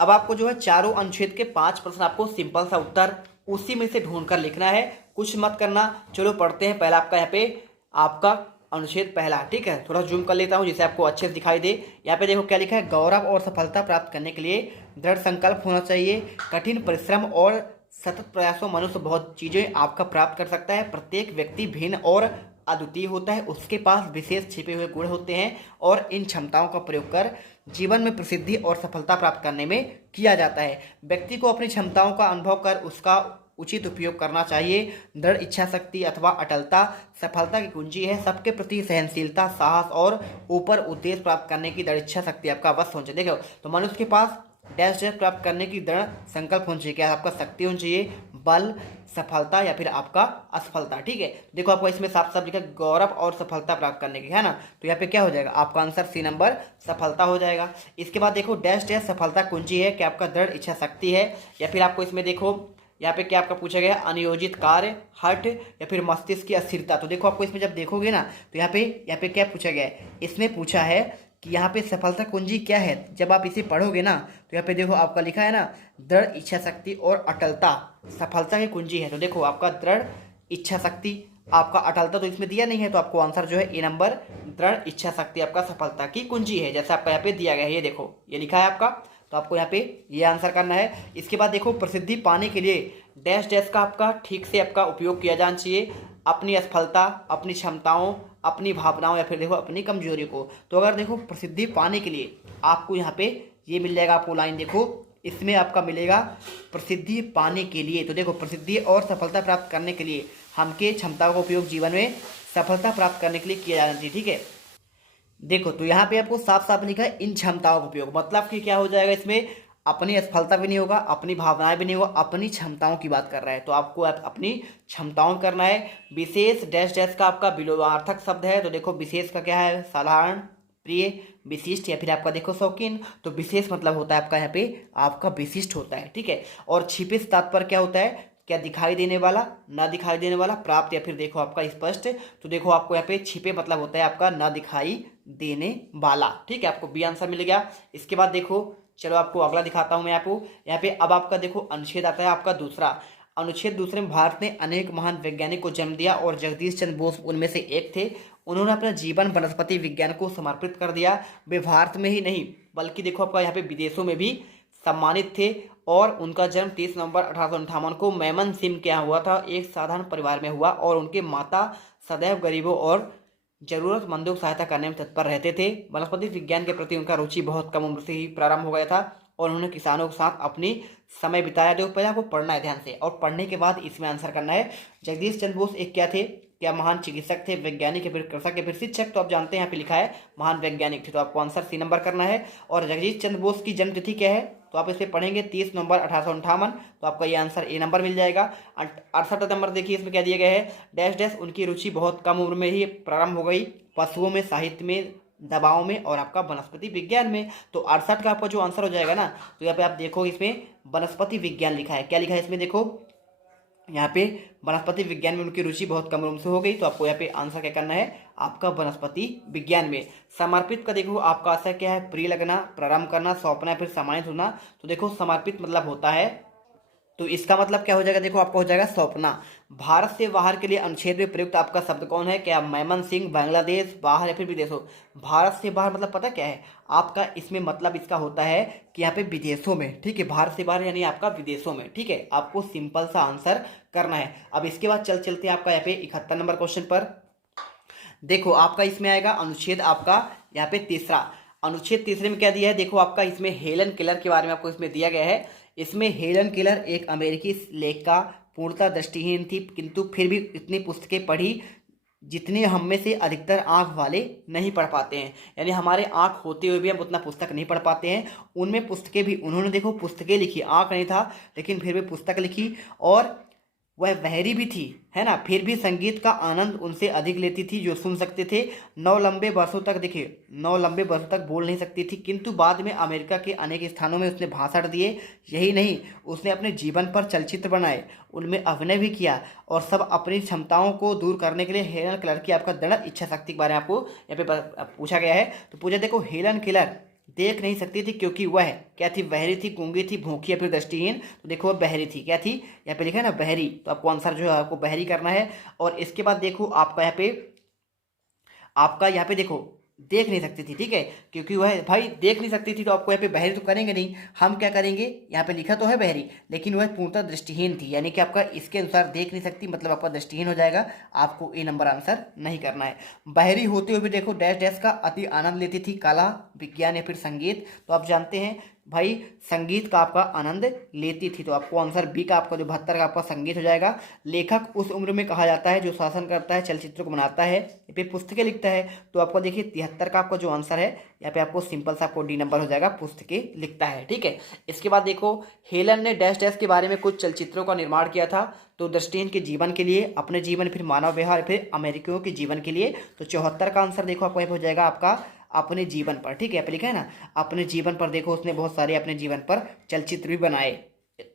अब आपको जो है चारों अनुच्छेद के 5 प्रश्न आपको सिंपल सा उत्तर उसी में से ढूंढ कर लिखना है, कुछ मत करना। चलो पढ़ते हैं। पहला आपका यहाँ पे आपका अनुच्छेद पहला, ठीक है, थोड़ा जूम कर लेता हूँ जिससे आपको अच्छे से दिखाई दे। यहाँ पे देखो क्या लिखा है, गौरव और सफलता प्राप्त करने के लिए दृढ़ संकल्प होना चाहिए, कठिन परिश्रम और सतत प्रयासों मनुष्य बहुत चीज़ें आपका प्राप्त कर सकता है, प्रत्येक व्यक्ति भिन्न और अद्वितीय होता है, उसके पास विशेष छिपे हुए गुण होते हैं और इन क्षमताओं का प्रयोग कर जीवन में प्रसिद्धि और सफलता प्राप्त करने में किया जाता है। व्यक्ति को अपनी क्षमताओं का अनुभव कर उसका उचित उपयोग करना चाहिए। दृढ़ इच्छा शक्ति अथवा अटलता सफलता की कुंजी है। सबके प्रति सहनशीलता, साहस और ऊपर उद्देश्य प्राप्त करने की दृढ़ इच्छा शक्ति आपका अवश्य होनी चाहिए। देखो, तो मनुष्य के पास डैश डैश प्राप्त करने की दृढ़ संकल्प होना चाहिए। क्या आपका शक्ति होनी चाहिए, बल, सफलता या फिर आपका असफलता। ठीक है, देखो आपको इसमें साफ साफ लिखा गौरव और सफलता प्राप्त करने की, है ना। तो यहाँ पे क्या हो जाएगा, आपका आंसर सी नंबर सफलता हो जाएगा। इसके बाद देखो डैश डैश सफलता कुंजी है, क्या आपका दृढ़ इच्छा शक्ति है, या फिर आपको इसमें देखो यहाँ पे क्या आपका पूछा गया, अनियोजित कार्य, हठ या फिर मस्तिष्क की अस्थिरता। तो देखो आपको इसमें जब देखोगे ना, तो यहाँ पे क्या पूछा गया है, इसमें पूछा है कि यहाँ पे सफलता कुंजी क्या है। जब आप इसे पढ़ोगे ना, तो यहाँ पे देखो आपका लिखा है ना, दृढ़ इच्छा शक्ति और अटलता सफलता की कुंजी है। तो देखो आपका दृढ़ इच्छा शक्ति, आपका अटलता तो इसमें दिया नहीं है, तो आपको आंसर जो है ए नंबर दृढ़ इच्छा शक्ति आपका सफलता की कुंजी है, जैसा आपका यहाँ पे दिया गया है। ये देखो ये लिखा है आपका, तो आपको यहाँ पे ये आंसर करना है। इसके बाद देखो प्रसिद्धि पाने के लिए डैश डैश का आपका ठीक से आपका उपयोग किया जाना चाहिए। अपनी असफलता, अपनी क्षमताओं, अपनी भावनाओं या फिर देखो अपनी कमजोरी को। तो अगर देखो प्रसिद्धि पाने के लिए आपको यहाँ पे ये मिल जाएगा, आपको लाइन देखो इसमें आपका मिलेगा प्रसिद्धि पाने के लिए। तो देखो प्रसिद्धि और सफलता प्राप्त करने के लिए हमके क्षमताओं का उपयोग जीवन में सफलता प्राप्त करने के लिए किया जाना चाहिए। ठीक है, देखो तो यहाँ पे आपको साफ साफ लिखा है इन क्षमताओं का उपयोग, मतलब कि क्या हो जाएगा, इसमें अपनी असफलता भी नहीं होगा, अपनी भावनाएं भी नहीं होगा, अपनी क्षमताओं की बात कर रहा है। तो आपको अपनी क्षमताओं करना है। विशेष डैश डैश का आपका विलोमार्थक शब्द है। तो देखो विशेष का क्या है, साधारण, प्रिय, विशिष्ट या फिर आपका देखो शौकीन। तो विशेष मतलब होता है आपका यहाँ पे आपका विशिष्ट होता है। ठीक है, और छिपे से तात्पर्य क्या होता है, क्या दिखाई देने वाला, ना दिखाई देने वाला, प्राप्त या फिर देखो आपका स्पष्ट। तो देखो आपको यहाँ पे छिपे मतलब होता है आपका ना दिखाई देने वाला। ठीक है, आपको बी आंसर मिल गया। इसके बाद देखो चलो आपको अगला दिखाता हूं मैं आपको। यहाँ पे अब आपका देखो अनुच्छेद आता है आपका दूसरा। अनुच्छेद दूसरे में भारत ने अनेक महान वैज्ञानिक को जन्म दिया और जगदीश चंद्र बोस उनमें से एक थे। उन्होंने अपना जीवन वनस्पति विज्ञान को समर्पित कर दिया। वे भारत में ही नहीं बल्कि देखो आपका यहाँ पे विदेशों में भी सम्मानित थे। और उनका जन्म 30 नवंबर 1858 को मेमन सिंह के यहाँ हुआ था। एक साधारण परिवार में हुआ और उनके माता सदैव गरीबों और जरूरतमंदों की सहायता करने में तत्पर रहते थे। वनस्पति विज्ञान के प्रति उनका रुचि बहुत कम उम्र से ही प्रारंभ हो गया था और उन्होंने किसानों के साथ अपनी समय बिताया। देखो पहले आपको पढ़ना है ध्यान से, और पढ़ने के बाद इसमें आंसर करना है। जगदीश चंद्र बोस एक क्या थे, क्या महान चिकित्सक थे, वैज्ञानिक या फिर कृषक या फिर शिक्षक। तो आप जानते हैं यहाँ पे लिखा है महान वैज्ञानिक थे, तो आपको आंसर सी नंबर करना है। और जगदीश चंद्र बोस की जन्म तिथि क्या है, तो आप इसे पढ़ेंगे 30 नवंबर 1858। तो आपका ये आंसर ए नंबर मिल जाएगा। 68 नंबर देखिए इसमें क्या दिया गया है, डैश डैश उनकी रुचि बहुत कम उम्र में ही प्रारंभ हो गई, पशुओं में, साहित्य में, दवाओं में और आपका वनस्पति विज्ञान में। तो 68 का आपका जो आंसर हो जाएगा ना, तो यहाँ पे आप देखो इसमें वनस्पति विज्ञान लिखा है। क्या लिखा है इसमें, देखो यहाँ पे वनस्पति विज्ञान में उनकी रुचि बहुत कम उम्र से हो गई। तो आपको यहाँ पे आंसर क्या करना है, आपका वनस्पति विज्ञान में। समर्पित का देखो आपका आंसर क्या है, प्रिय लगना, प्रारंभ करना, सौंपना, फिर सम्मानित होना। तो देखो समर्पित मतलब होता है, तो इसका मतलब क्या हो जाएगा, देखो आपका हो जाएगा सौंपना। भारत से बाहर के लिए अनुच्छेद में प्रयुक्त आपका शब्द कौन है, क्या मेमन सिंह, बांग्लादेश, बाहर या फिर विदेशों। भारत से बाहर मतलब पता क्या है आपका, इसमें मतलब इसका होता है कि यहाँ पे विदेशों में। ठीक है, भारत से बाहर यानी आपका विदेशों में। ठीक है, आपको सिंपल सा आंसर करना है। अब इसके बाद चलते हैं आपका यहाँ पे 71 नंबर क्वेश्चन पर। देखो आपका इसमें आएगा अनुच्छेद आपका यहाँ पे तीसरा। अनुच्छेद तीसरे में क्या दिया है, देखो आपका इसमें हेलन केलर के बारे में आपको इसमें दिया गया है। इसमें हेलन केलर एक अमेरिकी लेखिका, पूर्णतः दृष्टिहीन थी, किंतु फिर भी इतनी पुस्तकें पढ़ी जितनी हम में से अधिकतर आंख वाले नहीं पढ़ पाते हैं। यानी हमारे आंख होते हुए भी हम उतना पुस्तक नहीं पढ़ पाते हैं। उनमें पुस्तकें भी उन्होंने देखो पुस्तकें लिखी, आंख नहीं था लेकिन फिर भी पुस्तक लिखी। और वह बहरी भी थी, है ना, फिर भी संगीत का आनंद उनसे अधिक लेती थी जो सुन सकते थे। 9 लंबे वर्षों तक देखिए 9 लंबे वर्षों तक बोल नहीं सकती थी, किंतु बाद में अमेरिका के अनेक स्थानों में उसने भाषण दिए। यही नहीं, उसने अपने जीवन पर चलचित्र बनाए, उनमें अभिनय भी किया। और सब अपनी क्षमताओं को दूर करने के लिए हेलन केलर की आपका दृढ़ इच्छा शक्ति के बारे में आपको यहाँ पे पूछा गया है। तो पूछा देखो हेलन केलर देख नहीं सकती थी क्योंकि वह क्या थी, बहरी थी, गूंगी थी, भूखी या फिर दृष्टिहीन। तो देखो वह बहरी थी, क्या थी, यहाँ पे लिखा है ना बहरी। तो आपको आंसर जो है आपको बहरी करना है। और इसके बाद देखो आपका यहाँ पे देखो देख नहीं सकती थी, ठीक है, क्योंकि वह भाई देख नहीं सकती थी तो आपको यहाँ पे बहरी तो करेंगे नहीं, हम क्या करेंगे, यहाँ पे लिखा तो है बहरी, लेकिन वह पूर्णतः दृष्टिहीन थी, यानी कि आपका इसके अनुसार देख नहीं सकती मतलब आपका दृष्टिहीन हो जाएगा, आपको ए नंबर आंसर नहीं करना है। बहरी होते हुए भी देखो डैश डैश का अति आनंद लेती थी, कला, विज्ञान या फिर संगीत, तो आप जानते हैं भाई संगीत का आपका आनंद लेती थी, तो आपको आंसर बी का आपका जो 72 का आपका संगीत हो जाएगा। लेखक उस उम्र में कहा जाता है जो शासन करता है, चलचित्र को बनाता है या फिर पुस्तकें लिखता है, तो आपको देखिए 73 का आपका जो आंसर है यहाँ पे आपको सिंपल सा आपको डी नंबर हो जाएगा, पुस्तकें लिखता है, ठीक है। इसके बाद देखो हेलन ने डैश डैश के बारे में कुछ चलचित्रों का निर्माण किया था, तो दृष्टिहीन के जीवन के लिए, अपने जीवन, फिर मानव व्यवहार, फिर अमेरिकियों के जीवन के लिए, तो 74 का आंसर देखो आपको यहाँ पे हो जाएगा आपका अपने जीवन पर, ठीक है, यहाँ पे लिखा है ना अपने जीवन पर। देखो उसने बहुत सारे अपने जीवन पर चलचित्र भी बनाए,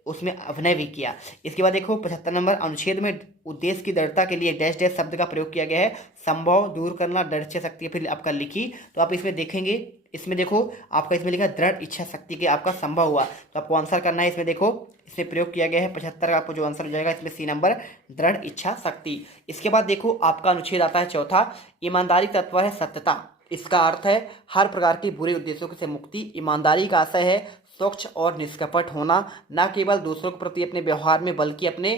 उसमें अभिनय भी किया। इसके बाद देखो 75 नंबर अनुच्छेद में उद्देश्य की दृढ़ता के लिए डैश डैश शब्द का प्रयोग किया गया है, संभव, दूर करना, दृढ़ इच्छा शक्ति, फिर आपका लिखी, तो आप इसमें देखेंगे, इसमें देखो आपका इसमें लिखा दृढ़ इच्छा शक्ति के आपका संभव हुआ, तो आपको आंसर करना है, इसमें देखो इसमें प्रयोग किया गया है 75 का आपको जो आंसर हो जाएगा इसमें सी नंबर, दृढ़ इच्छा शक्ति। इसके बाद देखो आपका अनुच्छेद आता है चौथा, ईमानदारी तत्व है सत्यता, इसका अर्थ है हर प्रकार के बुरे उद्देश्यों से मुक्ति। ईमानदारी का आशय है स्वच्छ और निष्कपट होना, न केवल दूसरों के प्रति अपने व्यवहार में बल्कि अपने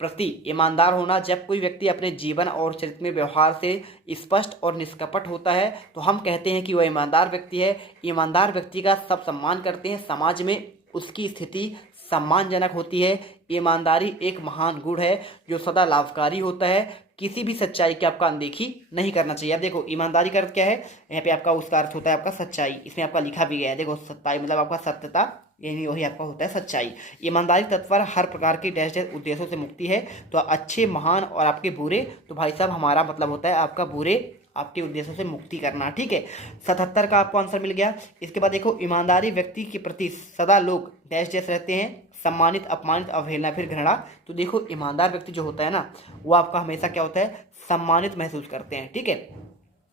प्रति ईमानदार होना। जब कोई व्यक्ति अपने जीवन और चरित्र में व्यवहार से स्पष्ट और निष्कपट होता है तो हम कहते हैं कि वह ईमानदार व्यक्ति है। ईमानदार व्यक्ति का सब सम्मान करते हैं, समाज में उसकी स्थिति सम्मानजनक होती है। ईमानदारी एक महान गुण है जो सदा लाभकारी होता है, किसी भी सच्चाई की आपका अनदेखी नहीं करना चाहिए। अब देखो ईमानदारी का अर्थ क्या है, यहाँ पे आपका उसका अर्थ होता है आपका सच्चाई, इसमें आपका लिखा भी गया है, देखो सच्चाई मतलब आपका सत्यता, यानी वही आपका होता है सच्चाई। ईमानदारी तत्पर हर प्रकार के डैश डैश उद्देश्यों से मुक्ति है, तो अच्छे, महान और आपके बुरे, तो भाई साहब हमारा मतलब होता है आपका बुरे आपके उद्देश्यों से मुक्ति करना, ठीक है। 77 का आपको आंसर मिल गया। इसके बाद देखो ईमानदारी व्यक्ति के प्रति सदा लोग डैश डैश रहते हैं, सम्मानित, अपमानित, अवहेलना, फिर घृणा। तो देखो ईमानदार व्यक्ति जो होता है ना वो आपका हमेशा क्या होता है, सम्मानित महसूस करते हैं, ठीक है।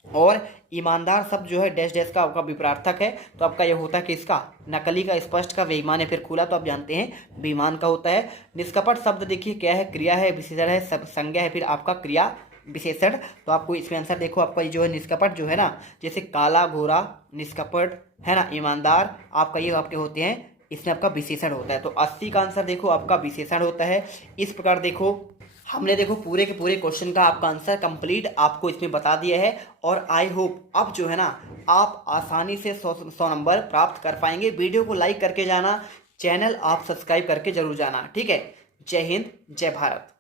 और ईमानदार शब्द जो है डैश डैश का आपका विपरार्थक है, तो आपका यह होता है कि इसका नकली का स्पष्ट का बेईमान है, फिर खुला तो आप जानते हैं बेईमान का होता है। निष्कपट शब्द देखिए क्या है, क्रिया है, विशेषण है, सब संज्ञा है, फिर आपका क्रिया विशेषण, तो आपको इसमें आंसर देखो आपका जो है निष्कपट जो है ना, जैसे काला घोड़ा निष्कपट है ना, ईमानदार आपका ये आपके होते हैं, इसमें आपका विशेषण होता है। तो 80 का आंसर देखो आपका विशेषण होता है। इस प्रकार देखो हमने देखो पूरे के पूरे क्वेश्चन का आपका आंसर कंप्लीट आपको इसमें बता दिया है, और आई होप अब जो है ना आप आसानी से 100 नंबर प्राप्त कर पाएंगे। वीडियो को लाइक करके जाना, चैनल आप सब्सक्राइब करके जरूर जाना, ठीक है। जय हिंद, जय भारत।